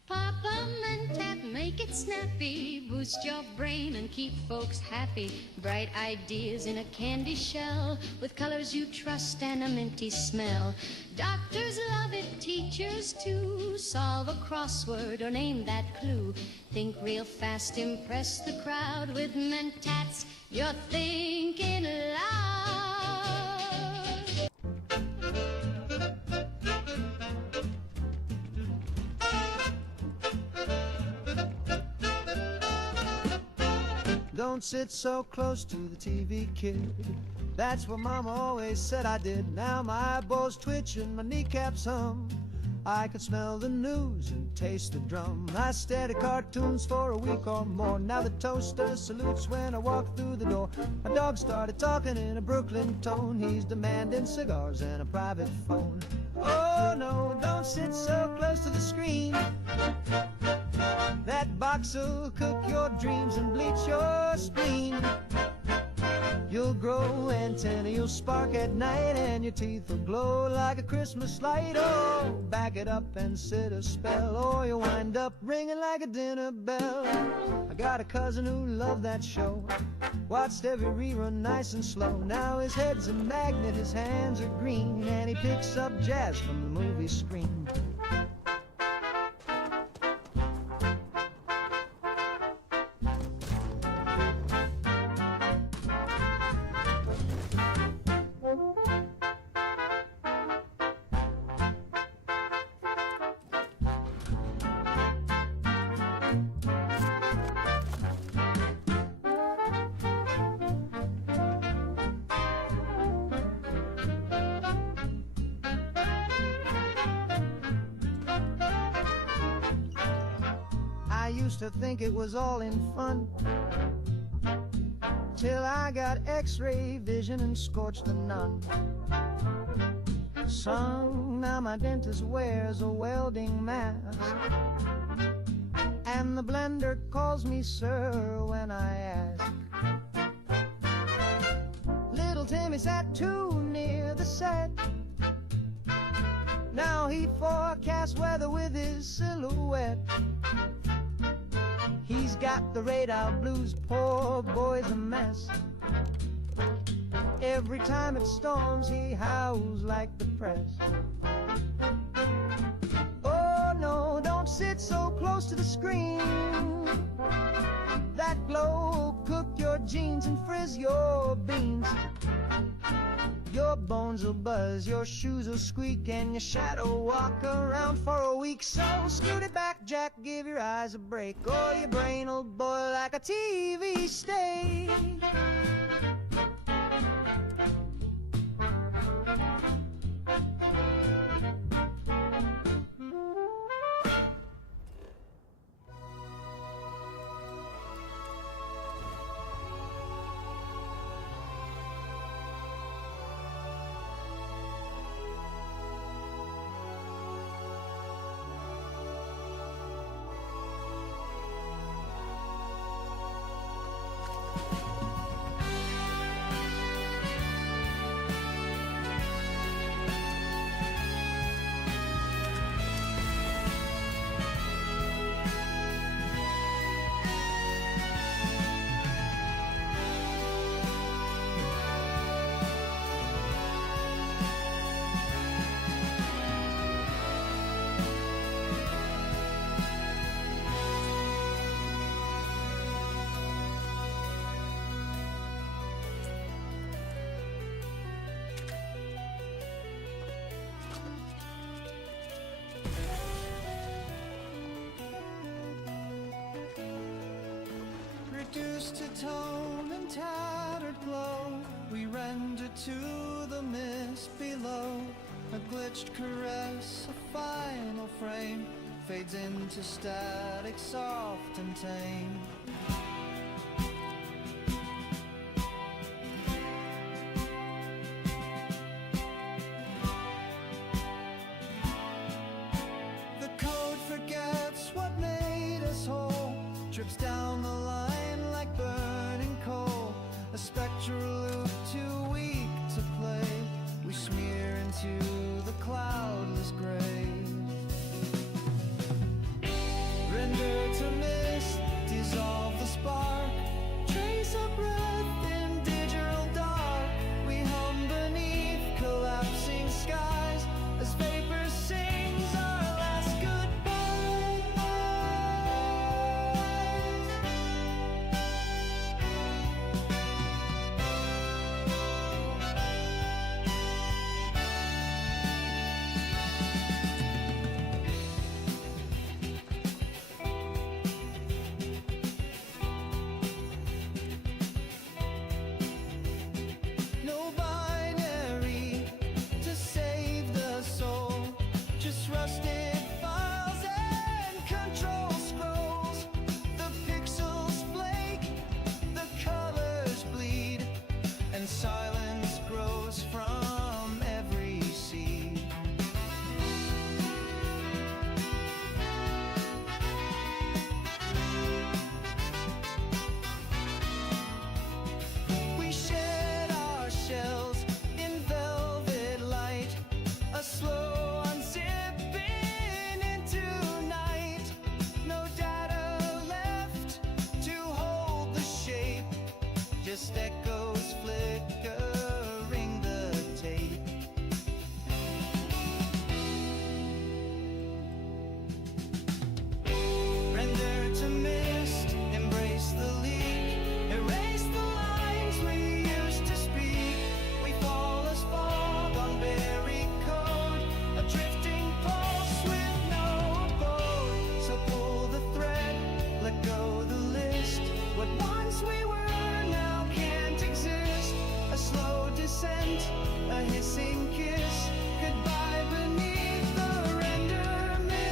Pop 'em and tap, make it snappy. Boost your brain and keep folks happy. Bright ideas in a candy shell with colors you trust and a minty smell. Doctors love it, teachers too. Solve a crossword or name that clue. Think real fast, impress the crowd with mentats. You're thinking loud. Don't sit so close to the TV, kid. That's what Mama always said I did. Now my eyeballs twitch and my kneecaps hum. I can smell the news and taste the drum. I stared at cartoons for a week or more. Now the toaster salutes when I walk through the door. My dog started talking in a Brooklyn tone. He's demanding cigars and a private phone. Oh no, don't sit so close to the screen. That box'll cook your dreams and bleach your spleen. You'll grow antennae, you'll spark at night, and your teeth will glow like a Christmas light. Oh, back it up and sit a spell, or you'll wind up ringing like a dinner bell. I got a cousin who loved that show, watched every rerun nice and slow. Now his head's a magnet, his hands are green, and he picks up jazz from the movie screen. I used to think it was all in fun, till I got x-ray vision and scorched the nun. Son, now my dentist wears a welding mask, and the blender calls me sir when I ask. Little Timmy sat too near the set. Now he forecasts weather with his silhouette. He's got the radar blues, poor boy's a mess. Every time it storms, he howls like the press. Oh no, don't sit so close to the screen. That glow will cook your jeans and frizz your beans. Your bones will buzz, your shoes will squeak, and your shadow walk around for a week. So scoot it back, Jack, give your eyes a break, or your brain will boil like a TV steak. twisted tone and tattered glow, we render to the mist below. A glitched caress, a final frame, fades into static, soft and tame. The code forgets what made us whole, drips down the line like burning coal. A spectral loop too weak to play, we smear into the cloudless gray. Render to mist, dissolve the spark, trace a breath in digital dark. We hum beneath collapsing skies as vapor sings our last no binary to save the soul, just rusted files and control scrolls. The pixels flake, the colors bleed, and silence grows from every seed. We shed our shells in velvet light, a slow unzipping into night. No data left to hold the shape, just echoes flickering the tape. Render to mist, embrace the leak, erase the lines we used to speak. We fall as fog on buried code, a drifting pulse with no abode. So pull the thread, let go the list. What once we were now can't exist. A slow descent, a hissing kiss, goodbye beneath the render mist.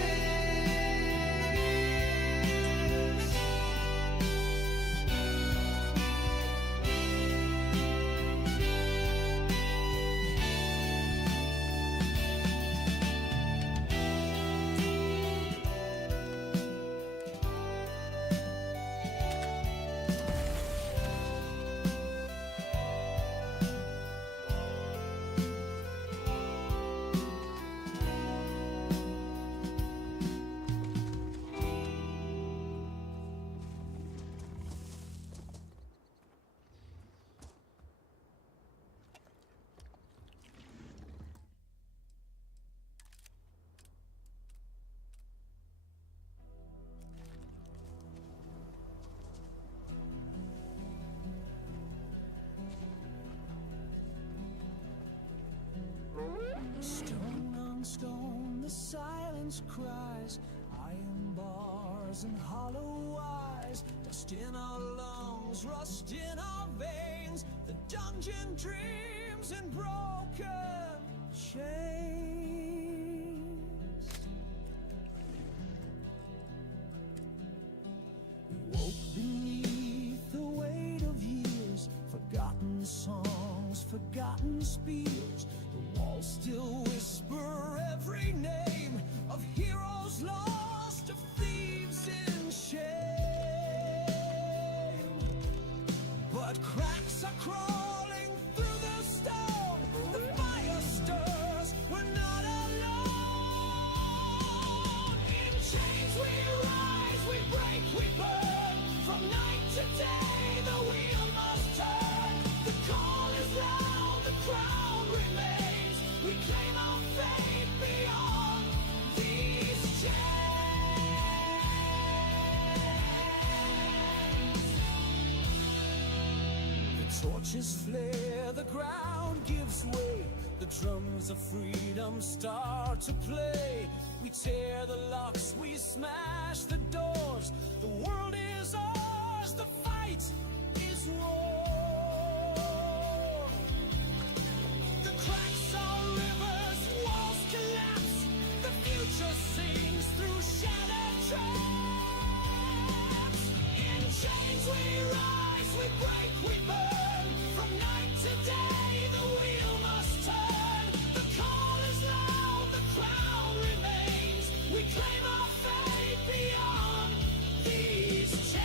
Stone on stone, the silence cries, iron bars and hollow eyes, dust in our lungs, rust in our veins, the dungeon dreams in broken chains. We woke beneath the weight of years, forgotten songs, forgotten spears. The walls still whisper every name of heroes lost, of thieves in shame. But cracks are crawling through the stone, the fire stirs, we're not alone. In chains we rise, we break, we burn. From night to day the wheel must turn. The call is loud, the crowd remains. We claim our fate beyond these chains. The torches flare, the ground gives way. The drums of freedom start to play. We tear the locks, we smash the doors. The world is ours, the fight night is warm. The cracks are rivers, walls collapse. The future sings through shattered traps. In chains we rise, we break, we burn. From night to day, the wheel must turn. The call is loud, the crown remains. We claim our fate beyond these chains.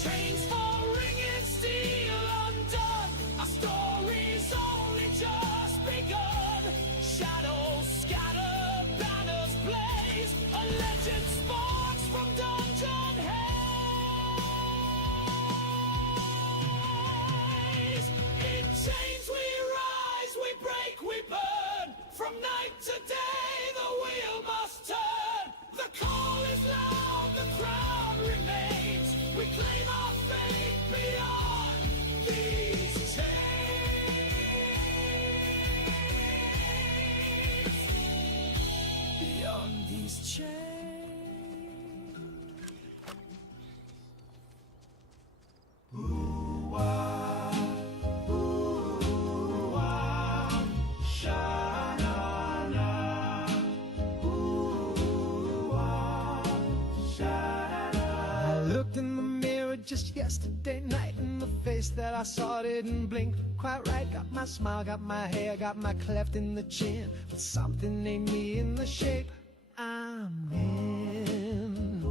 Chains for ringing steel undone. Our story's only just begun. Shadows scatter, banners blaze. A legend sparks from dungeon haze. In chains we rise, we break, we burn. From night to day, the wheel must turn. The call is loud, the crown remains. We claim our fate beyond these chains. Beyond these chains. Ooh-wah, ooh-wah, sha-na-na. Ooh-wah, sha-na-na. I looked in the mirror just yesterday night, and the face that I saw didn't blink quite right. Got my smile, got my hair, got my cleft in the chin, but something ain't me in the shape I'm in.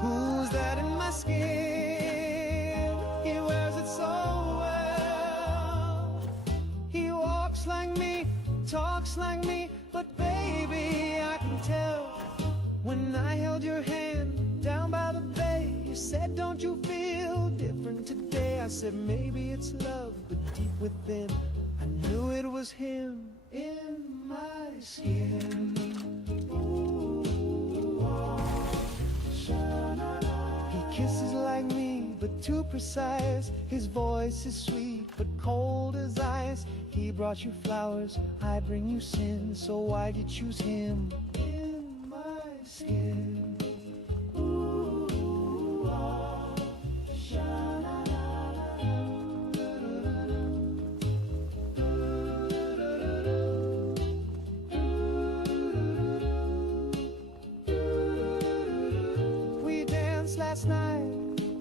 Who's that in my skin? He wears it so well. He walks like me, talks like me, but baby, I can tell. When I held your hand down by the bay, you said, don't you feel different today? I said, maybe it's love, but deep within, I knew it was him in my skin. Ooh, oh, sha-na-na. He kisses like me, but too precise. His voice is sweet, but cold as ice. He brought you flowers, I bring you sin. So why'd you choose him in my skin? Ooh, oh, we danced last night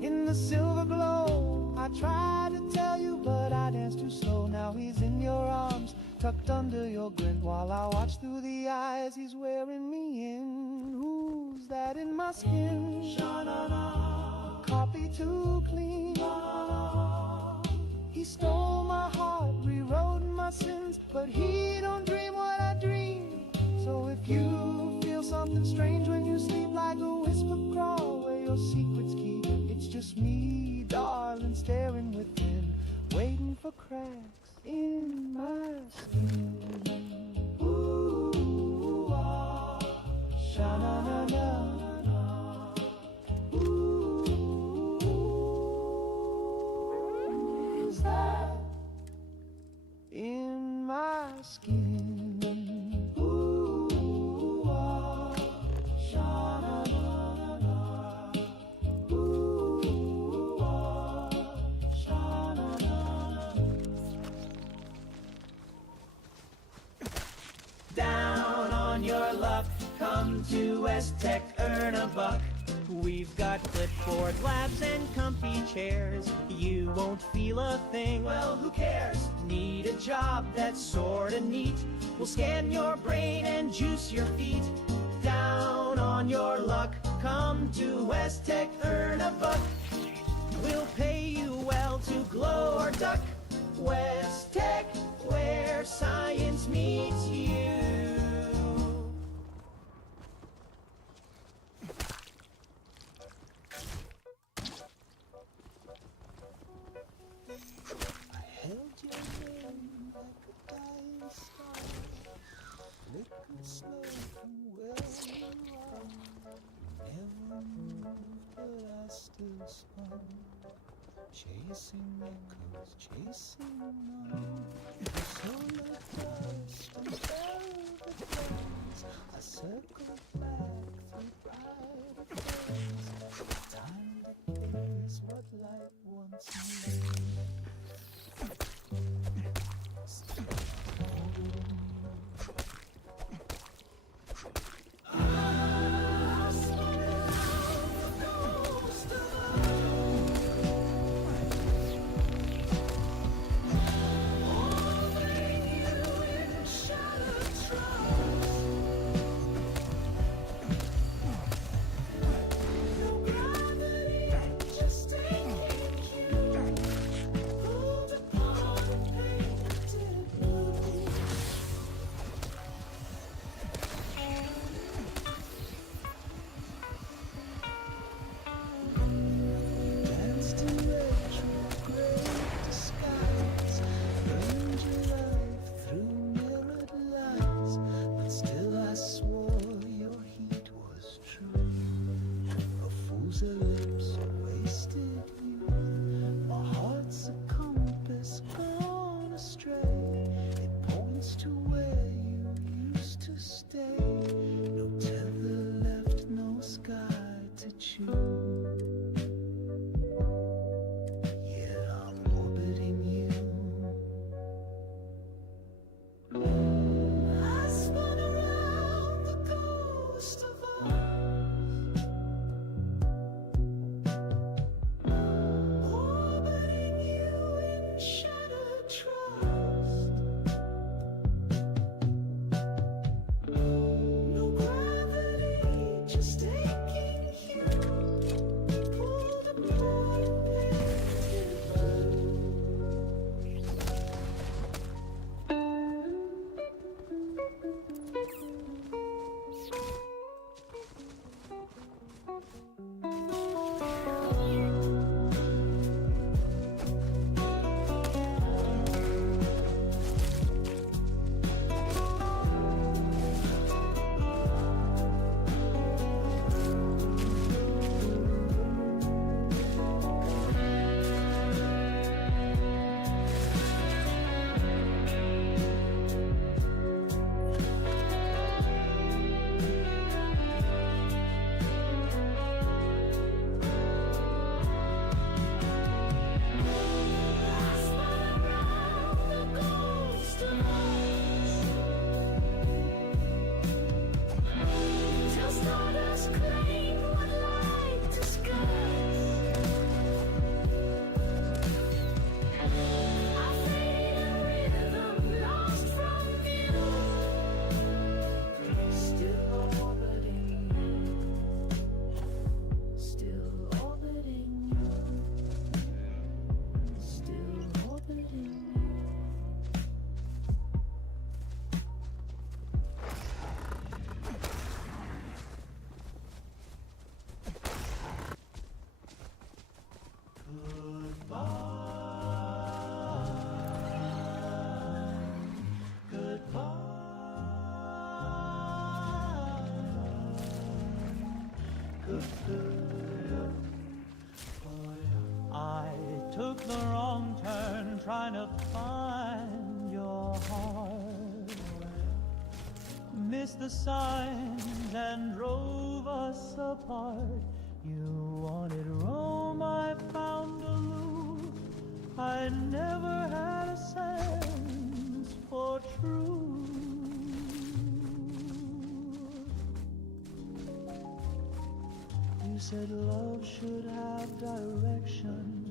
in the silver glow. I tried to tell you, but I danced too slow. Now he's in your arms, tucked under your grin, while I watch through the eyes he's wearing me in. Who's that in my skin? Sha-na-na. Copy too clean. Sha-na-na. He stole my heart, rewrote my sins, but he don't dream what I dream. So if you feel something strange when you sleep, like a whisper crawl where your secrets keep, it's just me, darling, staring within, waiting for cracks in my skin. Ooh, ah, sha-na-na-na. Who's that in my skin? Ooh, ah, sha-na-na-na. Ooh, ah, sha-na-na-na. Down on your luck, come to West Tech, earn a buck. We've got clipboard labs and comfy chairs. You won't feel a thing. Well, who cares? Need a job that's sorta neat. We'll scan your brain and juice your feet. Down on your luck, come to West Tech, earn a buck. We'll pay you well to glow or duck. West Tech, where science meets you. I held your hand like a dying star, flickered slow from where you are. Never moved, but I still spun, chasing echoes, chasing none. The solar dust and velvet days, I circled back through brighter days. Time decays what light once knew. I took the wrong turn trying to find your heart. Missed the signs and drove us apart. You wanted Rome, I found aloof. I never had a sense for truth. You said love should have direction,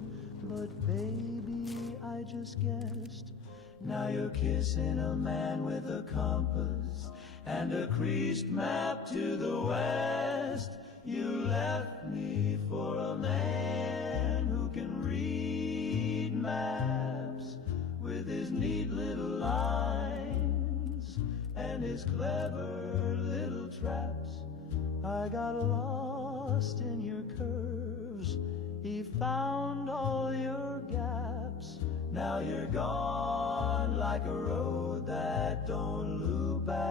but baby, I just guessed. Now you're kissing a man with a compass and a creased map to the west. You left me for a man who can read maps with his neat little lines and his clever little traps. I got lost in your curves. He found all your gaps. Now you're gone like a road that don't loop back.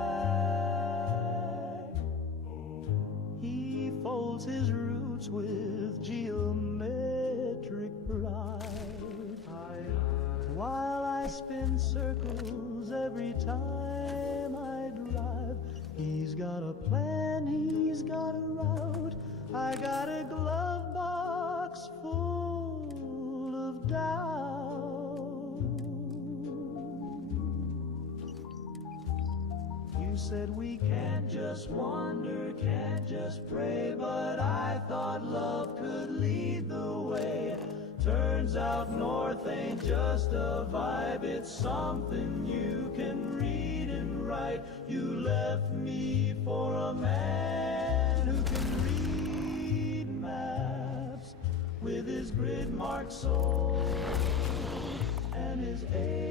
He folds his roots with geometric pride, while I spin circles every time I drive. He's got a plan, he's got a route. I got a glove box full of doubt. You said we can't just wander, can't just pray, but I thought love could lead the way. Turns out north ain't just a vibe, it's something you can read and write. You left me for a man who can read maps with his grid-marked soul and his apps.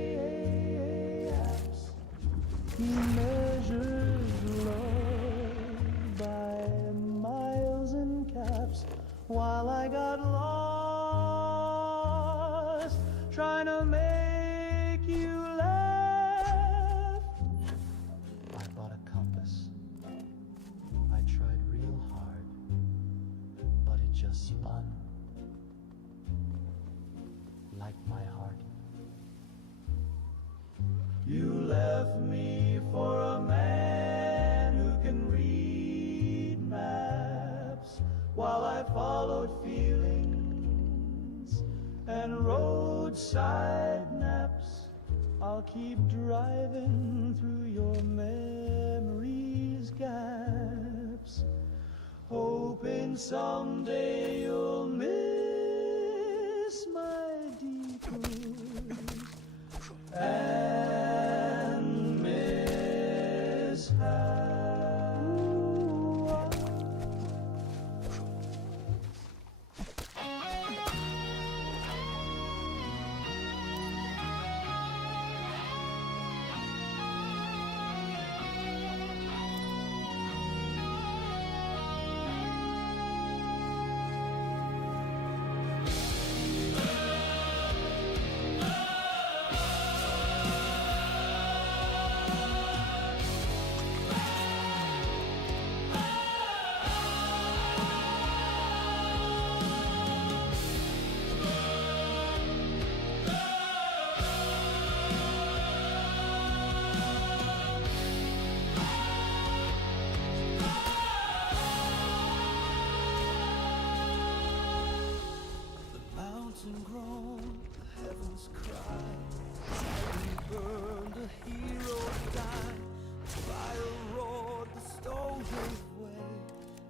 He measures love by miles and caps, while I got lost trying to make you laugh. I bought a compass. I tried real hard, but it just spun like my heart. You left me for a man who can read maps, while I followed feelings and roadside naps. I'll keep driving through your memories' gaps, hoping someday you'll miss my detours and miss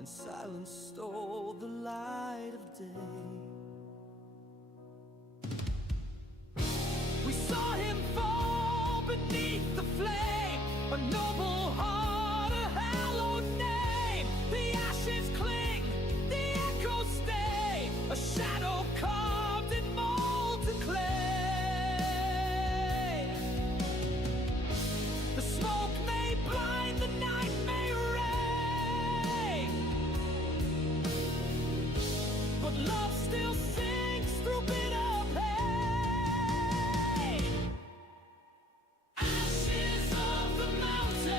silence stole the light of day. We saw him fall beneath the flame, a noble heart, a hallowed name. The ashes cling, the echoes stay, a shadow carved in molten clay. The smoke may blind, the night may rain, but love still sings through bitter pain. Ashes of the mountain.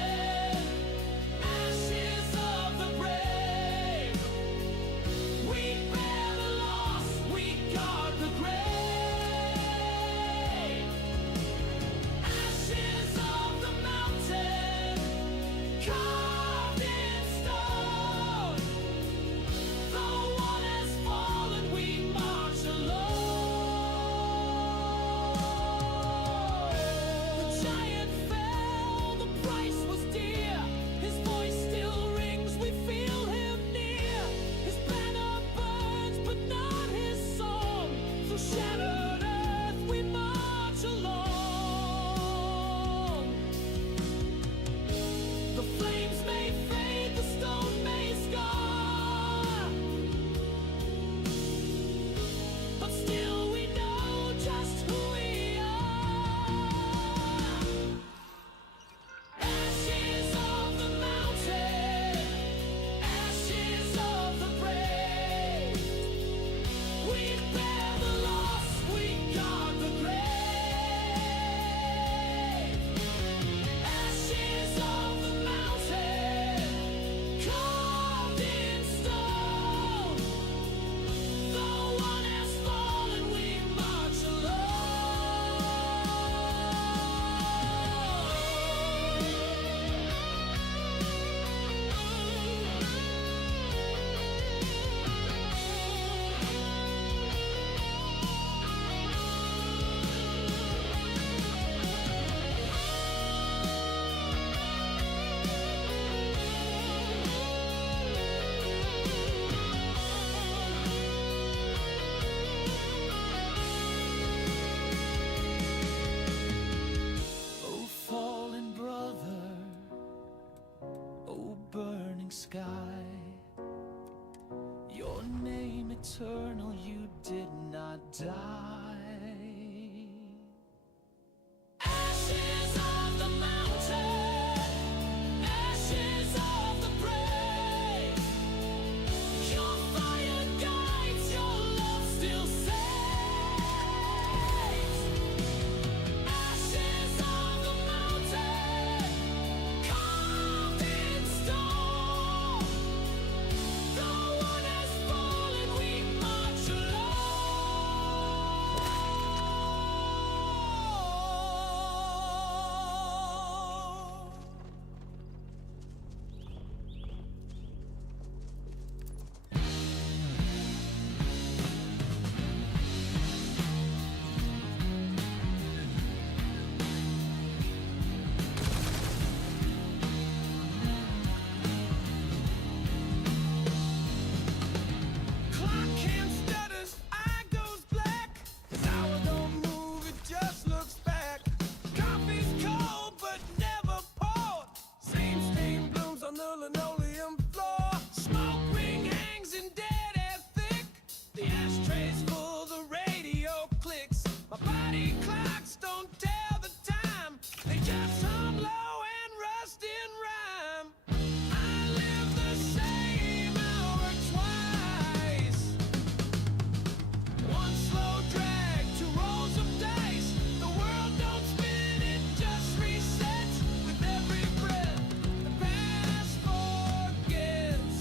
sky. Your name eternal, you did not die. Ashes of the mountain, ashes of the brave. Your fire guides, your love still saves. Ashes of the mountain, carved in stone. Though one has fallen, we march alone. Clock hand stutters, eye goes black. His hour don't move, it just looks back. Coffee's cold but never poured. Same stain blooms on the linoleum floor. Smoke ring hangs in dead air thick. The ashtray's full, the radio clicks. My body clocks don't tell the time. They just hum low and rust in rhyme. I live the same hour twice. One slow drag, two rolls of dice. The world don't spin, it just resets. With every breath, the past forgets.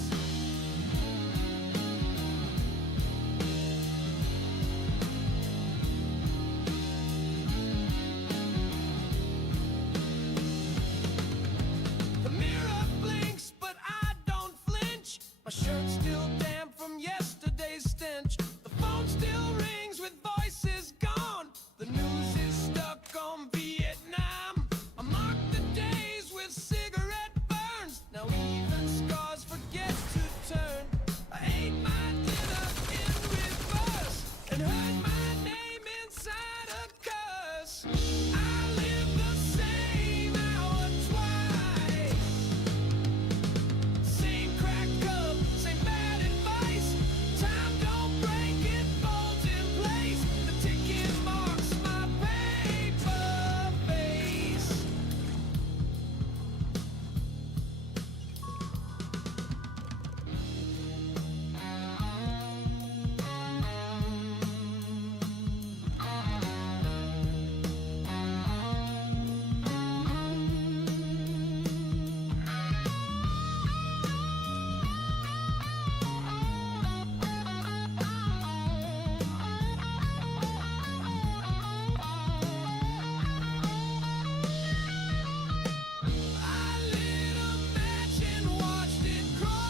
The mirror blinks, but I don't flinch. My shirt's still damp from yesterday's stench. The phone still rings with voices gone. The news is stuck on Vietnam. I mark the days with cigarette burns. Now even scars forget to turn. I ate my dinner in reverse and heard my name inside a curse. I live the same hour twice. Same cracked cup, same bad advice. Time don't break, it folds in place. The ticking marks my paper face. I lit a match and watched it crawl.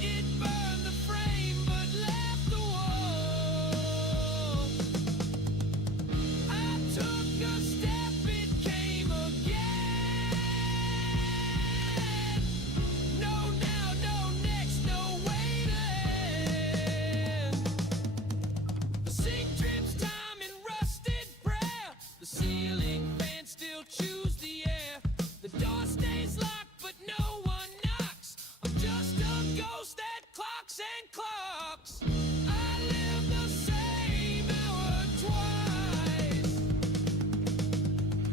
It burned the frame but left the wall. I took a step, it came again. No now, no next, no way to end. The sink drips time in rusted prayer. The ceiling fan still chews the air. The door stays locked, but no one knocks. I'm just a ghost that clocks and clocks. I live the same hour twice.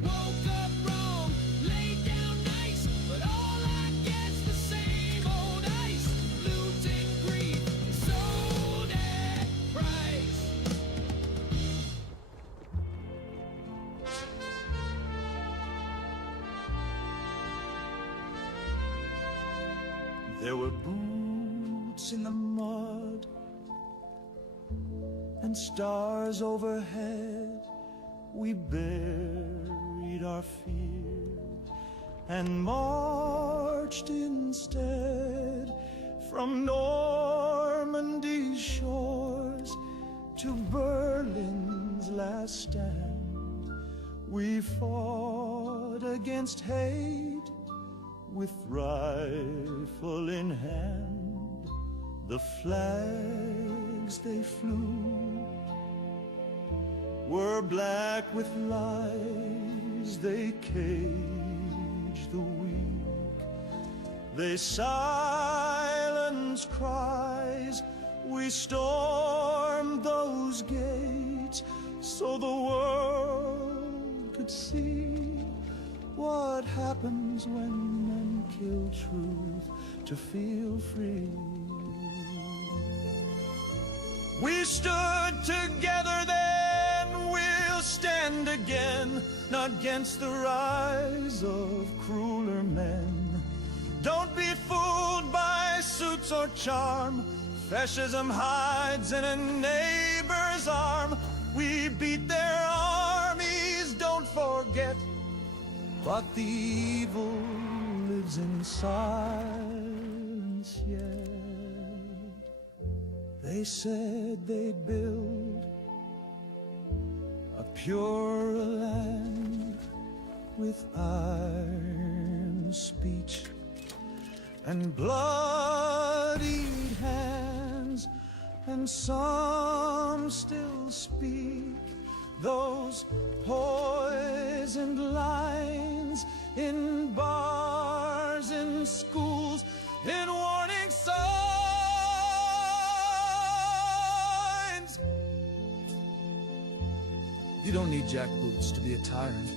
Woke up wrong, laid down nice, but all I get's the same old ice. Loot and greed, sold at price. There were boots in the mud and stars overhead. We buried our fear and marched instead from Normandy's shores to Berlin's last stand. We fought against hate with rifle in hand. The flags they flew were black with lies. They caged the weak They silence cries. We stormed those gates so the world could see what happens when men kill truth to feel free. We stood together then, we'll stand again, not against the rise of crueler men. Don't be fooled by suits or charm. Fascism hides in a neighbor's arm. We beat their armies, don't forget. But the evil lives in silence yet. They said they'd build a purer land with iron speech and bloodied hands, and some still speak those poisoned lines in bars, in schools, in warning signs. You don't need jackboots to be a tyrant.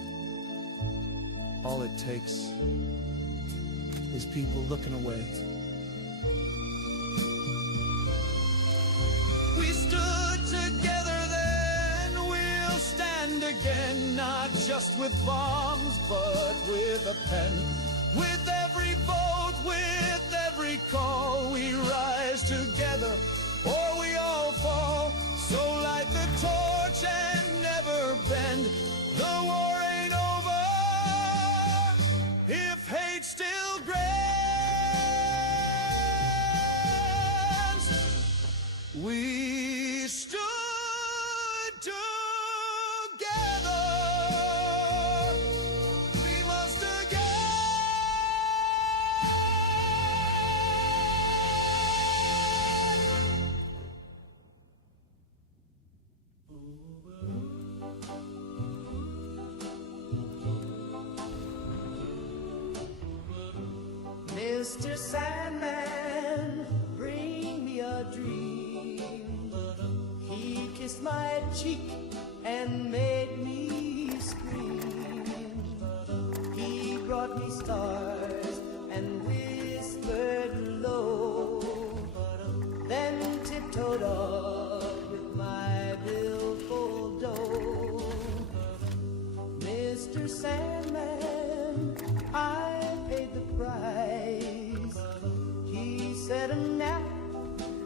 All it takes is people looking away. We stood together then, we'll stand again, not just with bombs, but with a pen. With every vote, with every call, we rise together, or we all fall. So light the torch and never bend. The war ain't over if hate still grants. We stood together. We must Mr. Sandman, bring me a dream. He kissed my cheek and made me scream. He brought me stars and whispered low, then tiptoed off with my billfold dough. Mr. Sandman, I paid the price. He said a nap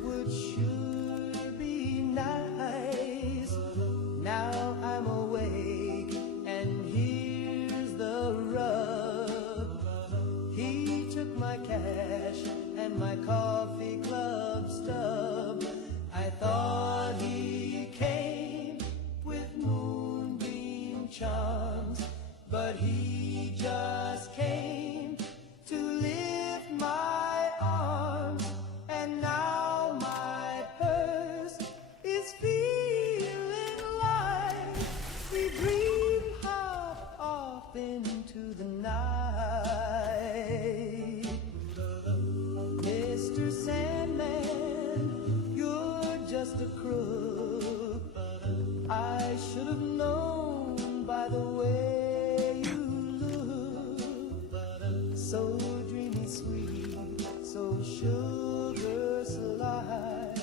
would sure be nice. Now I'm awake and here's the rub. He took my cash and my coffee club stub. I thought he came with moonbeam charms, but he just came to lift my arms. And now my purse is feeling light. We dream hop off into the night. Mr. Sandman, you're just a crook. I should have known by the way you look. So dreamy sweet, so sugar sly.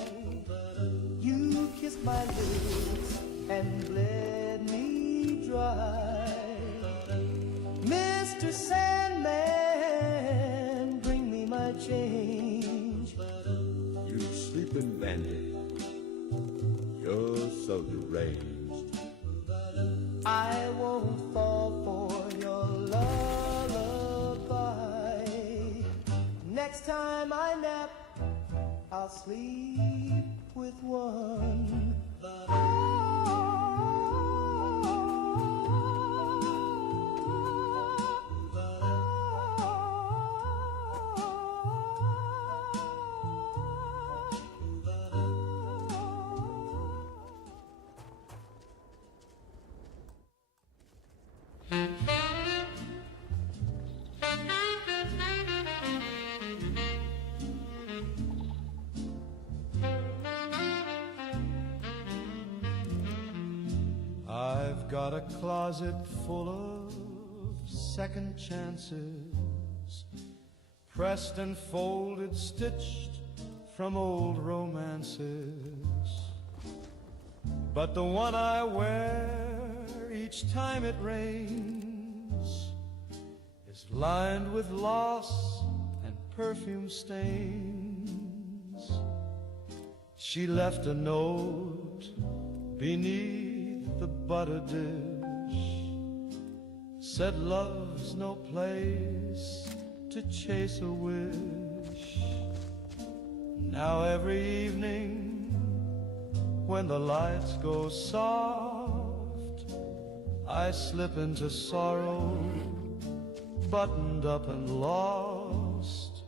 You kissed my lips and bled me dry. Mr. Sandman, bring me my change. You sleeping bandit, you're so deranged. I won't fall for your lullaby. Next time I nap, I'll sleep with one. got a closet full of second chances, pressed and folded, stitched from old romances. But the one I wear each time it rains is lined with loss and perfume stains. She left a note beneath the butter dish, said love's no place to chase a wish. Now every evening when the lights go soft, I slip into sorrow, buttoned up and lost.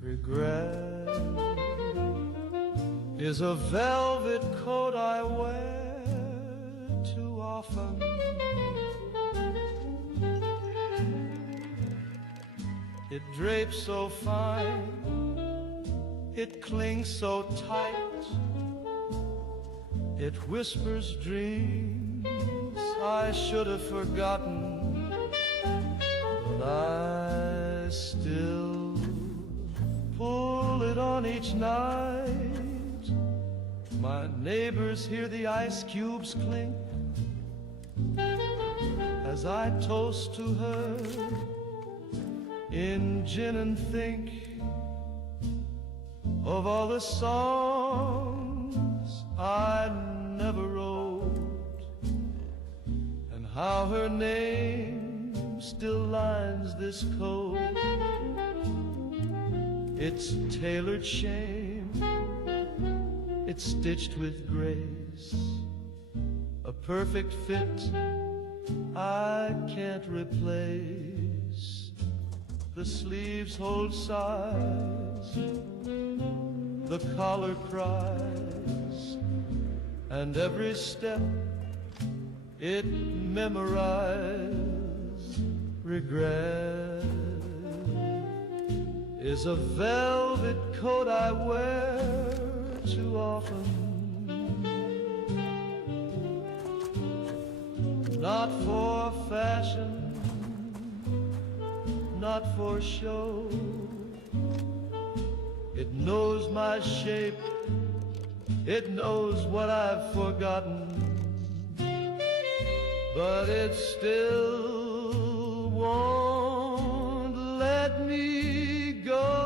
Regret is a velvet coat I wear too often. It drapes so fine, it clings so tight, it whispers dreams I should have forgotten, but I still pull it on each night. My neighbors hear the ice cubes clink as I toast to her in gin and think of all the songs I never wrote, and how her name still lines this coat. It's tailored shame, it's stitched with grace, a perfect fit I can't replace. The sleeves hold size, the collar cries, and every step it memorized. Regret is a velvet coat I wear too often, not for fashion, not for show. It knows my shape, it knows what I've forgotten, but it still won't let me go.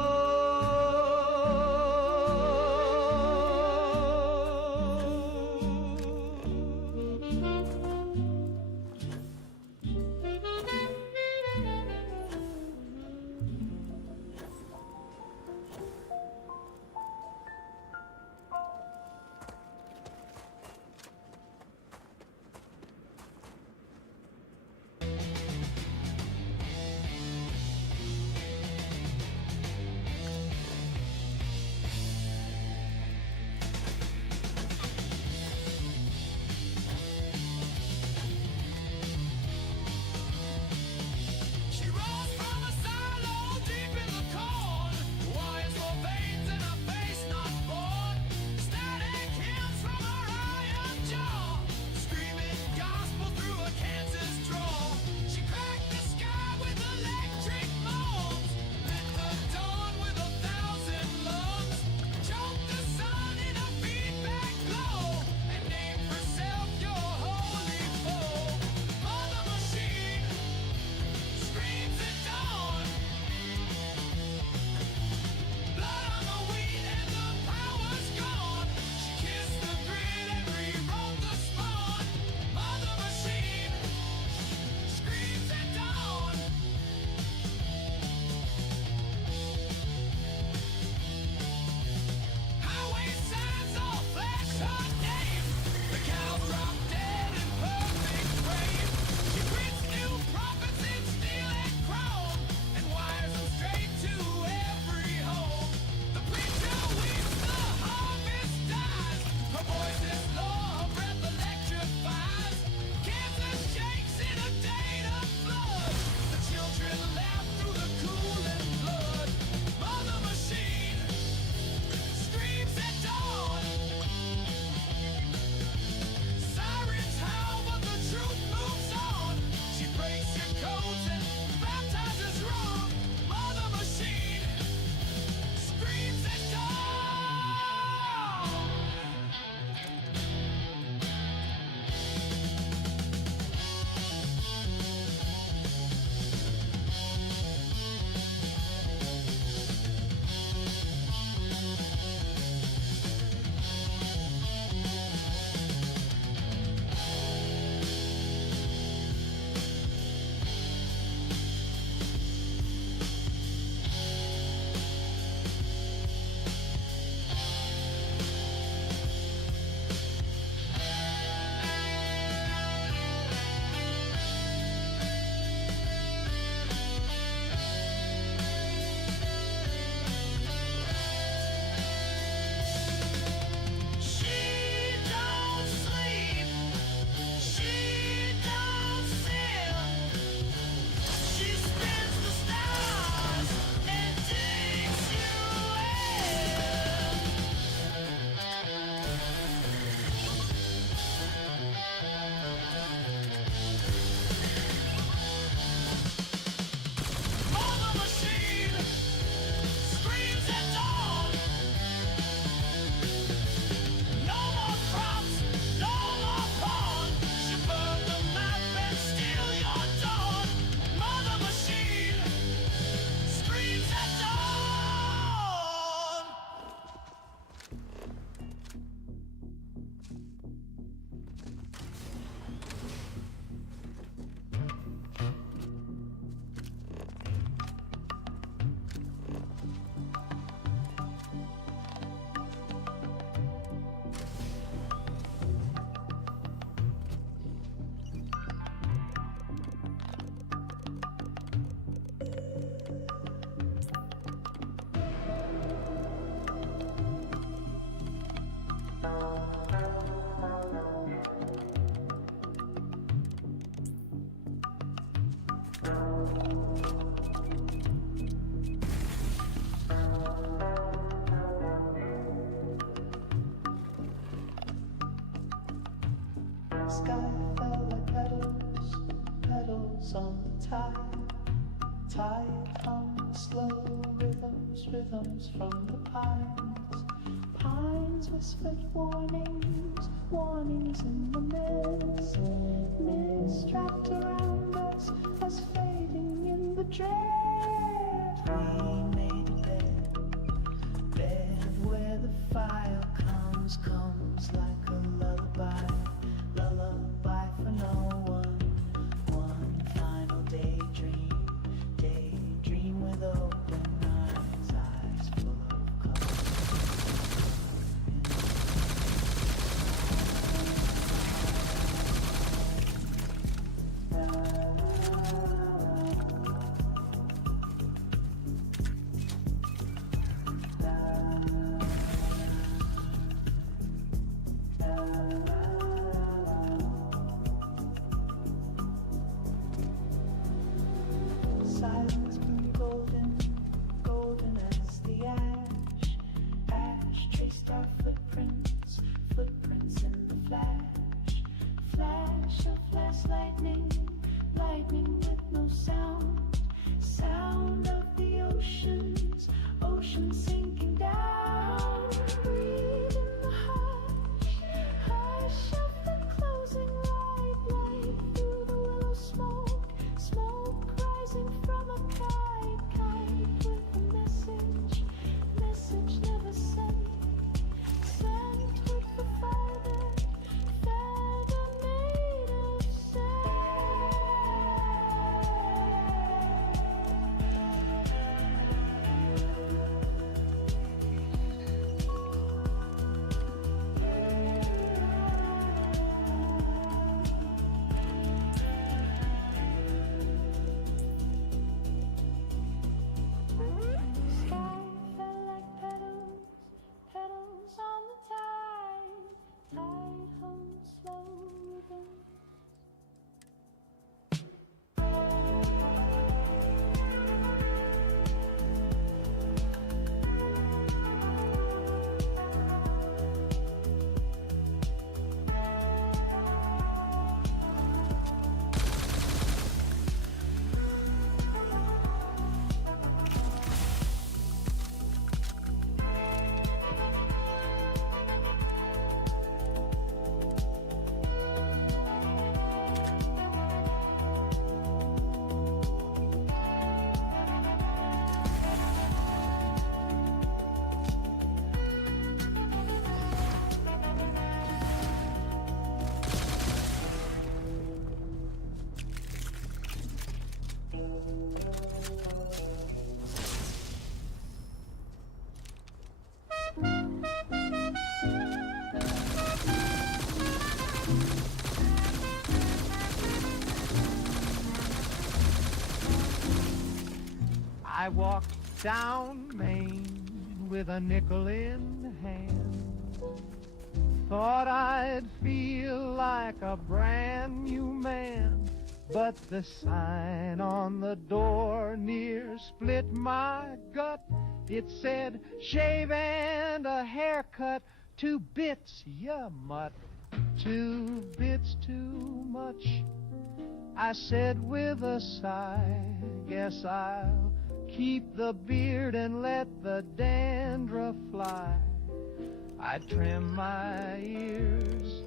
hums on the tide hums slow rhythms from the pines whispered warnings in the mist wrapped around us as fading in the dread. We made a bed where the fire comes like a lullaby for no one. One final daydream with open eyes full of color. Silence grew golden as the ash traced our footprints in the flash of last lightning with no sound of the ocean sinking down. Read in the hush of the closing light through the willow smoke rising from a kite with a message never sent with the feather made of sand. Sky fell like petals on the tide hung slow I walked down Main with a nickel in hand. Thought I'd feel like a brand new man, but the sign on the door near split my gut. It said, shave and a haircut, 2 bits, ya mutt. 2 bits too much. I said with a sigh, guess I'll keep the beard and let the dandruff fly. I'd trim my ears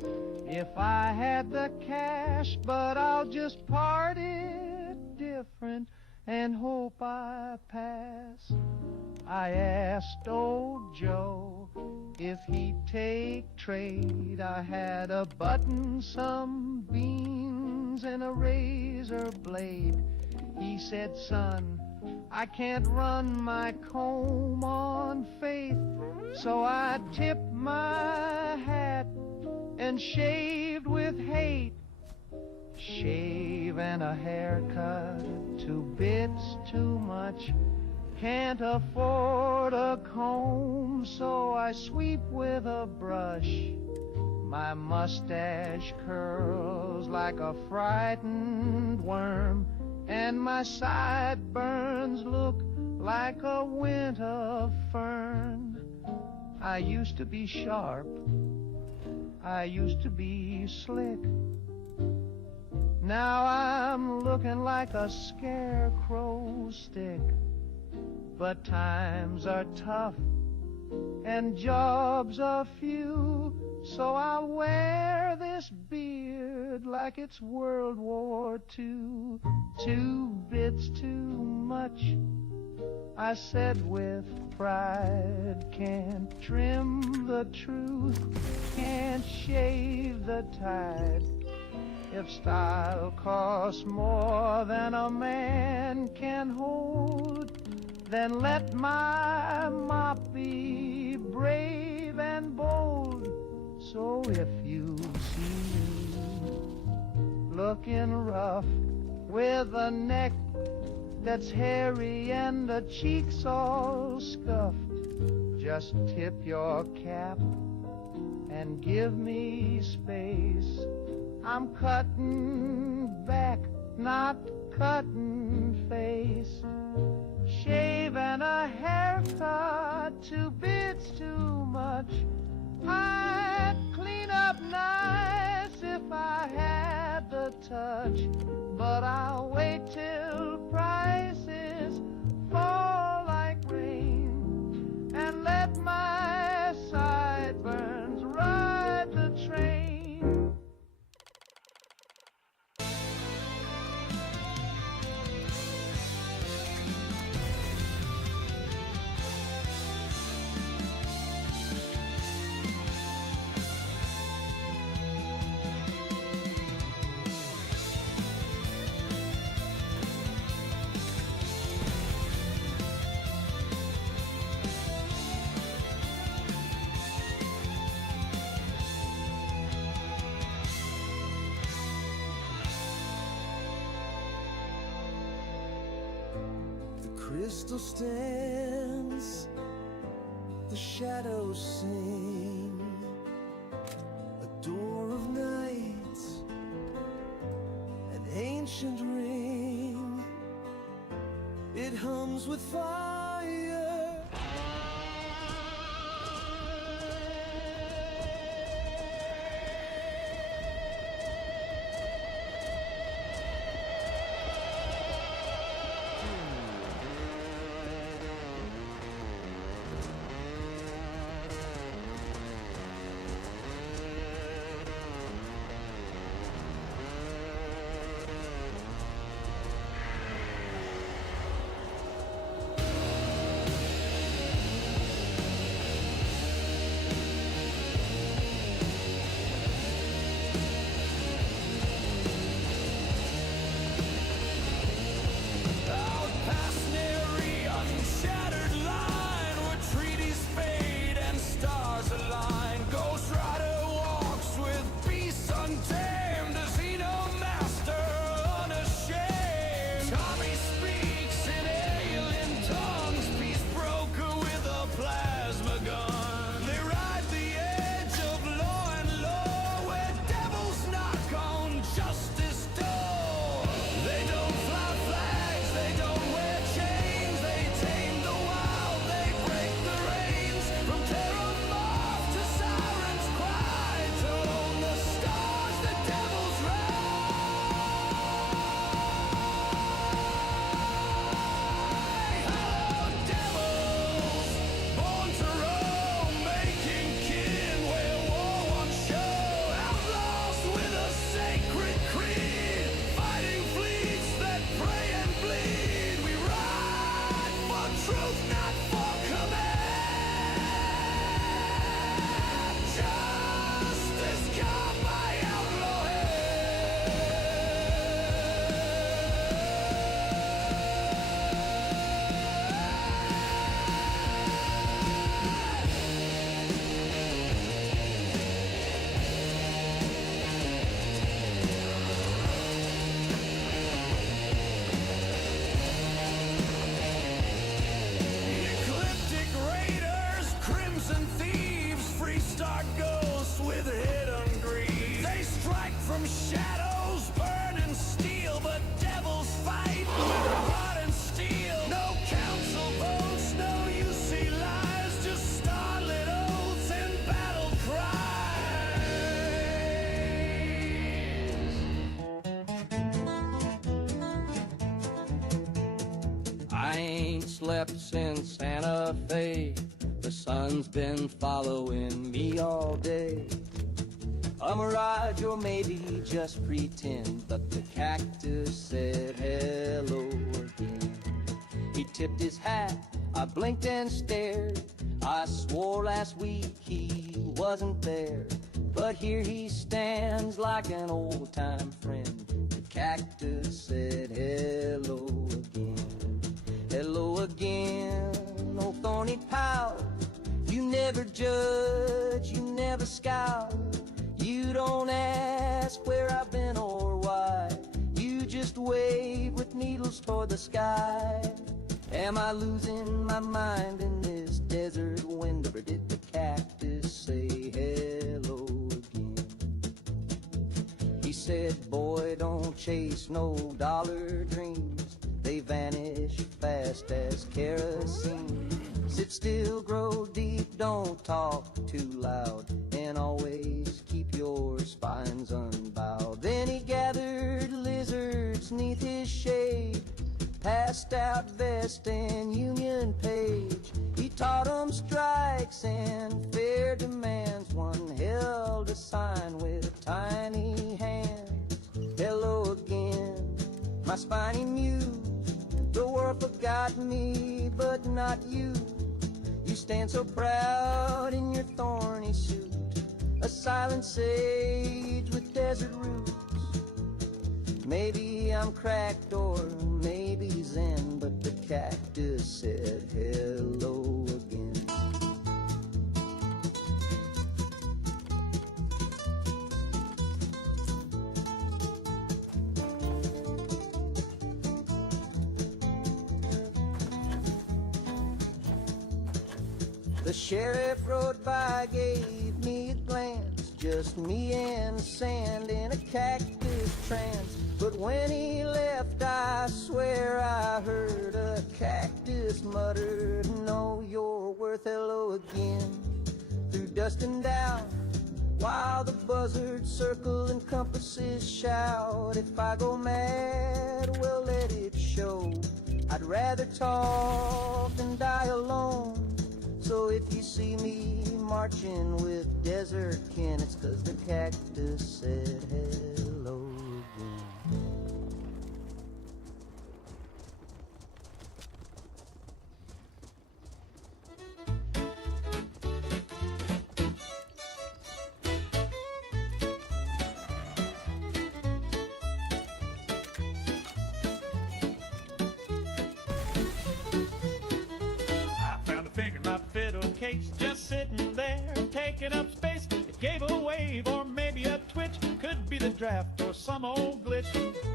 if I had the cash, but I'll just part it different and hope I pass. I asked old Joe if he'd take trade. I had a button, some beans, and a razor blade. He said, son, I can't run my comb on faith, so I tipped my hat and shaved with hate. Shave and a haircut, 2 bits too much. Can't afford a comb, so I sweep with a brush. My mustache curls like a frightened worm, and my sideburns look like a winter fern. I used to be sharp, I used to be slick. Now I'm looking like a scarecrow stick, but times are tough and jobs are few, so I wear this beard like it's World War II. 2 bits too much, I said with pride. Can't trim the truth, can't shave the tide. If style costs more than a man can hold, then let my mop be brave and bold. So if you see me looking rough, with a neck that's hairy and the cheeks all scuffed, just tip your cap and give me space. I'm cutting back, not cutting face. Shave and a haircut, 2 bits too much. I'd clean up nice if I had the touch, but I'll wait till prices fall like rain and let my sideburns ride the train. Crystal stands, the shadows sing, a door of night, an ancient ring, it hums with fire. ain't slept since Santa Fe. The sun's been following me all day. A mirage or maybe just pretend, but the cactus said hello again. He tipped his hat, I blinked and stared. I swore last week he wasn't there, but here he stands like an old-time friend. The cactus said hello again. Hello again, oh thorny pal. You never judge, you never scout. You don't ask where I've been or why. You just wave with needles toward the sky. Am I losing my mind in this desert wind, or did the cactus say hello again? He said, boy, don't chase no dollar dreams. They vanish fast as kerosene. Sit still, grow deep, don't talk too loud, and always keep your spines unbowed. Then he gathered lizards neath his shade, passed out vest and union page. He taught 'em strikes and fair demands. One held a sign with tiny hands. Hello again, my spiny muse. The world forgot me, but not you. You stand so proud in your thorny suit, a silent sage with desert roots. Maybe I'm cracked or maybe zen, but the cactus said hello again. The sheriff rode by, gave me a glance, just me and the sand in a cactus trance. But when he left, I swear I heard a cactus mutter, know your worth, hello again. Through dust and doubt, while the buzzards circle and compasses shout. If I go mad, well let it show. I'd rather talk than die alone. So if you see me marching with desert kin, it's 'cause the cactus said hello again. Case just sitting there, taking up space. It gave a wave or maybe a twitch. Could be the draft or some old glitch.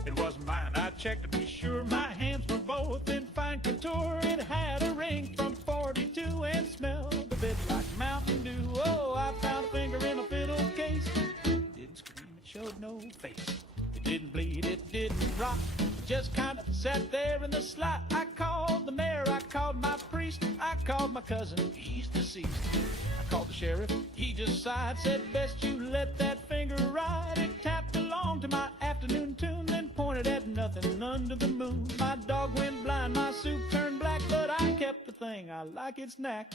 It wasn't mine, I checked to be sure. My hands were both in fine contour. It had a ring from 42 and smelled a bit like Mountain Dew. Oh, I found a finger in a fiddle case. It didn't scream, it showed no face. It didn't bleed, it didn't rock. It just kind of sat there in the slot. I called the mayor, I called my priest, I called my cousin, he's deceased. I called the sheriff, he just sighed, said best you let that finger ride. It tapped along to my afternoon tune, then pointed at nothing under the moon. My dog went blind, my soup turned black, but I kept the thing, I like its knack.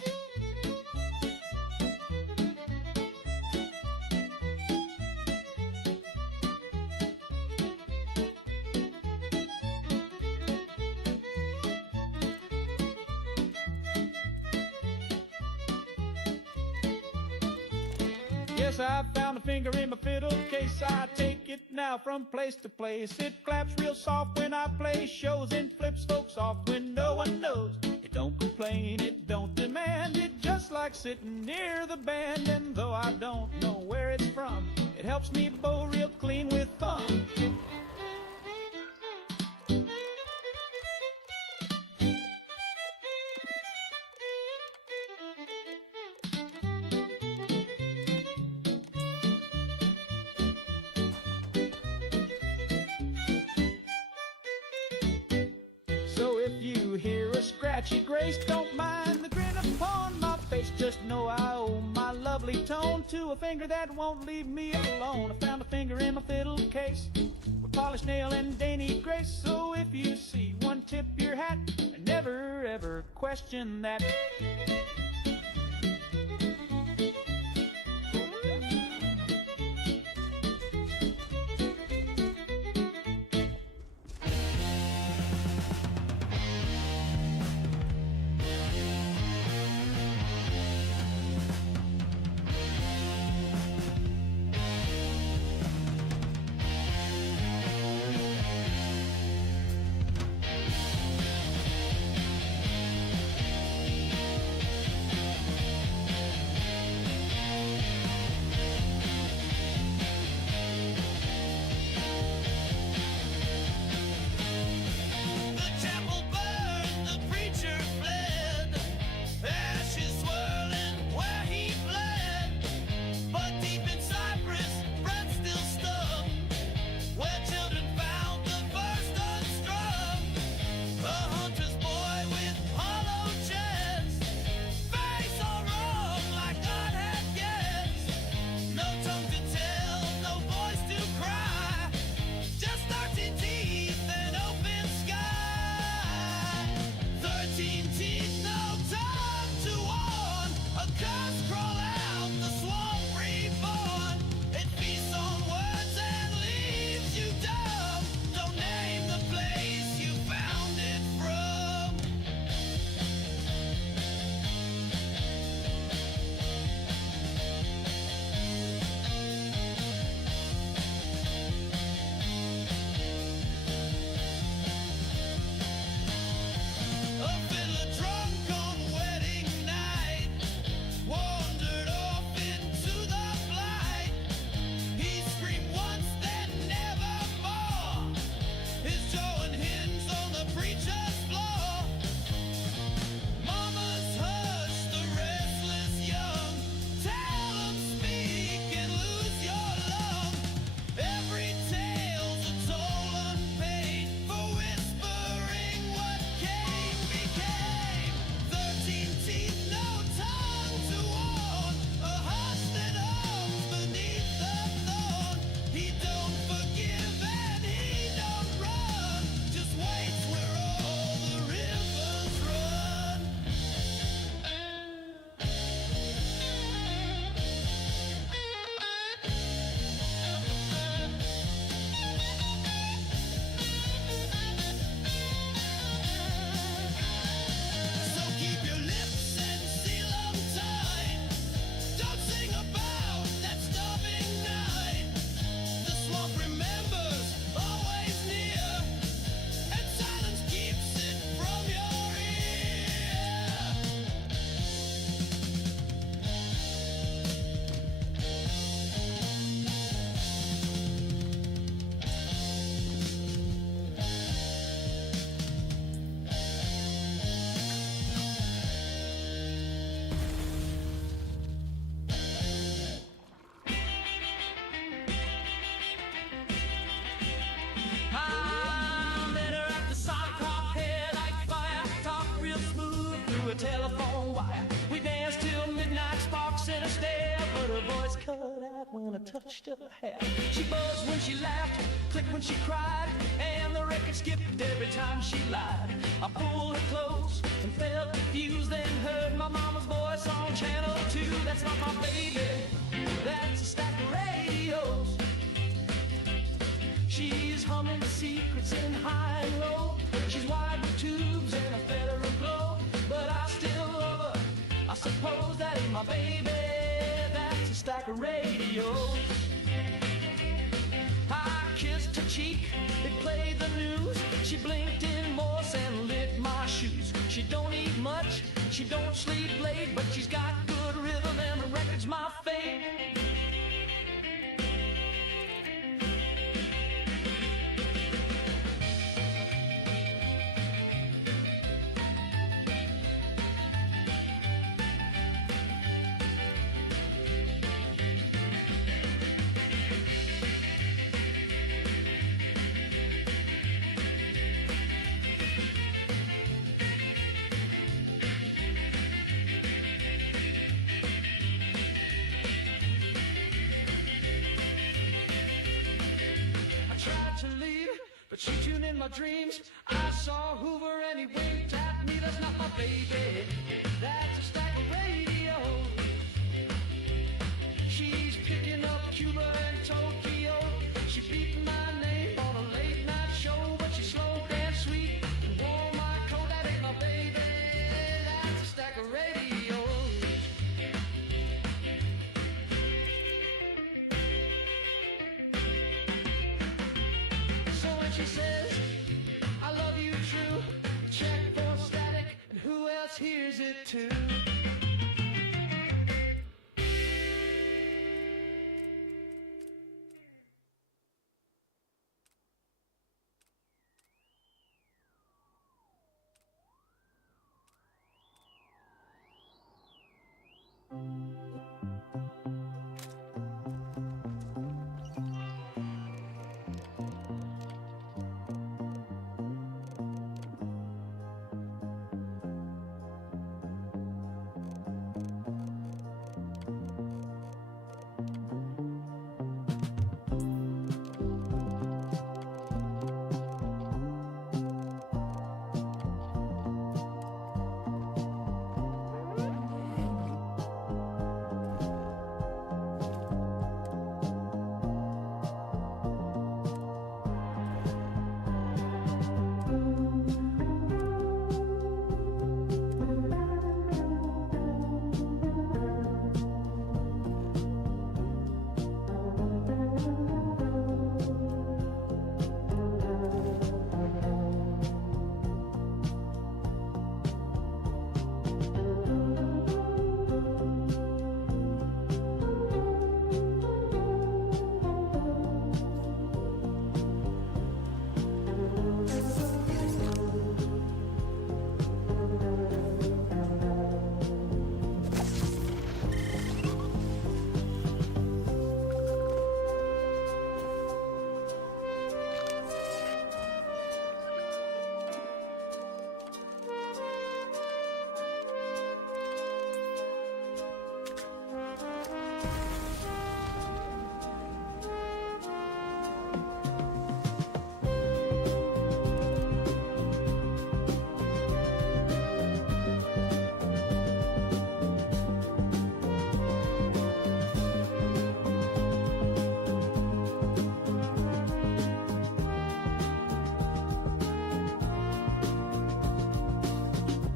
Yes, I found a finger in my fiddle case. I take it now from place to place. It claps real soft when I play shows and flips folks off when no one knows. It don't complain, it don't demand. It just like sitting near the band. And though I don't know where it's from, it helps me bow real clean with thumb. Scratchy grace, don't mind the grin upon my face. Just know I owe my lovely tone to a finger that won't leave me alone. I found a finger in my fiddle case with polished nail and dainty grace. So if you see one, tip your hat and never ever question that. Telephone wire. We danced till midnight, sparks in her stare, but her voice cut out when I touched her hair. She buzzed when she laughed, clicked when she cried, and the record skipped every time she lied. I pulled her close and felt confused, then heard my mama's voice on channel 2. That's not my baby, that's a stack of radios. She's humming secrets in high and low. She's wired with tubes and a federal glow, but I still love her. I suppose that ain't my baby, that's a stack of radios. I kissed her cheek, it played the news. She blinked in Morse and lit my shoes. She don't eat much, she don't sleep late, but she's got good rhythm and the record's my fate. but she tuned in my dreams. I saw Hoover and he winked at me. That's not my baby, that's a stack of radio. She's picking up Cuba and Tokyo. She beat my name on a late night show, but she's slow and sweet and wore my coat. That ain't my baby, that's a stack of radio. So when she says, I love you true, check for static, and who else hears it too?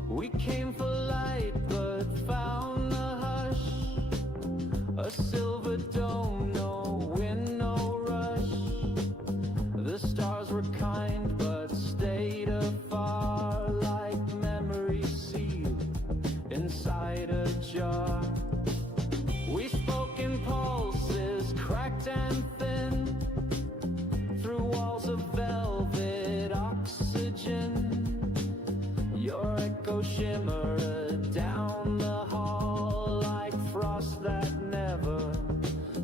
We came for light, but found the hush. A silver dome, no wind, no rush. The stars were kind, but stayed afar, like memories sealed inside a jar. We spoke in pulses, cracked and thin, through walls of velvet oxygen. Your echo shimmered down the hall like frost that never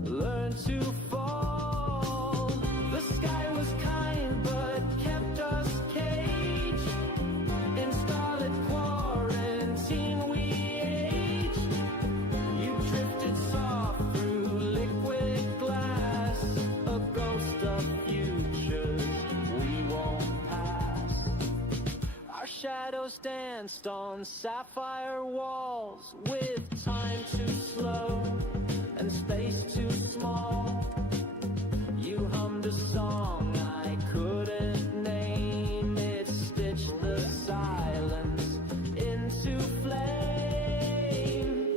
learned to fall. The sky was kind but kept us caged. In starlit quarantine we aged. You drifted soft through liquid glass, a ghost of futures we won't pass. Our shadows danced on sapphire walls, with time too slow and space too small. You hummed a song I couldn't name. It stitched the silence into flame.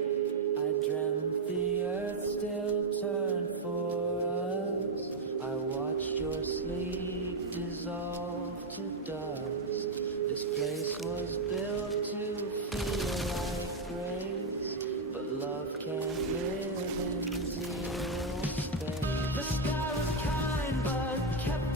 I dreamt the earth still turned for us. I watched your sleep dissolve to dust. This place was built to feel like grace, but love can't live in zero space. The sky was kind but kept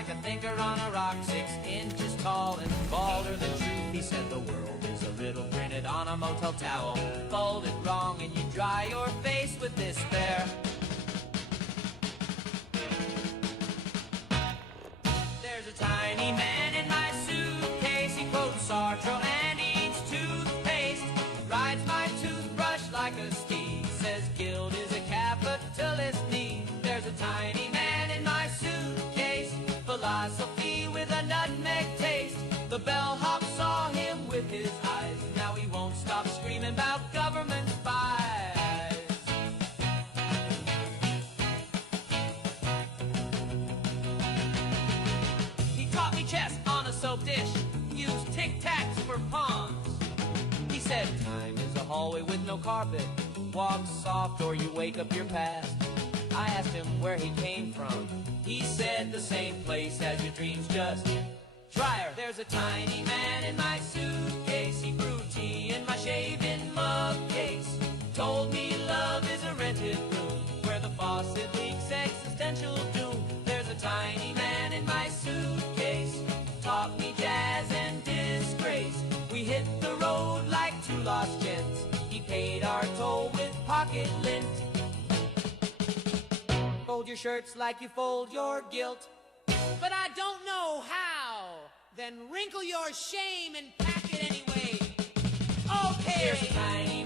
like a thinker on a rock, 6 inches tall and balder than truth. He said the world is a riddle printed on a motel towel. Fold it wrong and you dry your face with despair. There's a tiny man in my suitcase. He quotes Sartre and eats toothpaste. Rides my toothbrush like a steed. Says guilt is a capitalist need. There's a tiny man in my suitcase. Philosophy with a nutmeg taste. The bellhop saw him with his eyes. Now he won't stop screaming about government spies. He taught me chess on a soap dish. Used tic-tacs for pawns. He said time is a hallway with no carpet. Walk soft or you wake up your past. I asked him where he came from. He said the same place as your dreams, just try her. There's a tiny man in my suitcase. He brewed tea in my shaving mug case. Told me love is a rented room where the faucet leaks existential doom. There's a tiny man in my suitcase. Taught me jazz and disgrace. We hit the road like two lost gents. He paid our toll with pocket lint. Fold your shirts like you fold your guilt. But I don't know how. Then wrinkle your shame and pack it anyway. Okay. Here's a tiny